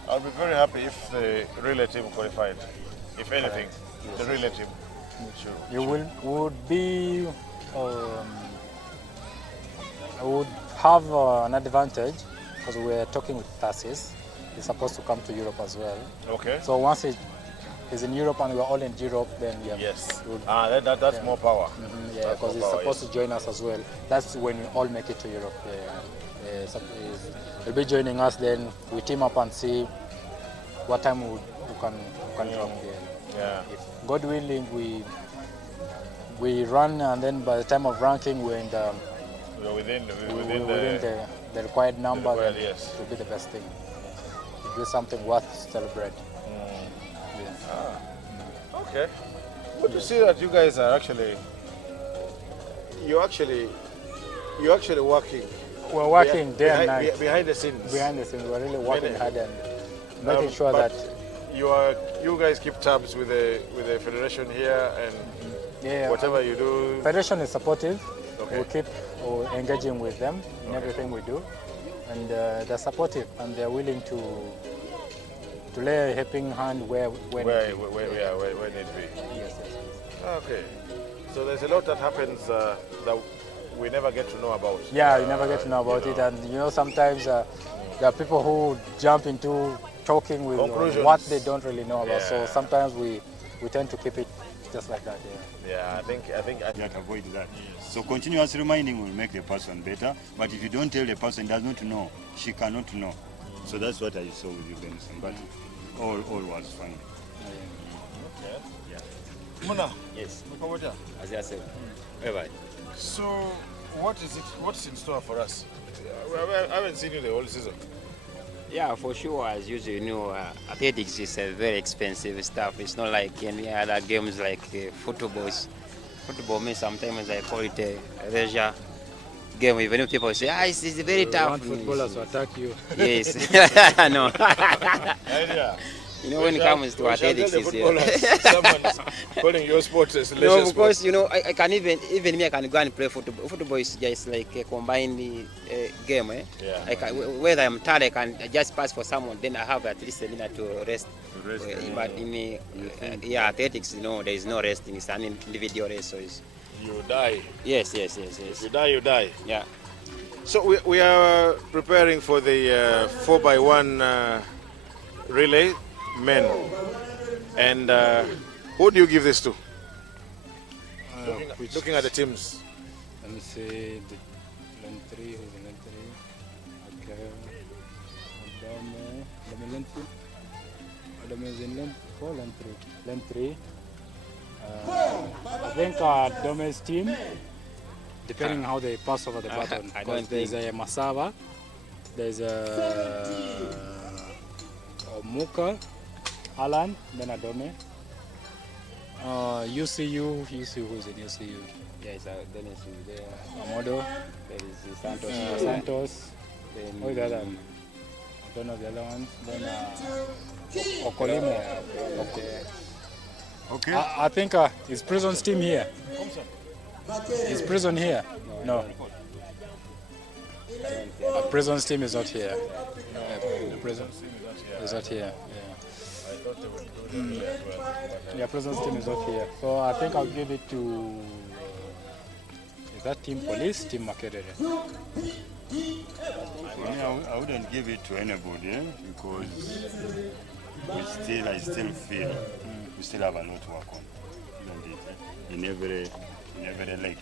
I'll be very happy if the relay team qualified. If anything, the relay team. Would have an advantage because we're talking with Tarsis. He's supposed to come to Europe as well. Okay. So once he's in Europe and we're all in Europe, then yes. That's more power. Yeah, because he's supposed to join us as well. That's when we all make it to Europe. He'll be joining us. Then we team up and see what time we can drop there. Yeah. If God willing, we run, and then by the time of ranking, we're in the within the required number. Then it will be the best thing. It will be something worth to celebrate. Okay. Good to see that you guys are actually working. We're working day and night. Behind the scenes. We're really working hard and making sure that you guys keep tabs with the federation here, and whatever you do. Federation is supportive. Okay. We keep engaging with them in everything we do, and they're supportive and they're willing to lay a helping hand where need be. Yes. Okay. So there's a lot that happens that we never get to know about. Yeah, you never get to know about it, and sometimes there are people who jump into talking with what they don't really know about. So sometimes we tend to keep it just like that. Yeah, I think you have to avoid that. So continuous reminding will make the person better. But if you don't tell the person does not know, she cannot know. So that's what I saw with you, Benson. But all was fine. Okay. Yeah. Muna. Yes. As I said. Right. So what's in store for us? I haven't seen you the whole season. Yeah, for sure. As usual, athletics is a very expensive stuff. It's not like any other games like football. Football means sometimes I call it a leisure game. Even if people say, it's very tough. Want footballers to attack you. Yes. No. You know, when it comes to athletics, someone is calling your sport as leisure no, because sport. you know, I can even me I can go and play football. Football is just like a combined game. Yeah. I can, whether I'm tired, I can just pass for someone. Then I have at least a minute to rest. But in athletics, you know, there is no resting. It's an individual race, so it's, you die. Yes. If you die, you die. Yeah. So we are preparing for the 4x1 relay men. And who do you give this to? Looking at the teams. Let me see the lane 3, who's in lane 3? Okay. Lane 3. Adam is in lane 4, lane 3. Lane 3. I think Dome's team, depending how they pass over the baton, because there's a Masava, there's a Muka, Alan, then Adome. UCU, who's in UCU? Yes, Dennis is there. Amodo. There is Santos. Then, who's the other one? I don't know the other ones. Then Okolimo. Okay. I think is Prison's team here? Is Prison here? No. Prison's team is not here. Prison's team is not here. Yeah, Prison's team is not here. So I think I'll give it to, is that Team Police, Team Makerere? I wouldn't give it to anybody because I still feel we still have a lot to work on, isn't it? In every leg,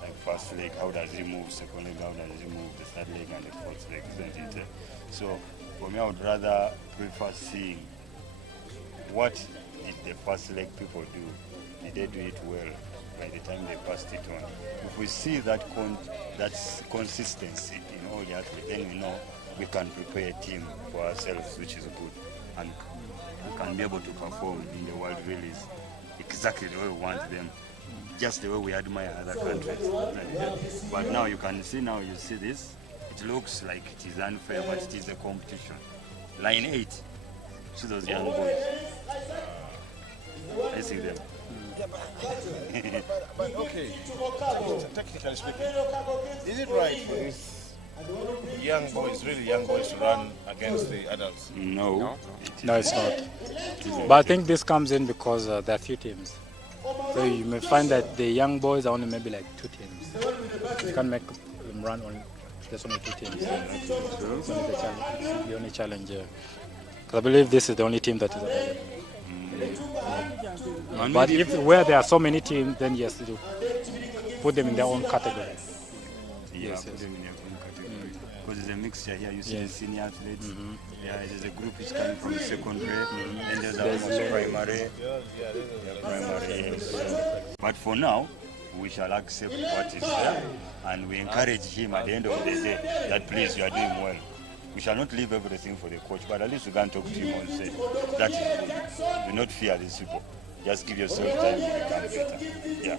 like first leg, how does he move? Second leg, how does he move? The third leg and the fourth leg, isn't it? So for me, I would rather prefer seeing what did the first leg people do. Did they do it well by the time they passed it on? If we see that consistency in all the athletes, then we know we can prepare a team for ourselves, which is good, and we can be able to perform in the world rallies exactly the way we want them, just the way we admire other countries. But now you can see, you see this, it looks like it is unfair, but it is a competition. Line 8, see those young boys. I see them. But okay, technically speaking, is it right for these really young boys to run against the adults? No. No, it's not. But I think this comes in because there are few teams. So you may find that the young boys are only maybe like 2 teams. You can't make them run on, there's only 2 teams. It's only the only challenge. Because I believe this is the only team that is available. But where there are so many teams, then yes, you put them in their own category. Yes, put them in their own category. Because there's a mixture here. You see the senior athletes. Yeah, there's a group which coming from secondary, and there's almost primary. Yes. But for now, we shall accept what is there, and we encourage him at the end of the day that please, you are doing well. We shall not leave everything for the coach, but at least we can talk to him and say, that is good. Do not fear these people. Just give yourself time to become better. Yeah.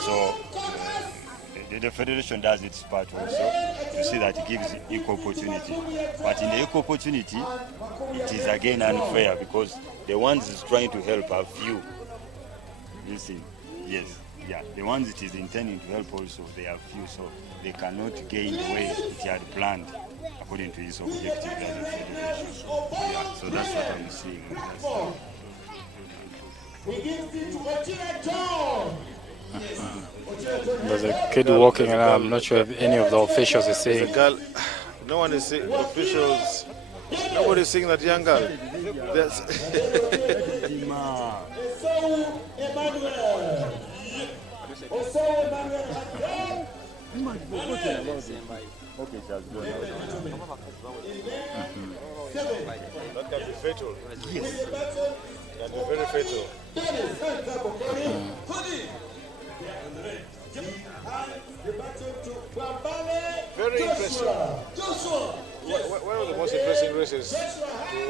So the federation does its part also to see that it gives equal opportunity. But in the equal opportunity, it is again unfair because the ones it's trying to help are few. Listen, yes. Yeah, the ones it is intending to help also, they are few, so they cannot gain the way it had planned according to its objective as a federation. Yeah, so that's what I'm seeing. There's a kid walking and I'm not sure if any of the officials is seeing. There's a girl, no one is seeing, officials, nobody is seeing that young girl. Okay, that's good. That can be fatal. Yes. Can be very fatal. Very interesting. One of the most interesting races to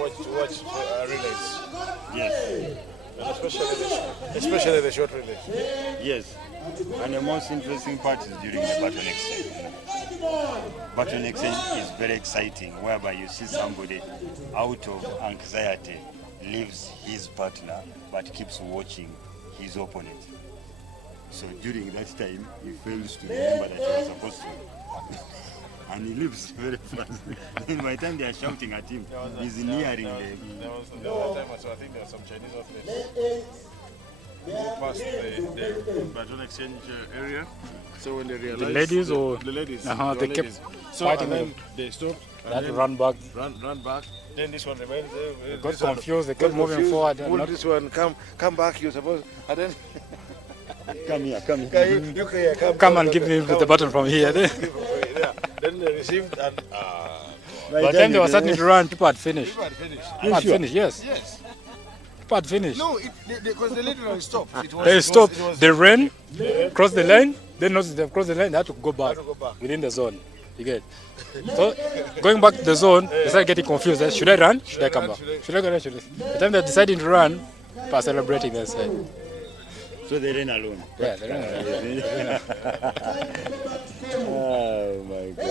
watch relays. Yes. And especially the short relays. Yes. And the most interesting part is during the baton exchange. Baton exchange is very exciting, whereby you see somebody out of anxiety leaves his partner but keeps watching his opponent. So during that time, he fails to remember that he was supposed to. And he leaves very fast. And by the time they are shouting at him, he's nearing them. There was a time, so I think there were some Chinese athletes who passed the baton exchange area. So when they realized... The ladies or... The ladies. They kept so fighting and then them. they stopped. They had to run back. Run back. Then this one remained there. They got confused. They kept moving forward. Pull this one, come back, you're supposed... And then... Come here. Come and give me the button from here. Then they received and... By the time they were starting to run, people had finished. People had finished. People had finished, yes. People had finished. No, because they literally stopped. They stopped. They ran, crossed the line. They noticed they've crossed the line. They had to go back within the zone. You get? So going back to the zone, they started getting confused. Should I run? Should I come back? Should I go? Should I? By the time they're deciding to run, people are celebrating their side. So they ran alone. Yeah, they ran alone. Oh my God.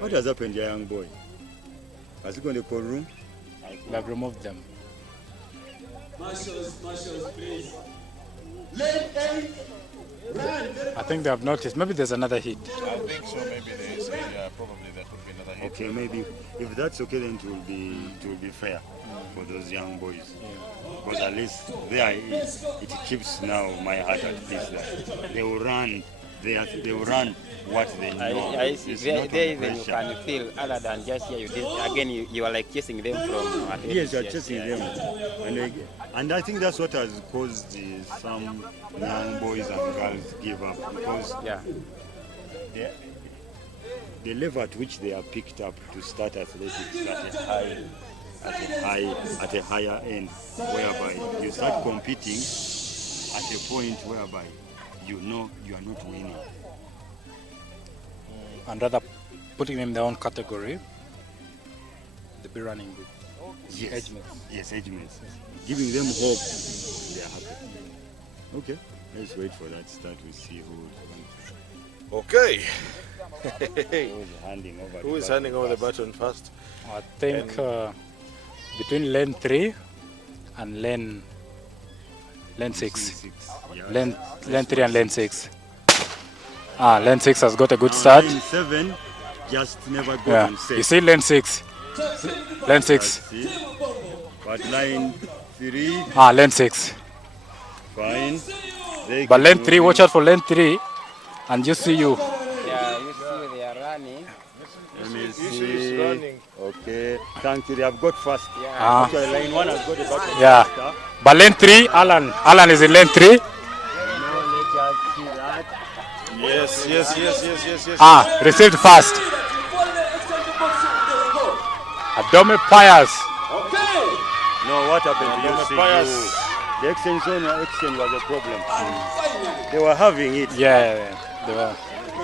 What has happened to your young boy? Has he gone to the court room? We have removed them. Marshals, please. Lane 8, run. I think they have noticed. Maybe there's another hit. I think so. Maybe they say, probably there could be another hit. Okay, maybe if that's okay, then it will be fair for those young boys. Because at least there it keeps now my heart at peace. They will run. They will run what they know. I see. There even you can feel other than just here. You are like chasing them from. Yes, you are chasing them, and I think that's what has caused some young boys and girls give up, because the level at which they are picked up to start athletics at a higher end, whereby you start competing at a point whereby you know you are not winning. And rather putting them in their own category, they'll be running good. Yes, Age mates. yes, age mates. Giving them hope, they are happy. Okay, let's wait for that start. We see who will come. Okay. Who is handing over the baton first? I think between lane 3 and lane 6. Lane 3 and lane 6. Lane 6 has got a good start. Lane 7 just never got on set. You see lane 6. Lane 6. But line 3. Lane 6. Fine. But lane 3, watch out for lane 3. And you see you. Yeah, you see they are running. Let me see. Okay. Thank you. They have got fast. Yeah. Line 1 has got a baton. Yeah. But lane 3, Alan is in lane 3. Yes. Received fast. Adome Pius. No, what happened to you? The exchange was a problem. They were having it. Yeah, they were.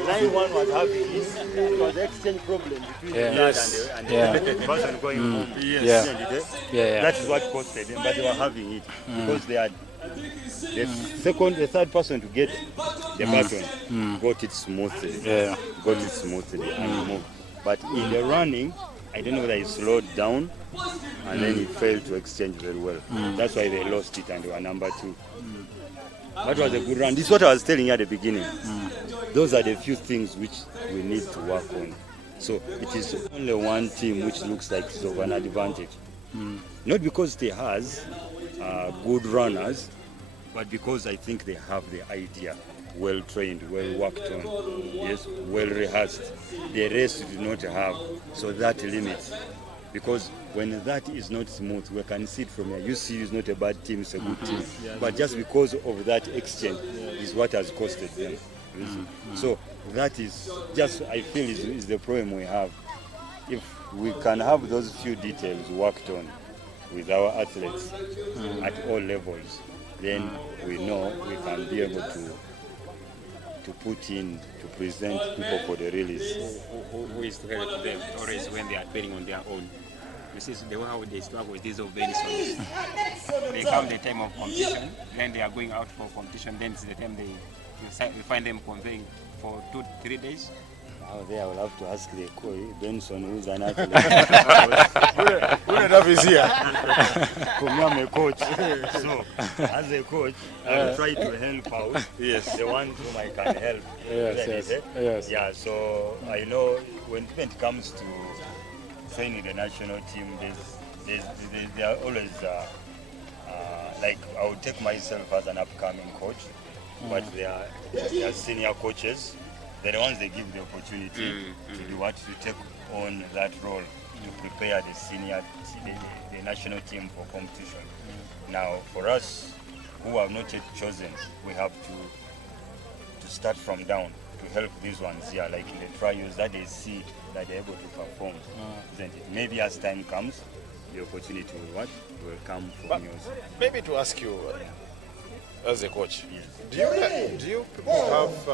Line 1 was having it. It was the exchange problem between the lad and the person going home. That is what costed them, but they were having it because they had the third person to get the baton got it smoothly. And moved. But in the running, I don't know whether he slowed down and then he failed to exchange very well. That's why they lost it and they were number 2. That was a good run. This is what I was telling you at the beginning. Those are the few things which we need to work on. So it is only one team which looks like it's of an advantage. Not because they has good runners, but because I think they have the idea well trained, well worked on, yes, well rehearsed. The rest do not have, so that limits. Because when that is not smooth, we can see it from here. UC is not a bad team, it's a good team. But just because of that exchange is what has costed them. So that is just, I feel, is the problem we have. If we can have those few details worked on with our athletes at all levels, then we know we can be able to put in, to present people for the release. Who is to help them always when they are training on their own? You see, the way how they struggle with these organizations. They come the time of competition, then they are going out for competition, then it's the time you find them conveying for 2-3 days. Now there I will have to ask the coach, Benson, who's an athlete. Enough is here. I'm a coach. So, as a coach, I will try to help out the ones whom I can help. Yes. Yeah, so I know when it comes to training the national team, there are always, like, I would take myself as an upcoming coach, but there are senior coaches. They're the ones they give the opportunity to do what, to take on that role to prepare the national team for competition. Now, for us who have not yet chosen, we have to start from down to help these ones here, like in the trials that they see that they're able to perform, isn't it? Maybe as time comes, the opportunity will come from you. Maybe to ask you, as a coach, do you people have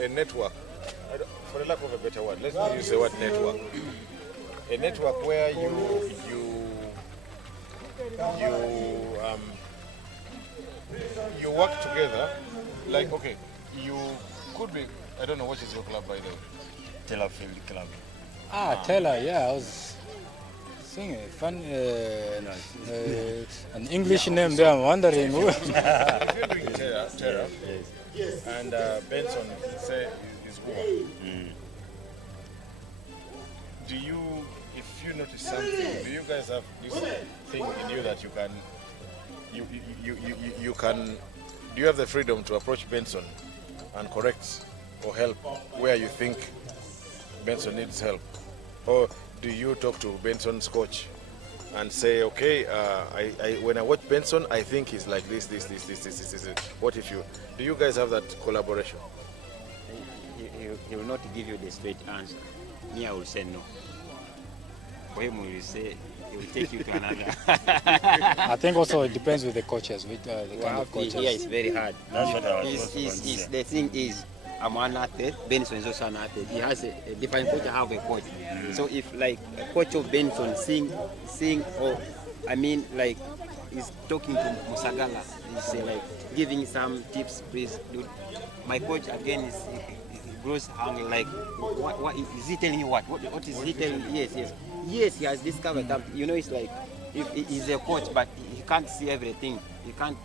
a network? For the lack of a better word, let's not use the word network. A network where you work together. Like, okay, you could be. I don't know what is your club by the way. Tellerfield Club. Teller, yeah, I was singing an English name there. I'm wondering who. If you're doing Terra, and Benson say is who? Do you, if you notice something, do you guys have this thing in you that you can, do you have the freedom to approach Benson and correct or help where you think Benson needs help? Or do you talk to Benson's coach and say, okay, when I watch Benson, I think he's like this. What if you, do you guys have that collaboration? He will not give you the straight answer. Me, I will say no. For him, he will say, he will take you to another. I think also it depends with the coaches, with the kind of coaches. Here it's very hard. That's what I was also going to say. The thing is, I'm an athlete, Benson is also an athlete. He has a different coach, I have a coach. So if like a coach of Benson sing or I mean like he's talking to Musagala, he's like giving some tips, please do. My coach again is grows hungry like what is he telling you what is he telling you? Yes, he has discovered that, you know, it's like if he's a coach but he can't see everything. He can't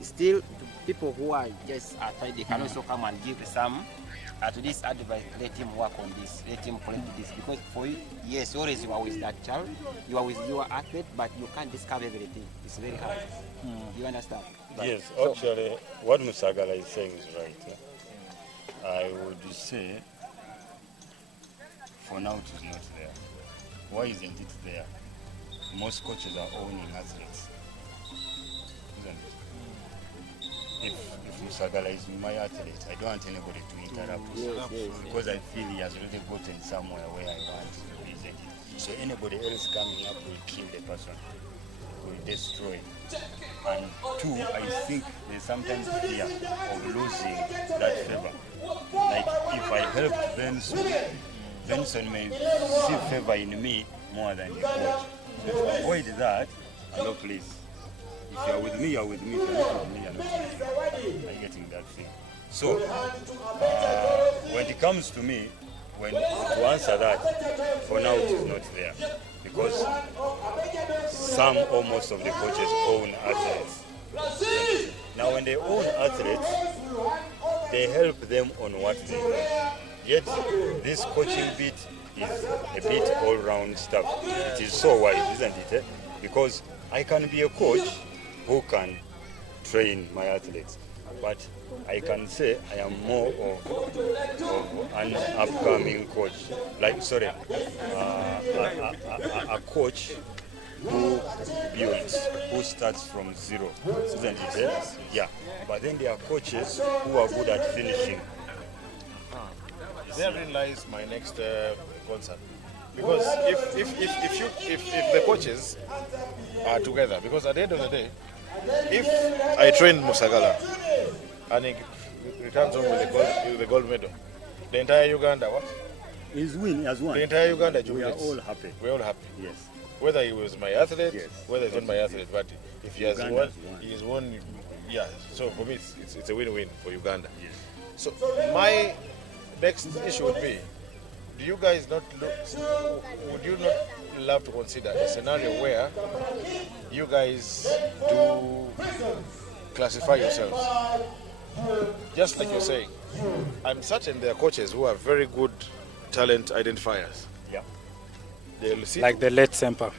still people who are just outside, they can also come and give some at least advice, let him work on this, let him collect this, because for you, yes, always you are with that child, you are with your athlete, but you can't discover everything. It's very hard. You understand? But yes, actually, what Musagala is saying is right. I would say, for now it is not there. Why isn't it there? Most coaches are owning athletes, isn't it? If Musagala is my athlete, I don't want anybody to interrupt because I feel he has already gotten somewhere where I want to visit. So anybody else coming up will kill the person, will destroy. And two, I think there's sometimes fear of losing that favor. Like if I help Benson may see favor in me more than the coach. So to avoid that, hello please. If you are with me, you are with me. If you are not with me, you are not with me. I'm getting that thing. So, when it comes to me, to answer that, for now it is not there. Because some or most of the coaches own athletes. Now when they own athletes, they help them on what they do. Yet, this coaching bit is a bit all-round stuff. It is so wide, isn't it? Because I can be a coach who can train my athletes, but I can say I am more of an upcoming coach, like a coach who builds, who starts from zero, isn't it? Yeah, but then there are coaches who are good at finishing. Therein lies my next concern, because if the coaches are together, because at the end of the day, if I train Musagala and he returns home with the gold medal, the entire Uganda what? He's won. The entire Uganda we are jubilates. all happy. We're all happy. Yes. Whether he was my athlete, whether he's not my athlete, but if he has Uganda won, has won. he has won Yeah, so for me, it's a win-win for Uganda. Yes. So my next issue would be, do you guys would you not love to consider a scenario where you guys do classify yourselves? Just like you're saying, I'm certain there are coaches who are very good talent identifiers. Yeah. They'll sit, like the late Semper.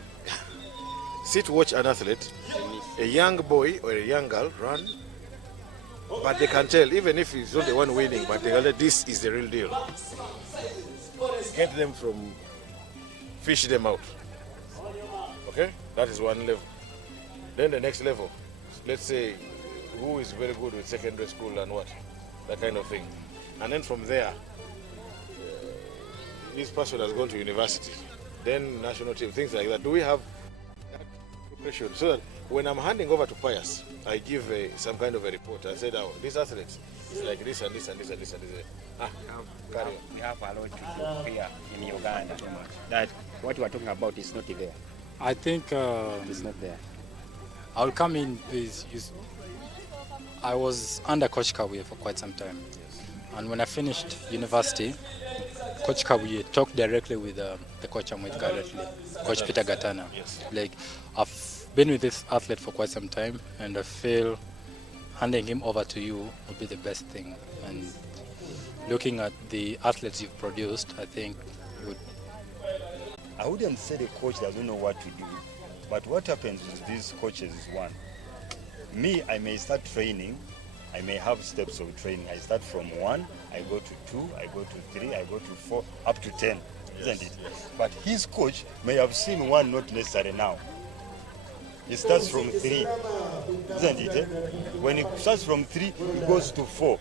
sit watch an athlete, a young boy or a young girl run, but they can tell, even if he's not the one winning, but they can tell this is the real deal. Get them from, fish them out. Okay? That is one level. Then the next level, let's say, who is very good with secondary school and what? That kind of thing. And then from there, this person has gone to university, then national team, things like that. Do we have that progression so that when I'm handing over to Pius, I give some kind of a report and say, oh, this athlete is like this and this and this and this and this. We have a lot to do here in Uganda. That what we are talking about is not there. I think It's not there. I'll come in with. I was under Coach Kabuye for quite some time, and when I finished university, Coach Kabuye talked directly with the coach I'm with currently, Coach Peter Gatana. Like, I've been with this athlete for quite some time, and I feel handing him over to you would be the best thing. And looking at the athletes you've produced, I think would. I wouldn't say the coach doesn't know what to do, but what happens with these coaches is one. Me, I may start training, I may have steps of training. I start from 1, I go to 2, I go to 3, I go to 4, up to 10, isn't it? But his coach may have seen 1 not necessary now. He starts from 3, isn't it? When he starts from 3, he goes to 4.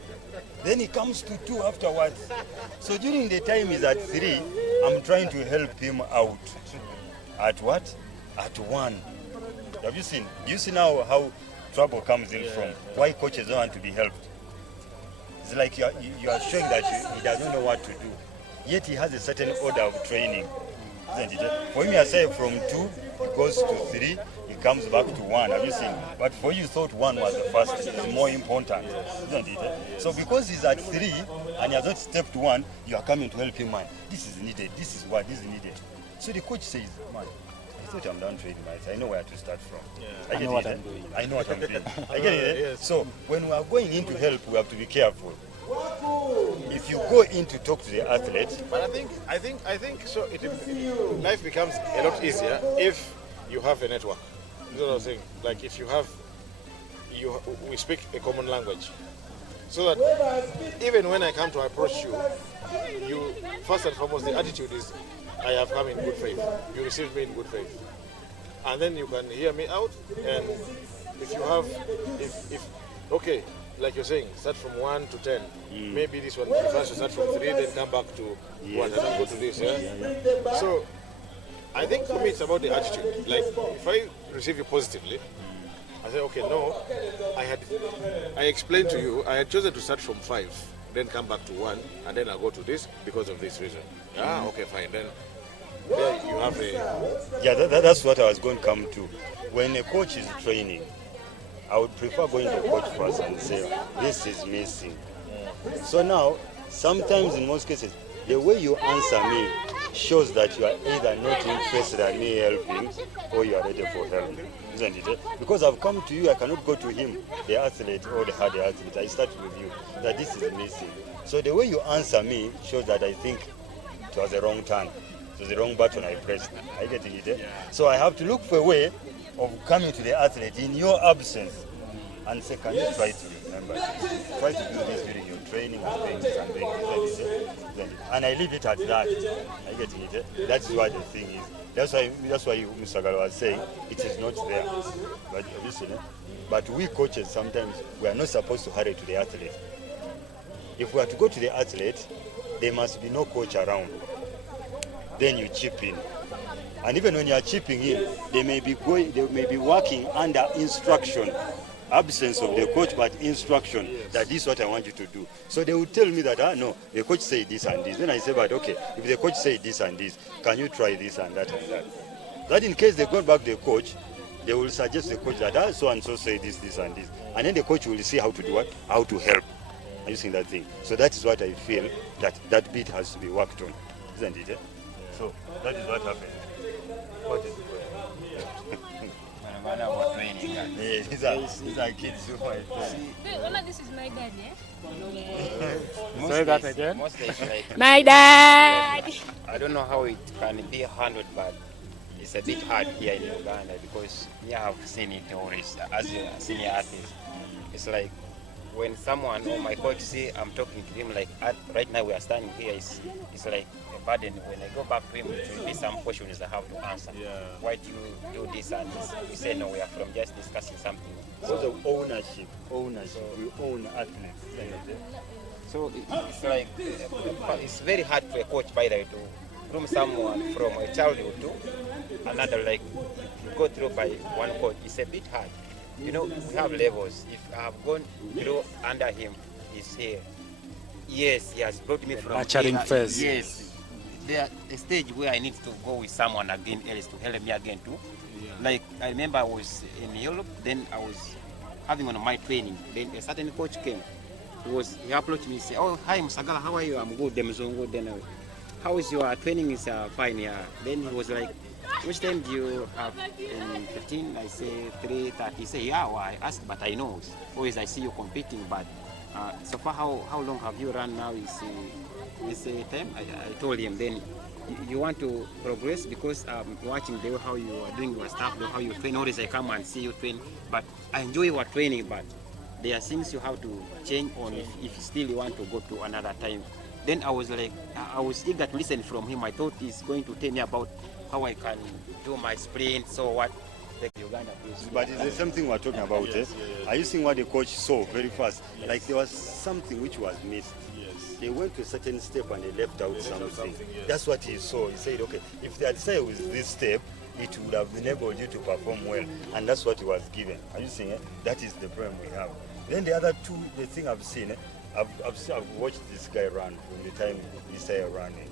Then he comes to 2 afterwards. So during the time he's at 3, I'm trying to help him out. At what? At 1. Have you seen? Do you see now how trouble comes in from? Why coaches don't want to be helped? It's like you are showing that he doesn't know what to do. Yet he has a certain order of training. Isn't it? For him, I say from 2, he goes to 3, he comes back to 1. Have you seen? But for you thought 1 was the first, it's more important. Isn't it? So because he's at 3 and he has not stepped 1, you are coming to help him, man. This is needed, this is what is needed. So the coach says, man, I thought I'm done training, right? I know where to start from. I know what I'm doing. I know what I'm doing. I get it. So when we are going in to help, we have to be careful. If you go in to talk to the athlete, but I think so. Life becomes a lot easier if you have a network. You know what I'm saying? Like if we speak a common language, so that even when I come to approach you first and foremost, the attitude is, I have come in good faith. You received me in good faith, and then you can hear me out. And if you have, okay, like you're saying, start from 1 to 10. Maybe this one first start from 3, then come back to 1, and then go to this. Yeah? So I think for me it's about the attitude. Like if I receive you positively, I say, okay, no, I explained to you, I had chosen to start from 5, then come back to 1, and then I'll go to this because of this reason. Okay, fine. Then you have a... Yeah, that's what I was going to come to. When a coach is training, I would prefer going to the coach first and say, this is missing. So now, sometimes in most cases, the way you answer me shows that you are either not interested in me helping or you are ready for help, isn't it? Because I've come to you, I cannot go to him, the athlete or the hard athlete. I start with you, that this is missing. So the way you answer me shows that I think it was the wrong turn. It was the wrong button I pressed. I get it. So I have to look for a way of coming to the athlete in your absence and say, can you try to remember this? Try to do this during your training and doing this and doing this. And I leave it at that. I get it. That's what the thing is. That's why Mr. Galo was saying it is not there. But listen, but we coaches sometimes we are not supposed to hurry to the athlete. If we are to go to the athlete, there must be no coach around. Then you chip in. And even when you are chipping in, they may be working under instruction, absence of the coach, but instruction that this is what I want you to do. So they would tell me that, no, the coach said this and this. Then I say, but okay, if the coach said this and this, can you try this and that and that? That in case they go back to the coach they will suggest the coach that so and so say this, this and this. And then the coach will see how to do what? How to help. Are you seeing that thing? So that is what I feel that bit has to be worked on, isn't it? So that is what happened. What is these are kids who are this is my dad, Say that again. Mostly it's like My dad! I don't know how it can be handled, but it's a bit hard here in Uganda because we have seen it always as a senior athlete. It's like when someone or my coach see I'm talking to him like right now we are standing here, it's like a burden. When I go back to him, it will be some questions I have to answer. Why do you do this and this? We say no, we are from just discussing something. Because of ownership, we own athletes. So it's like it's very hard for a coach, by the way, to groom someone from a childhood to another. Like you go through by one coach, it's a bit hard. You know, we have levels. If I've gone through under him, he's here. Yes, he has brought me from nurturing phase. Yes, there a stage where I need to go with someone again else to help me again too. Like I remember I was in Europe, then I was having on my training. Then a certain coach came. He approached me and said, "Oh, hi Musagala, how are you? I'm good. Then how is your training? Is fine, yeah." Then he was like, "Which time do you have in 15?" I say 3:30. He said, "Yeah, well, I asked, but I know. Always I see you competing, but so far how long have you run now?" He say time. I told him, then you want to progress because watching the way how you are doing your stuff, the way how you train. Always I come and see you train, but I enjoy your training, but there are things you have to change on if still you want to go to another time. Then I was like, I was eager to listen from him. I thought he's going to tell me about how I can do my sprint, so what the Uganda is. But it's the same thing we're talking about. Are you seeing what the coach saw very fast? Like there was something which was missed. They went to a certain step and they left out something. That's what he saw. He said, okay, if they had said with this step, it would have enabled you to perform well. And that's what he was given. Are you seeing it? That is the problem we have. Then the other two, the thing I've seen, I've watched this guy run from the time he started running.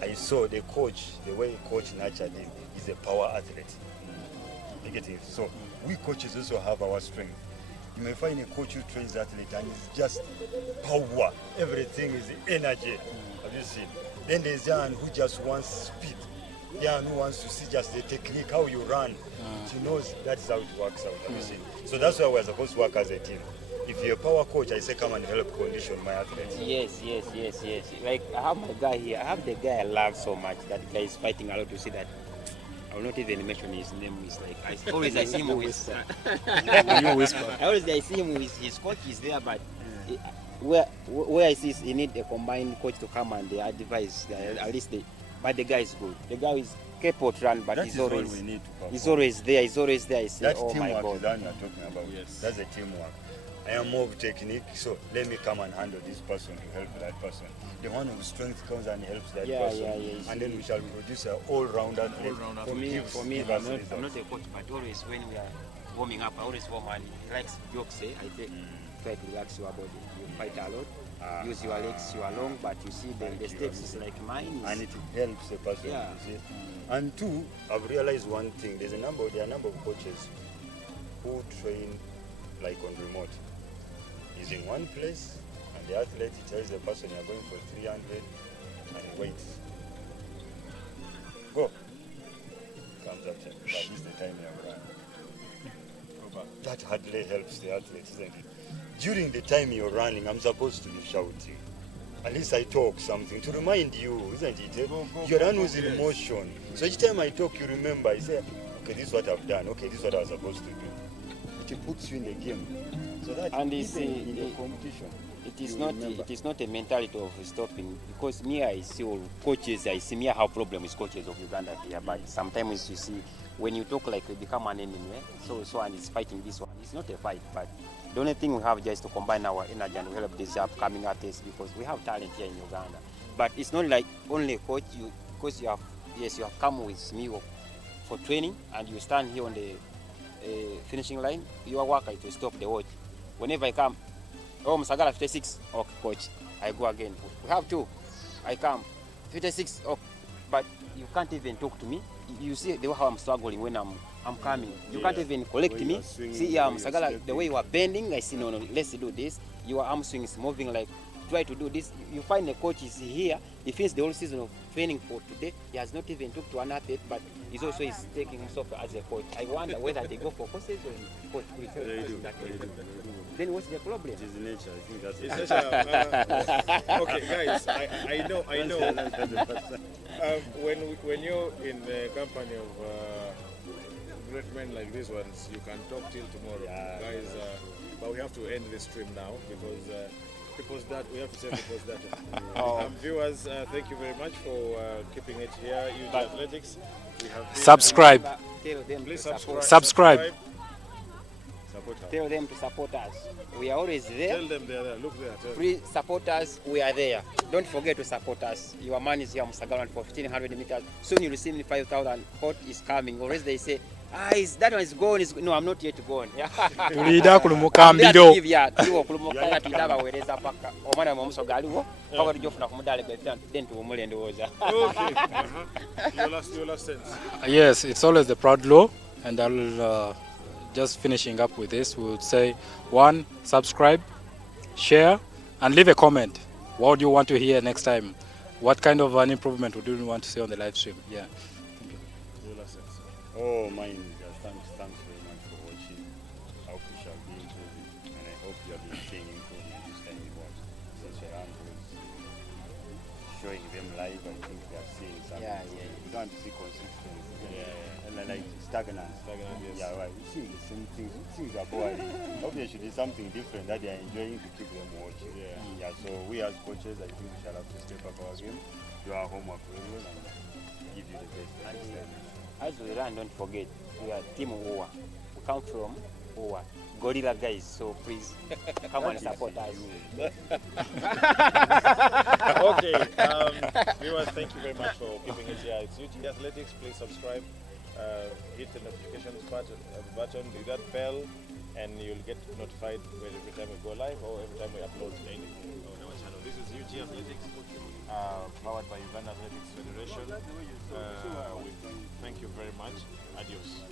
I saw the coach, the way coach nurtured him, is a power athlete. You get it? So we coaches also have our strength. You may find a coach who trains athlete and it's just power. Everything is energy. Have you seen? Then there's one who just wants speed. One who wants to see just the technique, how you run. She knows that's how it works out. Have you seen? So that's why we're supposed to work as a team. If you're a power coach, I say come and help condition my athletes. Yes. Like I have my guy here. I have the guy I love so much. That guy is fighting a lot to see that. I will not even mention his name. Is like I always I see him with. You whisper. I always I see him with his coach is there, but where I see he need a combined coach to come and they advise at least but the guy is good. The guy is capable to run, but that he's always there. He's always there. I say, that's oh my teamwork God. That you're talking about. Yes. That's a teamwork. I am more of technique, so let me come and handle this person to help that person. The one whose strength comes and helps that person, and then we shall produce an all-round athlete. For me, I'm not a coach, but always when we are warming up, I always warm and he likes jokes. I try to relax your body. You fight a lot, use your legs, you are long, but you see the steps is like mine. And it helps the person. Yeah. You see. And two, I've realized one thing. There are a number of coaches who train like on remote. He's in one place, and the athlete tells the person you're going for 300, and he waits. Go. Comes up to him. That is the time you have run. That hardly helps the athlete, isn't it? During the time you're running, I'm supposed to be shouting. At least I talk something to remind you, isn't it? You're done with the emotion. So each time I talk, you remember. I say, okay, this is what I've done. Okay, this is what I was supposed to do. It puts you in the game. So that and even in the competition, it is not a mentality of stopping, because me I see all coaches, I see me I have problem with coaches of Uganda here, but sometimes you see when you talk like we become an enemy, so and it's fighting this one. It's not a fight, but the only thing we have just to combine our energy and help these upcoming artists, because we have talent here in Uganda. But it's not like only a coach, because you have come with me for training and you stand here on the finishing line, your work is to stop the watch. Whenever I come, oh, Musagala 56, okay, coach, I go again. We have two, I come, 56, okay, but you can't even talk to me. You see the way how I'm struggling when I'm I'm coming. You Yeah. can't even collect Way me. you are swinging, See, the yeah, way you are Musagala, the stepping. way you are bending, I see, no, let's do this. Your arm swing is moving like, try to do this. You find the coach is here. He finished the whole season of training for today. He has not even talked to an athlete, but he's also is taking himself as a coach. I wonder whether they go for coaches or coach. They do. Then what's the problem? It is nature. I think that's It's such okay, guys. I know. When you're in the company of great men like these ones, you can talk till tomorrow, guys. But we have to end the stream now because people's data. We have to save people's data. Viewers, thank you very much for keeping it here. UGathletix. We have been, Subscribe. Tell them please to subscribe. Subscribe. Tell them to support us. We are always there. Tell them they're there. Look there. Tell them. Please support us. We are there. Don't forget to support us. Your man is here, Musagalan, for 1500 meters. Soon you'll see me 5,000. Court is coming. Always they say, that one is gone. No, I'm not yet gone. Tulida kulumukambiro. Your last sense. Yes, it's always the proud law, and I'll just finishing up with this. We would say, 1, subscribe, share, and leave a comment. What do you want to hear next time? What kind of an improvement would you want to see on the live stream? Yeah. Your last sense. Oh, mine. Thanks very much for watching. I hope we shall be improving, and I hope you have been seeing improvement this time because since Iran was showing them live, I think they are seeing something. You don't see consistency. And like stagnant. Yes. Yeah, right. You see the same things. Things are boring. Hope there should be something different that they are enjoying to keep them watching. Yeah. So we as coaches, I think we shall have to step up our game, do our homework very well, and give you the best next time. As we run, don't forget, we are Team Owa. We come from Owa. Gorilla guys, so please come and support us. Okay, viewers, thank you very much for keeping it here. It's UGathletix. Please subscribe, hit the notifications button, do that bell, and you'll get notified every time we go live or every time we upload anything on our channel. This is UGathletix, powered by Uganda Athletics Federation. We thank you very much. Adios.